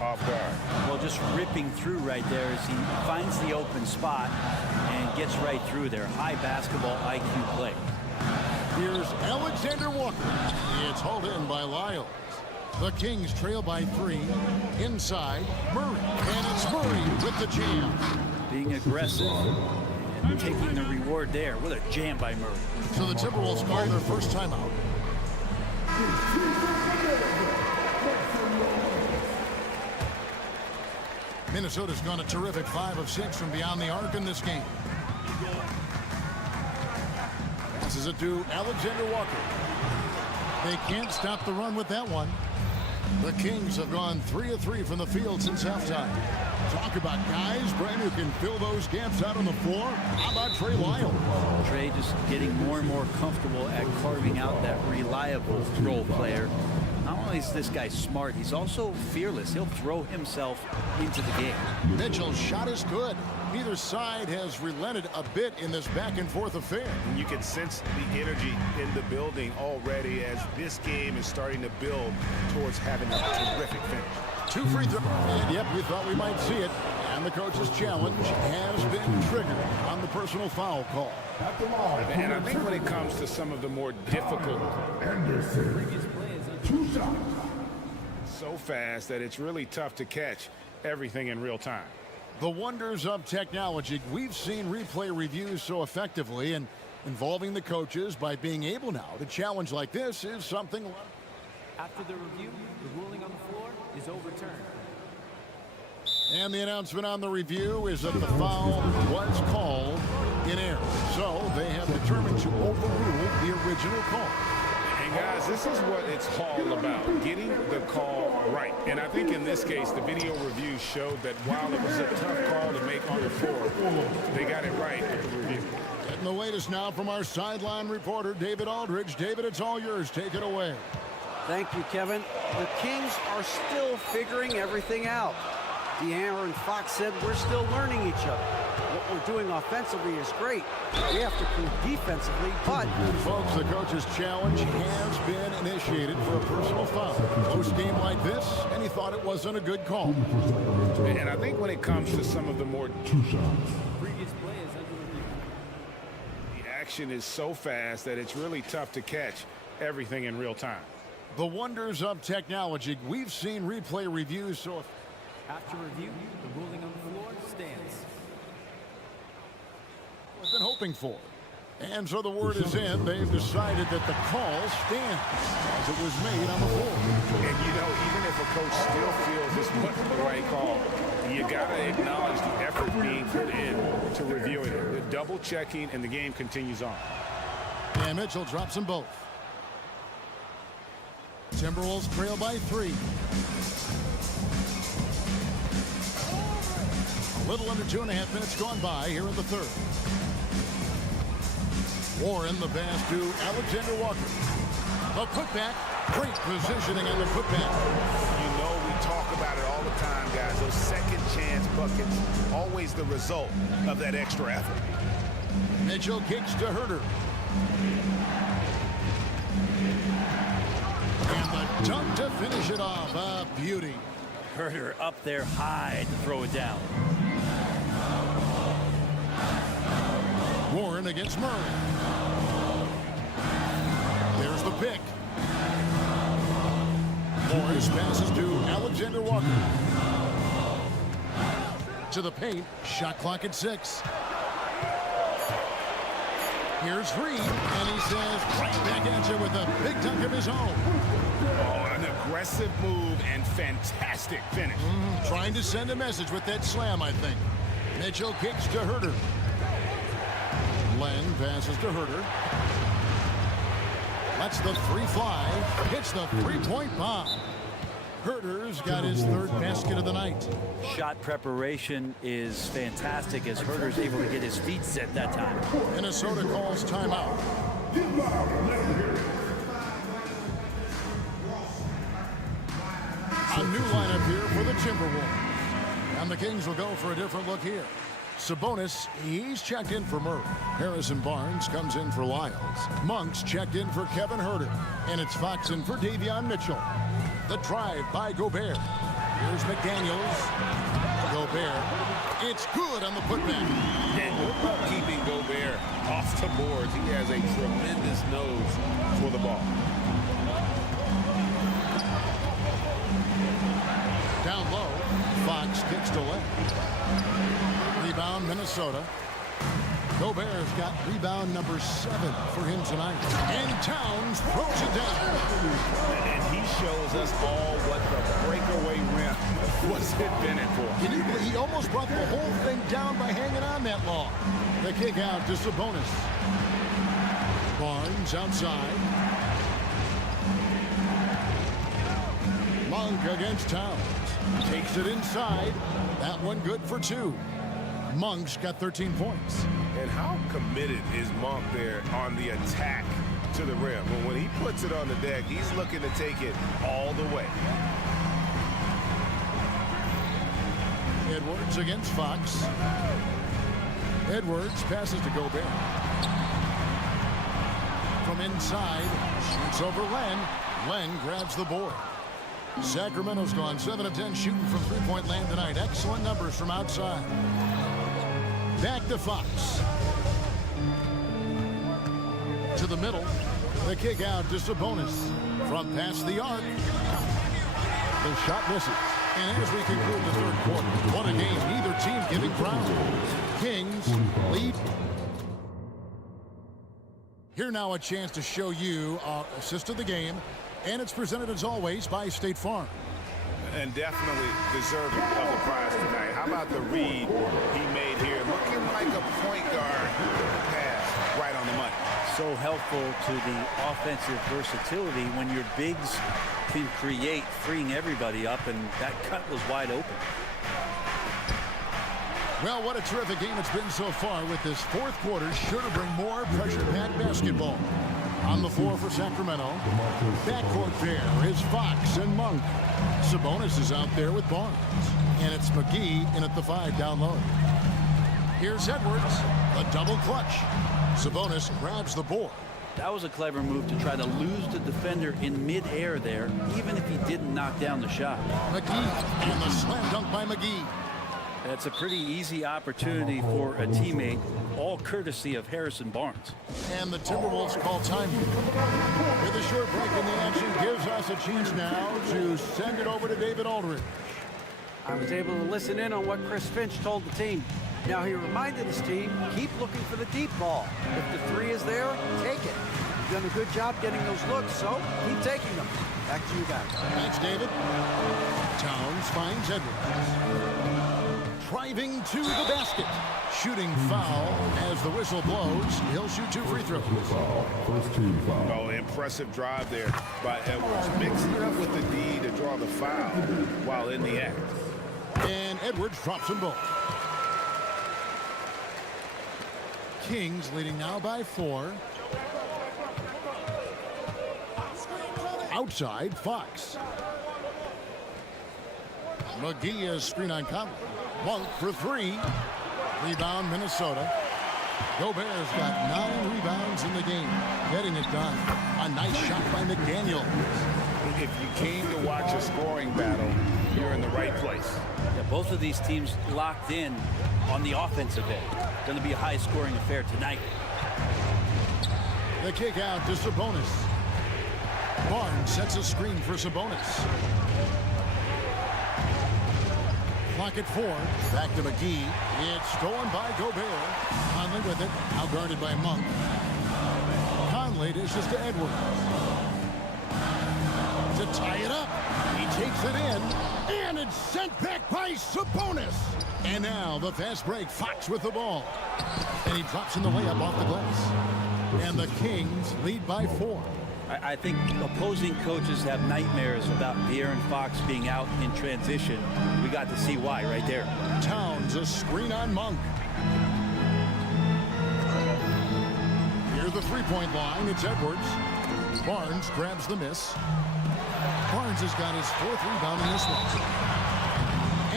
off guard. Well, just ripping through right there as he finds the open spot and gets right through there. High basketball IQ play. Here's Alexander Walker. It's hauled in by Lyles. The Kings trail by 3. Inside, Murray. And it's Murray with the jam. Being aggressive and taking the reward there. What a jam by Murray. So the Timberwolves call their first timeout. Minnesota's gone a terrific 5 of 6 from beyond the arc in this game. Passes it to Alexander Walker. They can't stop the run with that one. The Kings have gone 3 of 3 from the field since halftime. Talk about guys, Brent, who can fill those gaps out on the floor. How about Trey Lyles? Trey just getting more and more comfortable at carving out that reliable role player. Not only is this guy smart, he's also fearless. He'll throw himself into the game. Mitchell's shot is good. Neither side has relented a bit in this back-and-forth affair. You can sense the energy in the building already as this game is starting to build towards having a terrific finish. 2 free throws. And yep, we thought we might see it. And the coach's challenge has been triggered on the personal foul call. And I think when it comes to some of the more difficult, so fast that it's really tough to catch everything in real time. The wonders of technology. We've seen replay reviews so effectively, and involving the coaches by being able now to challenge like this is something. After the review, the ruling on the floor is overturned. And the announcement on the review is that the foul was called in error. So they have determined to overrule the original call. And guys, this is what it's all about, getting the call right. And I think in this case, the video review showed that while it was a tough call to make on the floor, they got it right with the review. Getting the latest now from our sideline reporter, David Aldridge. David, it's all yours. Take it away. Thank you, Kevin. The Kings are still figuring everything out. De'Aaron Fox said we're still learning each other. What we're doing offensively is great. We have to prove defensively, but... Folks, the coach's challenge has been initiated for a personal foul. Close game like this, and he thought it wasn't a good call. And I think when it comes to some of the more... Previous play is under review. The action is so fast that it's really tough to catch everything in real time. The wonders of technology. We've seen replay reviews so... After review, the ruling on the floor stands. We've been hoping for. And so the word is in. They've decided that the call stands as it was made on the floor. And you know, even if a coach still feels this wasn't the right call, you got to acknowledge the effort being put in to reviewing it. The double checking, and the game continues on. And Mitchell drops them both. Timberwolves trail by 3. A little under 2.5 minutes gone by here in the third. Warren, the pass to Alexander Walker. The putback. Great positioning on the putback. You know, we talk about it all the time, guys. Those second chance buckets, always the result of that extra effort. Mitchell kicks to Herter. Dunk to finish it off. A beauty. Herder up there high to throw it down. Warren against Murray. There's the pick. Morris passes to Alexander Walker. To the paint. Shot clock at 6. Here's Reed, and he says right back at you with a big dunk of his own. Oh, an aggressive move and fantastic finish. Trying to send a message with that slam, I think. Mitchell kicks to Herder. Len passes to Herder. Lets the three fly. Hits the three-point bomb. Herder's got his third basket of the night. Shot preparation is fantastic as Herder's able to get his feet set that time. Minnesota calls timeout. A new lineup here for the Timberwolves. And the Kings will go for a different look here. Sabonis, he's checked in for Murray. Harrison Barnes comes in for Lyles. Monk's checked in for Kevin Herder. And it's Fox in for Davion Mitchell. The drive by Gobert. Here's McDaniels. Gobert. It's good on the putback. And keeping Gobert off the boards. He has a tremendous nose for the ball. Down low. Fox kicks to left. Rebound Minnesota. Gobert's got rebound number 7 for him tonight. And Towns throws it down. And he shows us all what the breakaway rim was invented for. Can you believe he almost brought the whole thing down by hanging on that long? The kick out to Sabonis. Barnes outside. Monk against Towns. Takes it inside. That one good for 2. Monk's got 13 points. And how committed is Monk there on the attack to the rim? When he puts it on the deck, he's looking to take it all the way. Edwards against Fox. Edwards passes to Gobert. From inside, shoots over Len. Len grabs the board. Sacramento's gone 7 of 10 shooting from three-point land tonight. Excellent numbers from outside. Back to Fox. To the middle. The kick out to Sabonis. From past the arc. The shot misses. And as we conclude the third quarter, what a game. Neither team giving ground. Kings lead. Here now a chance to show you our assist of the game. And it's presented as always by State Farm. And definitely deserving of the prize tonight. How about the read he made here? Looking like a point guard pass right on the money. So helpful to the offensive versatility when your bigs can create, freeing everybody up, and that cut was wide open. Well, what a terrific game it's been so far, with this fourth quarter sure to bring more pressure-packed basketball. On the floor for Sacramento, backcourt there is Fox and Monk. Sabonis is out there with Barnes. And it's McGee in at the 5 down low. Here's Edwards, a double clutch. Sabonis grabs the board. That was a clever move to try to lose the defender in midair there, even if he didn't knock down the shot. McGee and the slam dunk by McGee. That's a pretty easy opportunity for a teammate, all courtesy of Harrison Barnes. And the Timberwolves call time. With a short break in the action, gives us a chance now to send it over to David Aldridge. I was able to listen in on what Chris Finch told the team. Now he reminded his team, keep looking for the deep ball. If the 3 is there, take it. You've done a good job getting those looks, so keep taking them. Back to you guys. Thanks, David. Towns finds Edwards. Driving to the basket. Shooting foul as the whistle blows. He'll shoot 2 free throws. First team foul. Oh, impressive drive there by Edwards. Mixing it up with the D to draw the foul while in the act. And Edwards drops them both. Kings leading now by 4. Outside, Fox. McGee is screen on Conley. Monk for 3. Rebound, Minnesota. Gobert's got 9 rebounds in the game. Getting it done. A nice shot by McDaniels. If you came to watch a scoring battle, you're in the right place. Yeah, both of these teams locked in on the offensive end. Going to be a high-scoring affair tonight. The kick out to Sabonis. Barnes sets a screen for Sabonis. Clock at 4. Back to McGee. It's stolen by Gobert. Conley with it. Outguarded by Monk. Conley dishes to Edwards. To tie it up. He takes it in. And it's sent back by Sabonis. And now the fast break. Fox with the ball. And he drops in the layup off the glass. And the Kings lead by 4. I think opposing coaches have nightmares about De'Aaron Fox being out in transition. We got to see why right there. Towns a screen on Monk. Near the three-point line, it's Edwards. Barnes grabs the miss. Barnes has got his 4th rebound in this one.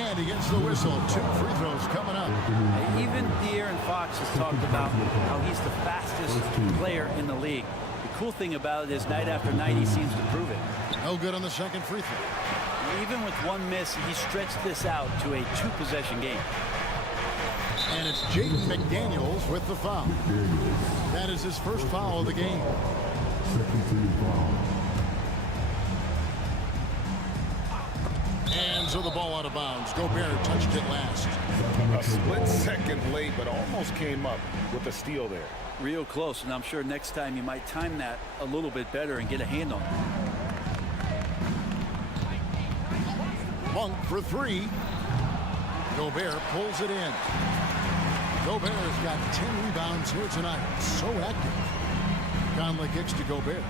And he gets the whistle. 2 free throws coming up. Even De'Aaron Fox has talked about how he's the fastest player in the league. The cool thing about it is night after night he seems to prove it. No good on the second free throw. Even with one miss, he stretched this out to a 2-possession game. And it's Jaden McDaniels with the foul. That is his first foul of the game. Second team foul. And so the ball out of bounds. Gobert touched it last. A split second late, but almost came up with a steal there. Real close, and I'm sure next time you might time that a little bit better and get a hand on it. Monk for 3. Gobert pulls it in. Gobert has got 10 rebounds here tonight. So active. Conley kicks to Gobert.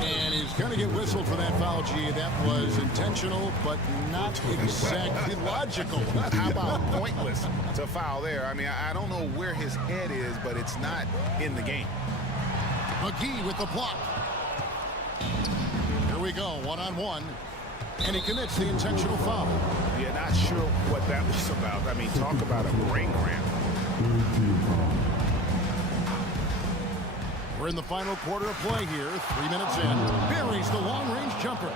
And he's going to get whistled for that foul, G. That was intentional, but not exactly logical. How about pointless to foul there? I mean, I don't know where his head is, but it's not in the game. McGee with the block. Here we go, one-on-one. And he commits the intentional foul. Yeah, not sure what that was about. I mean, talk about a brain cramp. Third team foul. We're in the final quarter of play here. 3 minutes in. Buries the long-range jumper.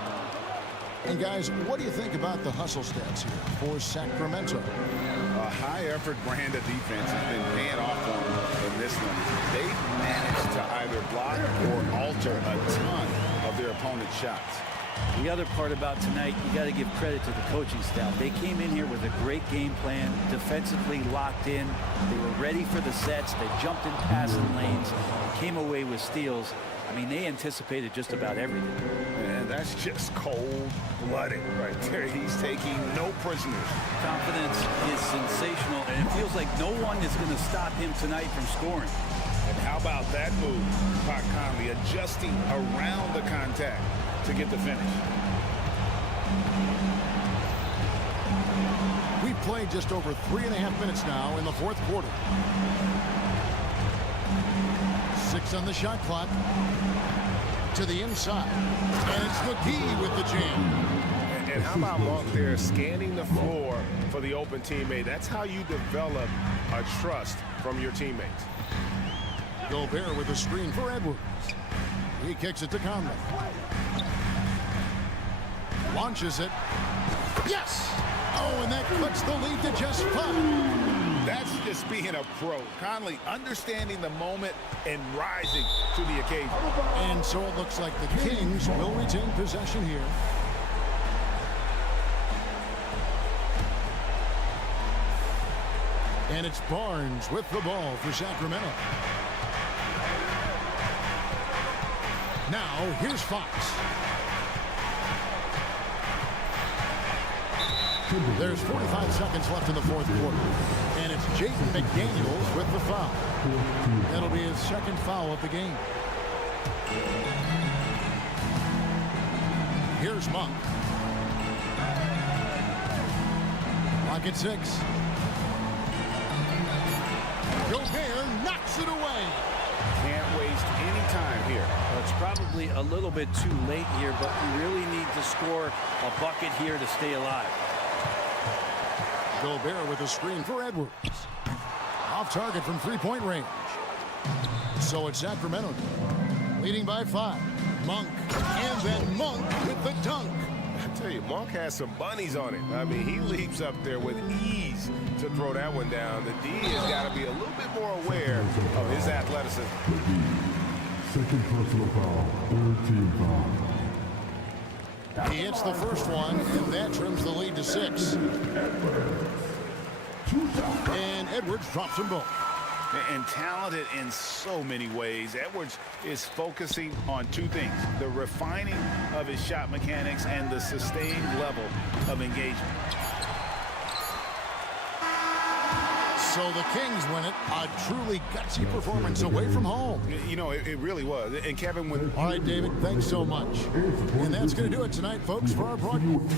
And guys, what do you think about the hustle stats here for Sacramento? A high-effort brand of defense has been paying off for them in this one. They've managed to either block or alter a ton of their opponent's shots. The other part about tonight, you got to give credit to the coaching staff. They came in here with a great game plan, defensively locked in. They were ready for the sets. They jumped in passing lanes, came away with steals. I mean, they anticipated just about everything. And that's just cold-blooded right there. He's taking no prisoners. Confidence is sensational, and it feels like no one is going to stop him tonight from scoring. And how about that move? Pat Conley adjusting around the contact to get the finish. We've played just over 3.5 minutes now in the 4th quarter. 6 on the shot clock. To the inside. And it's McGee with the jam. And how about Monk there scanning the floor for the open teammate? That's how you develop a trust from your teammates. Gobert with a screen for Edwards. He kicks it to Conley. Launches it. Yes! Oh, and that cuts the lead to just 5. That's just being a pro. Conley understanding the moment and rising to the occasion. And so it looks like the Kings will retain possession here. And it's Barnes with the ball for Sacramento. Now, here's Fox. There's 45 seconds left in the 4th quarter. And it's Jaden McDaniels with the foul. That'll be his 2nd foul of the game. Here's Monk. Clock at 6. Gobert knocks it away. Can't waste any time here. Well, it's probably a little bit too late here, but you really need to score a bucket here to stay alive. Gobert with a screen for Edwards. Off target from 3-point range. So it's Sacramento. Leading by 5. Monk. And then Monk with the dunk. I tell you, Monk has some bunnies on it. I mean, he leaps up there with ease to throw that one down. The D has got to be a little bit more aware of his athleticism. Second personal foul, third team foul. He hits the first one, and that trims the lead to 6. And Edwards drops them both. And talented in so many ways. Edwards is focusing on 2 things: the refining of his shot mechanics and the sustained level of engagement. So the Kings win it. A truly gutsy performance away from home. You know, it really was. And Kevin, when... All right, David, thanks so much. And that's going to do it tonight, folks, for our broadcast.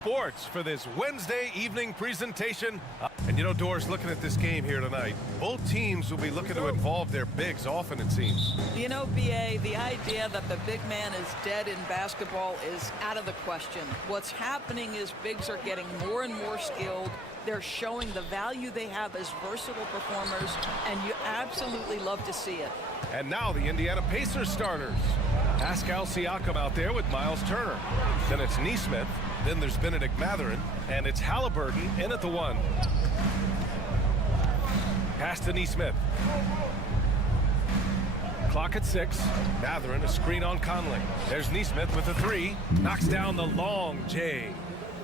Sports for this Wednesday evening presentation. And you know, Doris, looking at this game here tonight, both teams will be looking to involve their bigs often, it seems. You know, BA, the idea that the big man is dead in basketball is out of the question. What's happening is bigs are getting more and more skilled. They're showing the value they have as versatile performers, and you absolutely love to see it. And now the Indiana Pacers starters. Pascal Siakam out there with Miles Turner. Then it's Nesmith. Then there's Benedict Mathurin. And it's Halliburton in at the 1. Pass to Nesmith. Clock at 6. Mathurin, a screen on Conley. There's Nesmith with a 3. Knocks down the long J.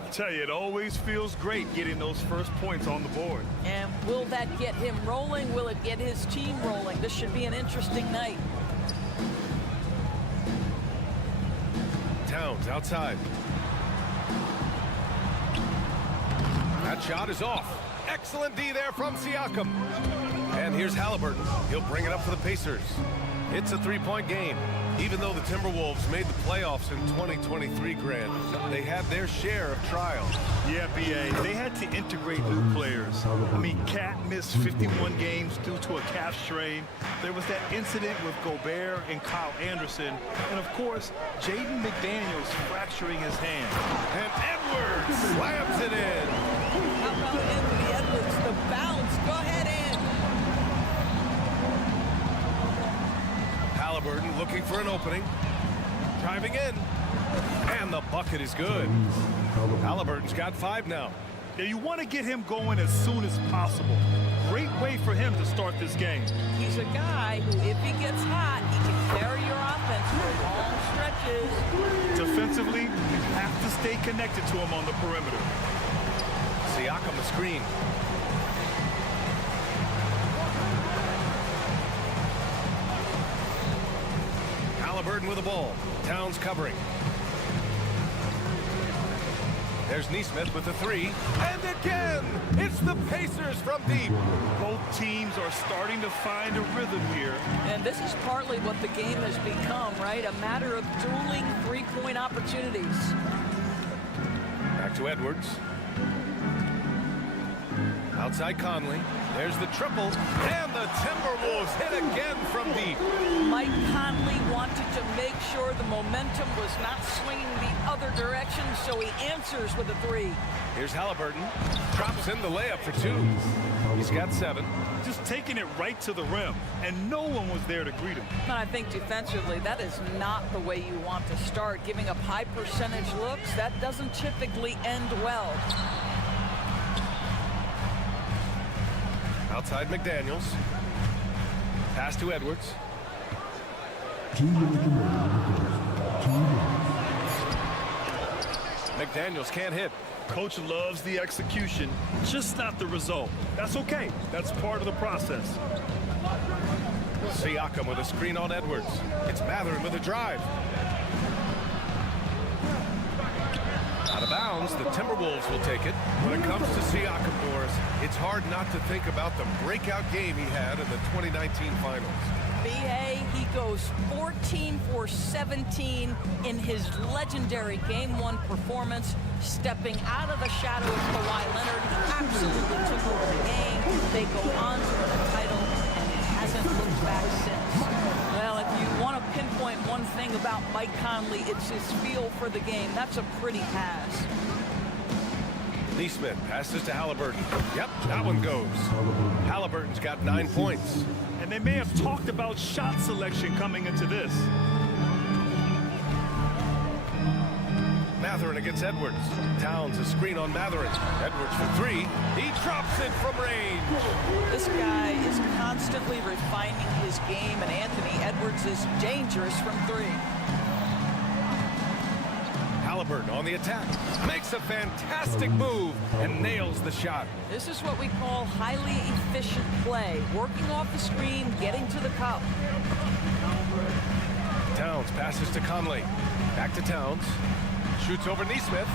I tell you, it always feels great getting those first points on the board. And will that get him rolling? Will it get his team rolling? This should be an interesting night. Towns outside. That shot is off. Excellent D there from Siakam. And here's Halliburton. He'll bring it up for the Pacers. It's a 3-point game. Even though the Timberwolves made the playoffs in 2023, Grant, they had their share of trials. Yeah, BA, they had to integrate new players. I mean, Cat missed 51 games due to a calf strain. There was that incident with Gobert and Kyle Anderson. And, of course, Jaden McDaniels fracturing his hand. And Edwards slams it in. How about Anthony Edwards? The bounce. Go ahead, Ed. Halliburton looking for an opening. Driving in. And the bucket is good. Halliburton's got 5 now. Yeah, you want to get him going as soon as possible. Great way for him to start this game. He's a guy who, if he gets hot, he can carry your offense for long stretches. Defensively, you have to stay connected to him on the perimeter. Siakam the screen. Halliburton with the ball. Towns covering. There's Nesmith with the 3. And again, it's the Pacers from deep. Both teams are starting to find a rhythm here. And this is partly what the game has become, right? A matter of dueling three-point opportunities. Back to Edwards. Outside Conley. There's the triple. And the Timberwolves hit again from deep. Mike Conley wanted to make sure the momentum was not swinging the other direction, so he answers with a 3. Here's Halliburton. Drops in the layup for 2. He's got 7. Just taking it right to the rim, and no one was there to greet him. And I think defensively, that is not the way you want to start. Giving up high percentage looks, that doesn't typically end well. Outside McDaniels. Pass to Edwards. 2 minutes remaining. 2 minutes. McDaniels can't hit. Coach loves the execution, just not the result. That's okay. That's part of the process. Siakam with a screen on Edwards. It's Mathurin with a drive. Out of bounds, the Timberwolves will take it. When it comes to Siakam, Doris, it's hard not to think about the breakout game he had in the 2019 finals. BA, he goes 14 for 17 in his legendary Game 1 performance, stepping out of the shadow of Kawhi Leonard. He absolutely took over the game. They go on to win the title, and it hasn't looked back since. Well, if you want to pinpoint one thing about Mike Conley, it's his feel for the game. That's a pretty pass. Nesmith passes to Halliburton. Yep, that one goes. Halliburton's got 9 points. And they may have talked about shot selection coming into this. Mathurin against Edwards. Towns a screen on Mathurin. Edwards for 3. He drops it from range. This guy is constantly refining his game, and Anthony Edwards is dangerous from 3. on the attack. Makes a fantastic move and nails the shot. This is what we call highly efficient play. Working off the screen, getting to the cup. Towns passes to Conley. Back to Towns. Shoots over Neesmith.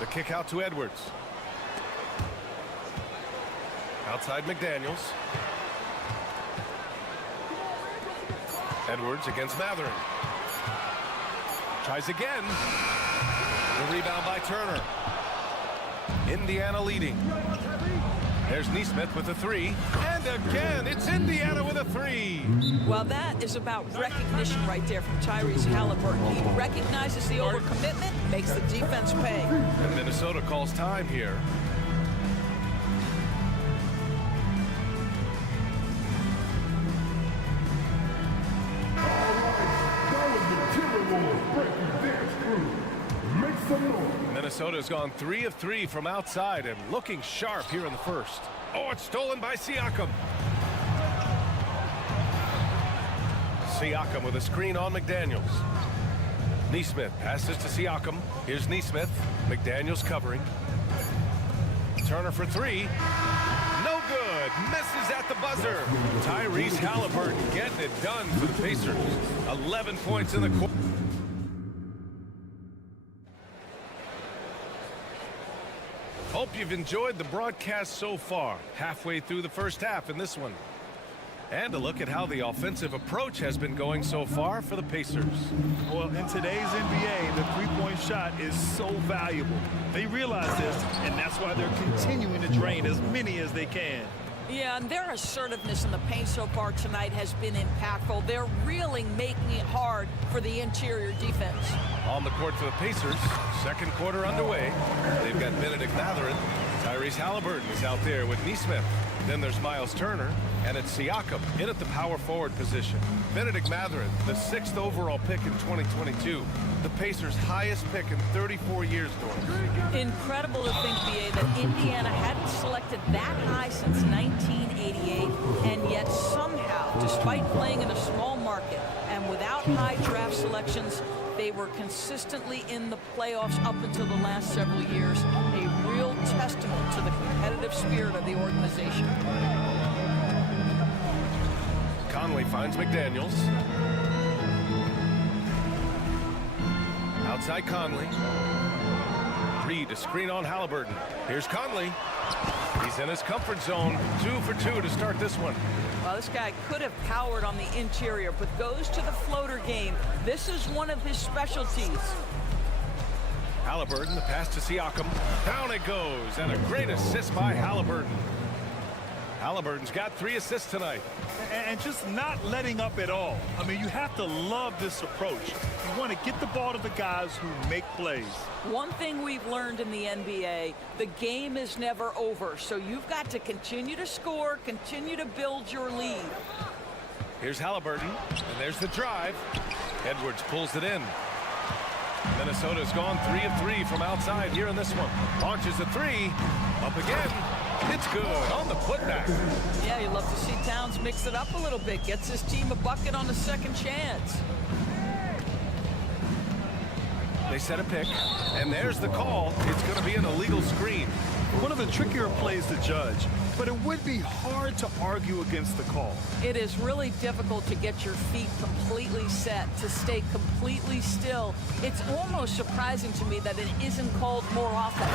The kick out to Edwards. Outside McDaniels. Edwards against Mathurin. Tries again. The rebound by Turner. Indiana leading. There's Neesmith with a three. And again, it's Indiana with a three. Well, that is about recognition right there from Tyrese Halliburton. He recognizes the overcommitment, makes the defense pay. And Minnesota calls time here. Minnesota's gone 3 of 3 from outside and looking sharp here in the first. Oh, it's stolen by Siakam. Siakam with a screen on McDaniels. Neesmith passes to Siakam. Here's Neesmith. McDaniels covering. Turner for three. No good. Misses at the buzzer. Tyrese Halliburton getting it done for the Pacers. 11 points in the quarter. Hope you've enjoyed the broadcast so far. Halfway through the first half in this one. And a look at how the offensive approach has been going so far for the Pacers. Well, in today's NBA, the three-point shot is so valuable. They realize this, and that's why they're continuing to drain as many as they can. Yeah, and their assertiveness in the paint so far tonight has been impactful. They're really making it hard for the interior defense. On the court for the Pacers, second quarter underway. They've got Benedict Mathurin. Tyrese Halliburton is out there with Neesmith. Then there's Miles Turner, and it's Siakam in at the power forward position. Benedict Mathurin, the 6th overall pick in 2022. The Pacers' highest pick in 34 years, Norris. Incredible to think, B.A., that Indiana hadn't selected that high since 1988, and yet somehow, despite playing in a small market and without high draft selections, they were consistently in the playoffs up until the last several years. A real testament to the competitive spirit of the organization. Conley finds McDaniels. Outside Conley. Reed, a screen on Halliburton. Here's Conley. He's in his comfort zone. 2 for 2 to start this one. Well, this guy could have powered on the interior, but goes to the floater game. This is one of his specialties. Halliburton, the pass to Siakam. Down it goes, and a great assist by Halliburton. Halliburton's got 3 assists tonight. And just not letting up at all. I mean, you have to love this approach. You want to get the ball to the guys who make plays. One thing we've learned in the NBA, the game is never over. So you've got to continue to score, continue to build your lead. Here's Halliburton, and there's the drive. Edwards pulls it in. Minnesota's gone 3 of 3 from outside here in this one. Launches a 3. Up again. It's good on the putback. Yeah, you love to see Towns mix it up a little bit. Gets his team a bucket on the second chance. They set a pick, and there's the call. It's going to be an illegal screen. One of the trickier plays to judge, but it would be hard to argue against the call. It is really difficult to get your feet completely set, to stay completely still. It's almost surprising to me that it isn't called more often.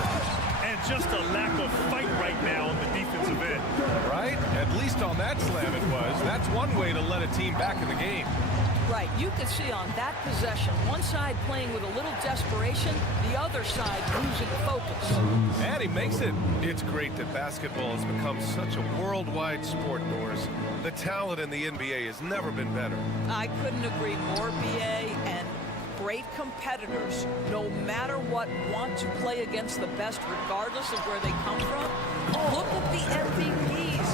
And just a lack of fight right now on the defensive end. Right? At least on that slam it was. That's one way to let a team back in the game. Right, you could see on that possession, one side playing with a little desperation, the other side losing focus. And he makes it. It's great that basketball has become such a worldwide sport, Norris. The talent in the NBA has never been better. I couldn't agree more, B.A., and great competitors, no matter what, want to play against the best regardless of where they come from. Look at the MVPs.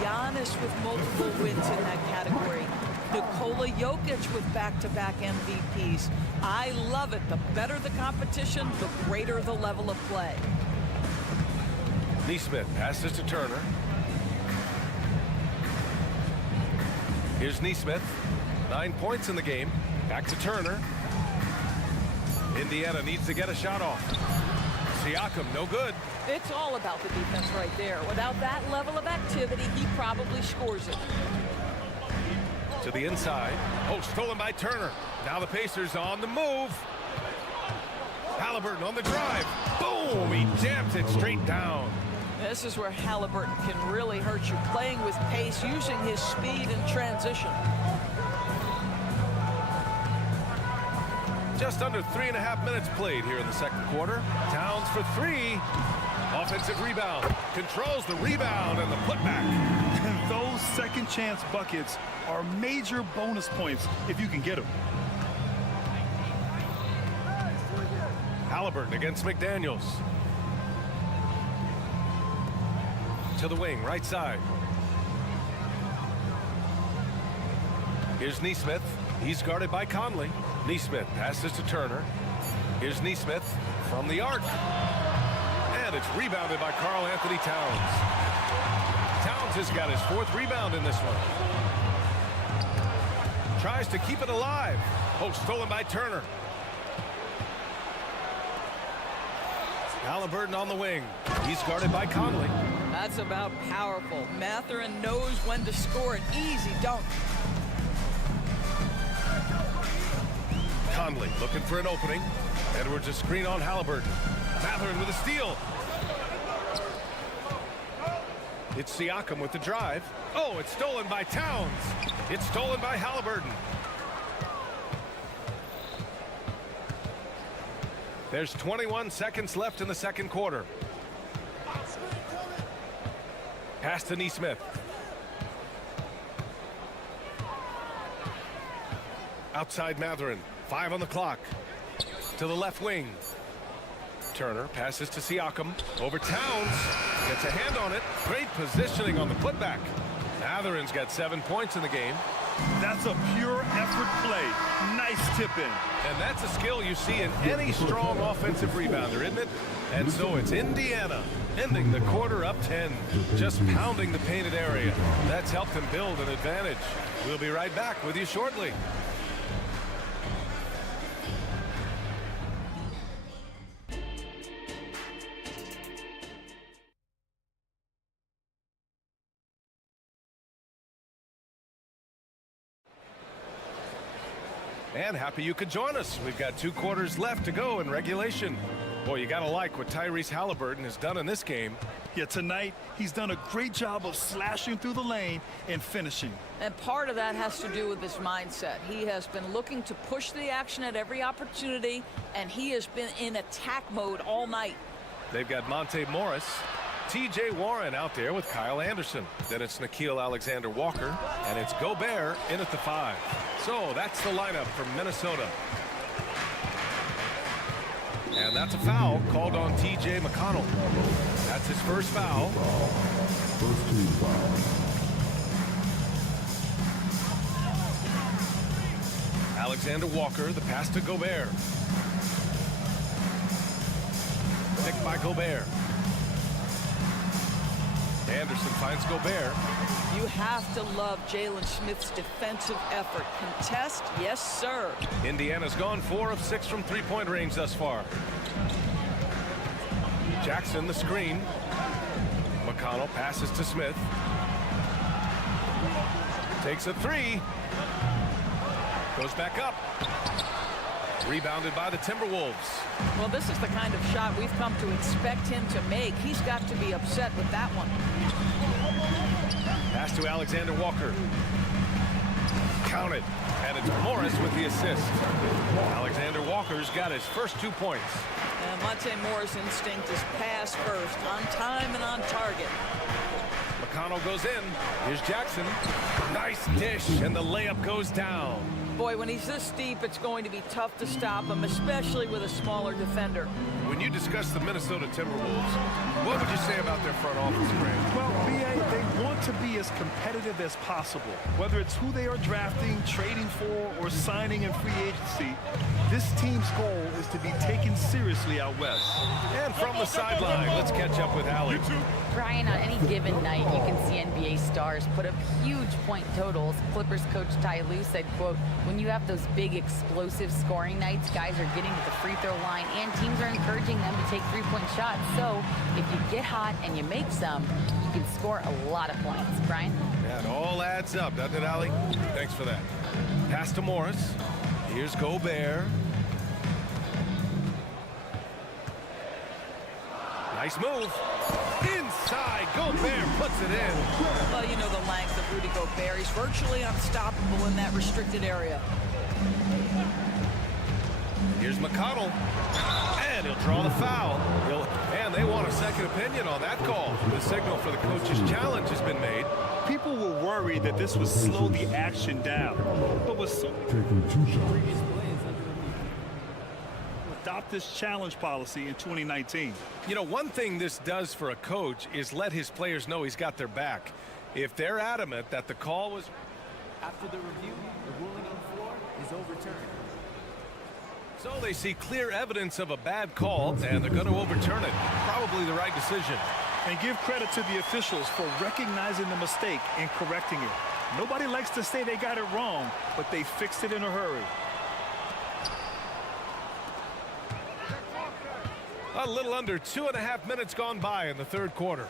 Giannis with multiple wins in that category. Nikola Jokic with back-to-back MVPs. I love it. The better the competition, the greater the level of play. Neesmith passes to Turner. Here's Neesmith. 9 points in the game. Back to Turner. Indiana needs to get a shot off. Siakam, no good. It's all about the defense right there. Without that level of activity, he probably scores it. To the inside. Oh, stolen by Turner. Now the Pacers on the move. Halliburton on the drive. Boom! He jams it straight down. This is where Halliburton can really hurt you, playing with pace, using his speed in transition. Just under 3.5 minutes played here in the second quarter. Towns for three. Offensive rebound. Controls the rebound and the putback. And those second chance buckets are major bonus points if you can get them. Halliburton against McDaniels. To the wing, right side. Here's Nesmith. He's guarded by Conley. Nesmith passes to Turner. Here's Nesmith from the arc. And it's rebounded by Karl Anthony Towns. Towns has got his 4th rebound in this one. Tries to keep it alive. Oh, stolen by Turner. Halliburton on the wing. He's guarded by Conley. That's about powerful. Mathurin knows when to score an easy dunk. Conley looking for an opening. Edwards a screen on Halliburton. Mathurin with a steal. It's Siakam with the drive. Oh, it's stolen by Towns. It's stolen by Halliburton. There's 21 seconds left in the second quarter. Pass to Nesmith. Outside Mathurin. 5 on the clock. To the left wing. Turner passes to Siakam. Over Towns. Gets a hand on it. Great positioning on the putback. Mathurin's got 7 points in the game. That's a pure effort play. Nice tip-in. And that's a skill you see in any strong offensive rebounder, isn't it? And so it's Indiana ending the quarter up 10. Just pounding the painted area. That's helped them build an advantage. We'll be right back with you shortly. And happy you could join us. We've got 2 quarters left to go in regulation. Boy, you gotta like what Tyrese Halliburton has done in this game. Yeah, tonight he's done a great job of slashing through the lane and finishing. And part of that has to do with his mindset. He has been looking to push the action at every opportunity, and he has been in attack mode all night. They've got Monte Morris. T.J. Warren out there with Kyle Anderson. Then it's Nickeil Alexander-Walker, and it's Gobert in at the 5. So that's the lineup from Minnesota. And that's a foul called on T.J. McConnell. That's his first foul. First team foul. Alexander-Walker, the pass to Gobert. Picked by Gobert. Anderson finds Gobert. You have to love Jalen Smith's defensive effort. Contest, yes, sir. Indiana's gone 4 of 6 from three-point range thus far. Jackson, the screen. McConnell passes to Smith. Takes a 3. Goes back up. Rebounded by the Timberwolves. Well, this is the kind of shot we've come to expect him to make. He's got to be upset with that one. Pass to Alexander-Walker. Counted. And it's Morris with the assist. Alexander-Walker's got his first 2 points. And Monte Morris' instinct is pass first, on time and on target. McConnell goes in. Here's Jackson. Nice dish, and the layup goes down. Boy, when he's this deep, it's going to be tough to stop him, especially with a smaller defender. When you discuss the Minnesota Timberwolves, what would you say about their front office, Grant? Well, B.A., they want to be as competitive as possible. Whether it's who they are drafting, trading for, or signing in free agency, this team's goal is to be taken seriously out west. And from the sideline, let's catch up with Allie. Brian, on any given night, you can see NBA stars put up huge point totals. Clippers coach Ty Lue said, quote, when When you have those big explosive scoring nights, guys are getting to the free throw line and teams are encouraging them to take three-point shots. So if you get hot and you make some, you can score a lot of points. Brian? Yeah, it all adds up, doesn't it, Allie? Thanks for that. Pass to Morris. Here's Gobert. Nice move. Inside, Gobert puts it in. Well, you know the length of Rudy Gobert. He's virtually unstoppable in that restricted area. Here's McConnell. And he'll draw the foul. And they want a second opinion on that call. The signal for the coach's challenge has been made. People were worried that this would slow the action down. But with so Taking 2 shots. adopt this challenge policy in 2019. You know, one thing this does for a coach is let his players know he's got their back. If they're adamant that the call was... After the review, the ruling on the floor is overturned. So they see clear evidence of a bad call, and they're going to overturn it. Probably the right decision. And give credit to the officials for recognizing the mistake and correcting it. Nobody likes to say they got it wrong, but they fixed it in a hurry. A little under 2.5 minutes gone by in the third quarter.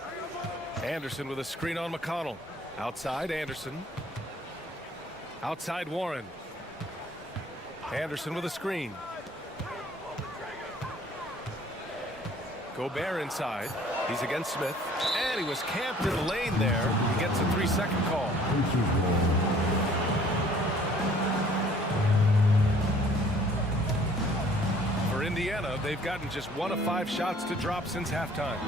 Anderson with a screen on McConnell. Outside Anderson. Outside Warren. Anderson with a screen. Gobert inside. He's against Smith. And he was camped in the lane there. He gets a 3-second call. For Indiana, they've gotten just 1 of 5 shots to drop since halftime.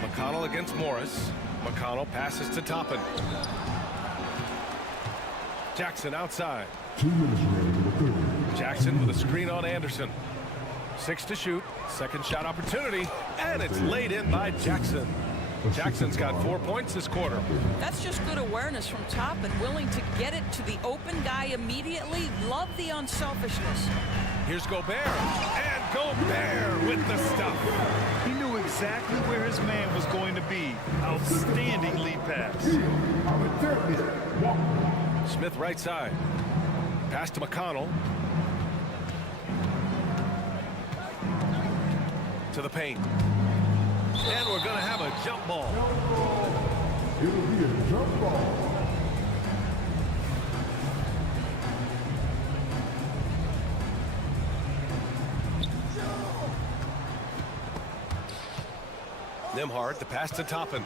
McConnell against Morris. McConnell passes to Toppin. Jackson outside. 2 minutes remaining in the third. Jackson with a screen on Anderson. 6 to shoot. Second shot opportunity. And it's laid in by Jackson. Jackson's got 4 points this quarter. That's just good awareness from Toppin, willing to get it to the open guy immediately. Love the unselfishness. Here's Gobert. And Gobert with the stuff. He knew exactly where his man was going to be. Outstanding lead pass. Smith right side. Pass to McConnell. To the paint. And we're going to have a jump ball. It'll be a jump ball. Nembhard, the pass to Toppin.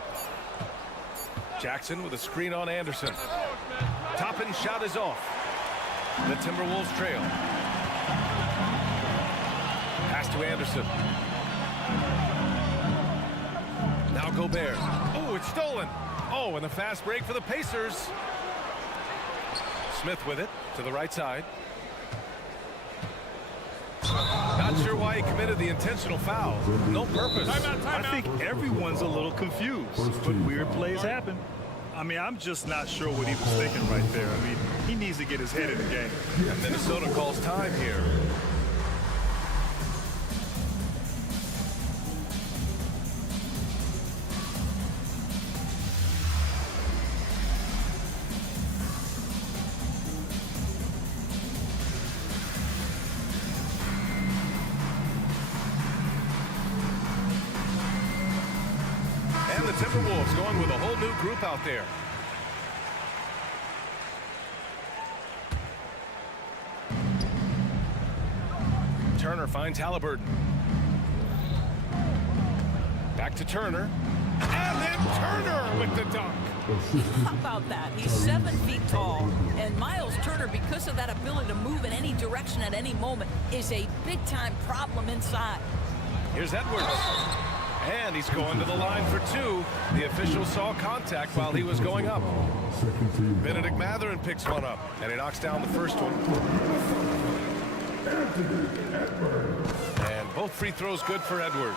Jackson with a screen on Anderson. Toppin's shot is off. The Timberwolves trail. Pass to Anderson. Now Gobert. Oh, it's stolen. Oh, and the fast break for the Pacers. Smith with it to the right side. Not sure why he committed the intentional foul. No purpose. I think everyone's a little confused, but weird plays happen. I mean, I'm just not sure what he was thinking right there. I mean, he needs to get his head in the game. And Minnesota calls time here. And the Timberwolves going with a whole new group out there. Turner finds Halliburton. Back to Turner. And then Turner with the dunk. How about that? He's 7 feet tall. And Miles Turner, because of that ability to move in any direction at any moment, is a big-time problem inside. Here's Edwards. And he's going to the line for 2. The official saw contact while he was going up. Benedict Mathurin picks one up, and he knocks down the first one. And both free throws good for Edwards.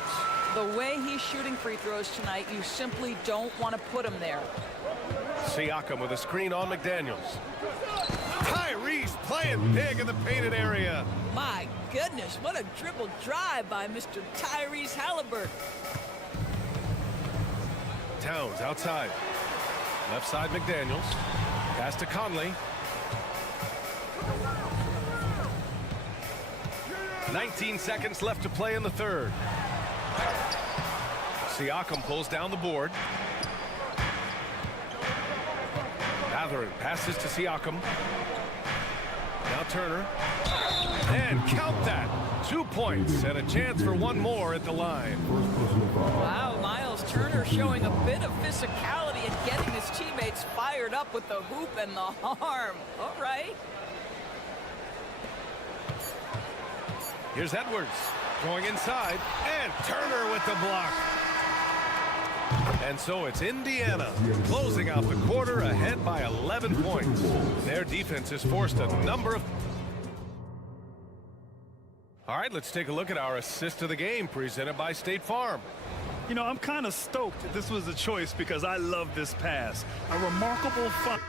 The way he's shooting free throws tonight, you simply don't want to put him there. Siakam with a screen on McDaniels. Tyrese playing big in the painted area. My goodness, what a dribble drive by Mr. Tyrese Halliburton. Towns outside. Left side McDaniels. Pass to Conley. 19 seconds left to play in the third. Siakam pulls down the board. Mathurin passes to Siakam. Now Turner. And count that. 2 points and a chance for one more at the line. Wow, Miles Turner showing a bit of physicality and getting his teammates fired up with the hoop and the arm. All right. Here's Edwards going inside, and Turner with the block. And so it's Indiana closing out the quarter ahead by 11 points. Their defense has forced a number of... All right, let's take a look at our assist of the game presented by State Farm. You know, I'm kind of stoked that this was a choice because I love this pass. A remarkable fun.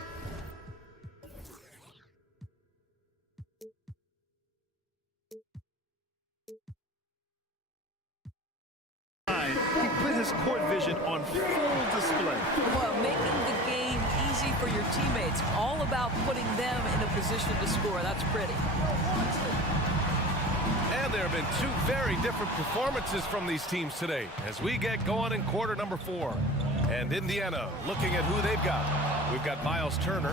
He put his court vision on full display. Well, making the game easy for your teammates. All about putting them in a position to score. That's pretty. And there have been two very different performances from these teams today as we get going in quarter number 4. And Indiana looking at who they've got. We've got Miles Turner,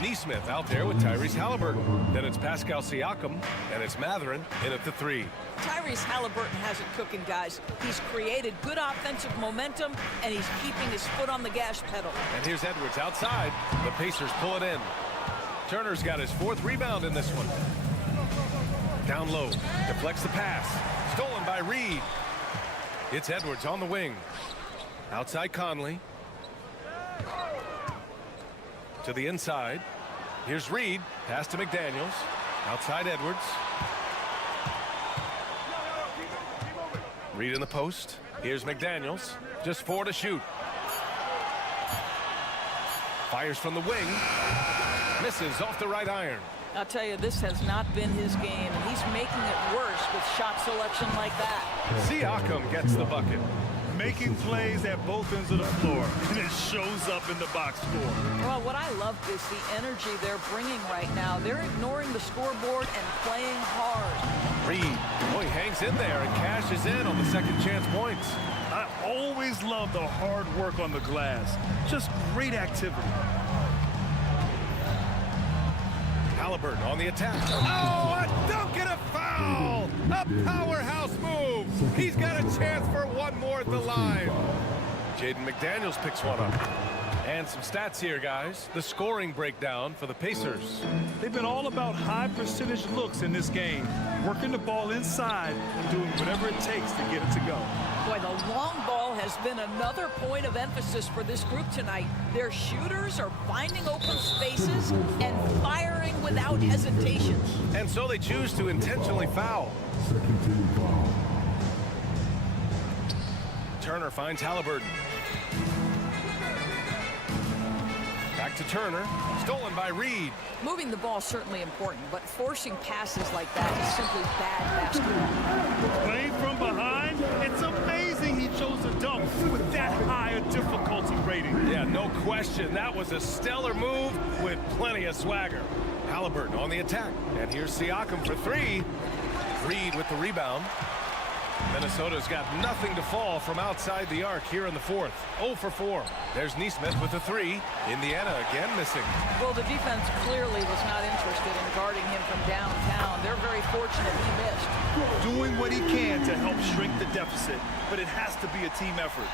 Neesmith out there with Tyrese Halliburton. Then it's Pascal Siakam, and it's Mathurin in at the 3. Tyrese Halliburton has it cooking, guys. He's created good offensive momentum, and he's keeping his foot on the gas pedal. And here's Edwards outside. The Pacers pull it in. Turner's got his 4th rebound in this one. Down low, deflects the pass. Stolen by Reed. It's Edwards on the wing. Outside Conley. To the inside. Here's Reed. Pass to McDaniels. Outside Edwards. Reed in the post. Here's McDaniels. Just 4 to shoot. Fires from the wing. Misses off the right iron. I'll tell you, this has not been his game, and he's making it worse with shot selection like that. Siakam gets the bucket. Making plays at both ends of the floor, and it shows up in the box score. Well, what I love is the energy they're bringing right now. They're ignoring the scoreboard and playing hard. Reed, boy, hangs in there and cashes in on the second chance points. I always love the hard work on the glass. Just great activity. Halliburton on the attack. Oh, a dunk and a foul! A powerhouse move! He's got a chance for one more at the line. Jaden McDaniels picks one up. And some stats here, guys. The scoring breakdown for the Pacers. They've been all about high percentage looks in this game, working the ball inside and doing whatever it takes to get it to go. Boy, the long ball has been another point of emphasis for this group tonight. Their shooters are finding open spaces and firing without hesitation. And so they choose to intentionally foul. Second team foul. Turner finds Halliburton. Back to Turner. Stolen by Reed. Moving the ball is certainly important, but forcing passes like that is simply bad basketball. Playing from behind, it's amazing he chose a dunk with that high a difficulty rating. Yeah, no question. That was a stellar move with plenty of swagger. Halliburton on the attack. And here's Siakam for 3. Reed with the rebound. Minnesota's got nothing to fall from outside the arc here in the 4th. 0 for 4. There's Neesmith with the 3. Indiana again missing. Well, the defense clearly was not interested in guarding him from downtown. They're very fortunate he missed. Doing what he can to help shrink the deficit, but it has to be a team effort.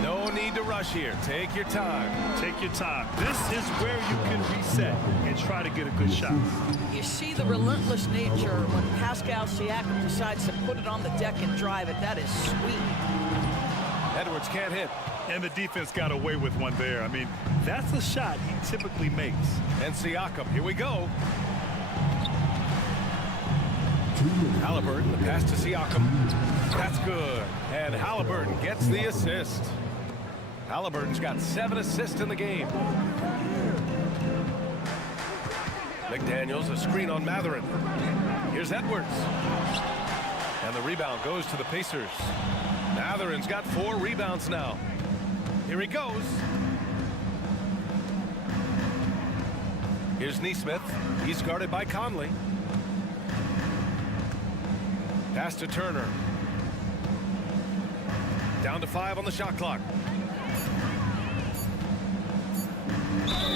No need to rush here. Take your time. Take your time. This is where you can reset and try to get a good shot. You see the relentless nature when Pascal Siakam decides to put it on the deck and drive it. That is sweet. Edwards can't hit. And the defense got away with one there. I mean, that's a shot he typically makes. And Siakam, here we go. Halliburton, the pass to Siakam. That's good. And Halliburton gets the assist. Halliburton's got 7 assists in the game. McDaniels, a screen on Mathurin. Here's Edwards. And the rebound goes to the Pacers. Mathurin's got 4 rebounds now. Here he goes. Here's Neesmith. He's guarded by Conley. Pass to Turner. Down to 5 on the shot clock.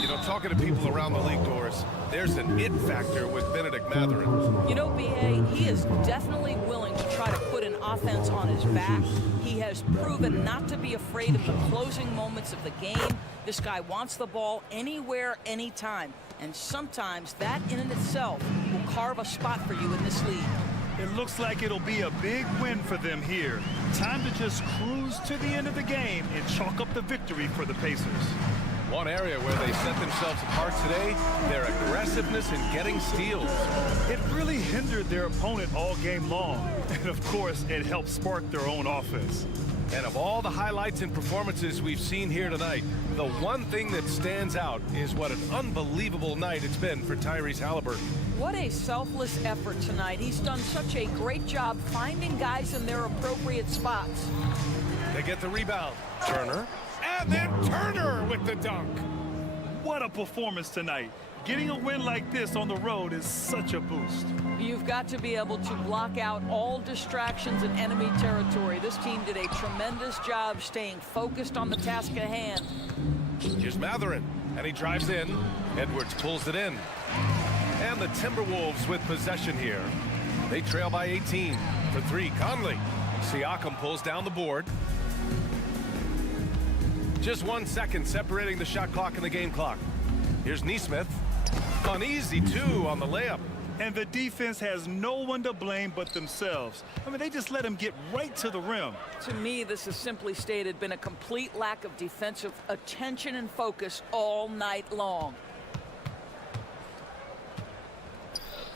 You know, talking to people around the league, Doris, there's an it factor with Benedict Mathurin. You know, B.A., he is definitely willing to try to put an offense on his back. He has proven not to be afraid of the closing moments of the game. This guy wants the ball anywhere, anytime. And sometimes that in and itself will carve a spot for you in this league. It looks like it'll be a big win for them here. Time to just cruise to the end of the game and chalk up the victory for the Pacers. One area where they set themselves apart today, their aggressiveness in getting steals. It really hindered their opponent all game long. And of course, it helped spark their own offense. And of all the highlights and performances we've seen here tonight, the one thing that stands out is what an unbelievable night it's been for Tyrese Haliburton. What a selfless effort tonight. He's done such a great job finding guys in their appropriate spots. They get the rebound. Turner. And then Turner with the dunk. What a performance tonight. Getting a win like this on the road is such a boost. You've got to be able to block out all distractions in enemy territory. This team did a tremendous job staying focused on the task at hand. Here's Mathurin, and he drives in. Edwards pulls it in. And the Timberwolves with possession here. They trail by 18. For 3, Conley. Siakam pulls down the board. Just 1 second separating the shot clock and the game clock. Here's Neesmith. An easy 2 on the layup. And the defense has no one to blame but themselves. I mean, they just let him get right to the rim. To me, this has simply stated been a complete lack of defensive attention and focus all night long.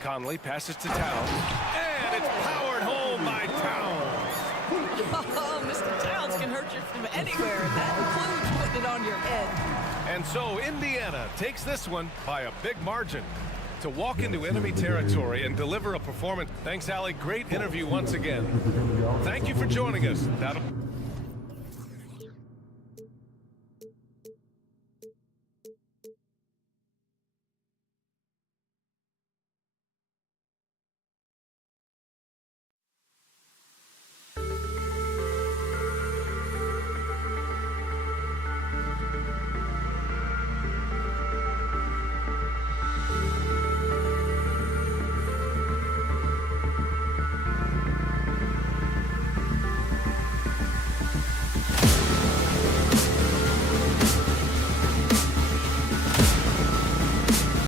Conley passes to Towns. And it's powered home by Towns. Oh, Mr. Towns can hurt you from anywhere, and that includes putting it on your head. And so Indiana takes this one by a big margin. To walk into enemy territory and deliver a performance. Thanks, Allie. Great interview once again. Thank you for joining us. That'll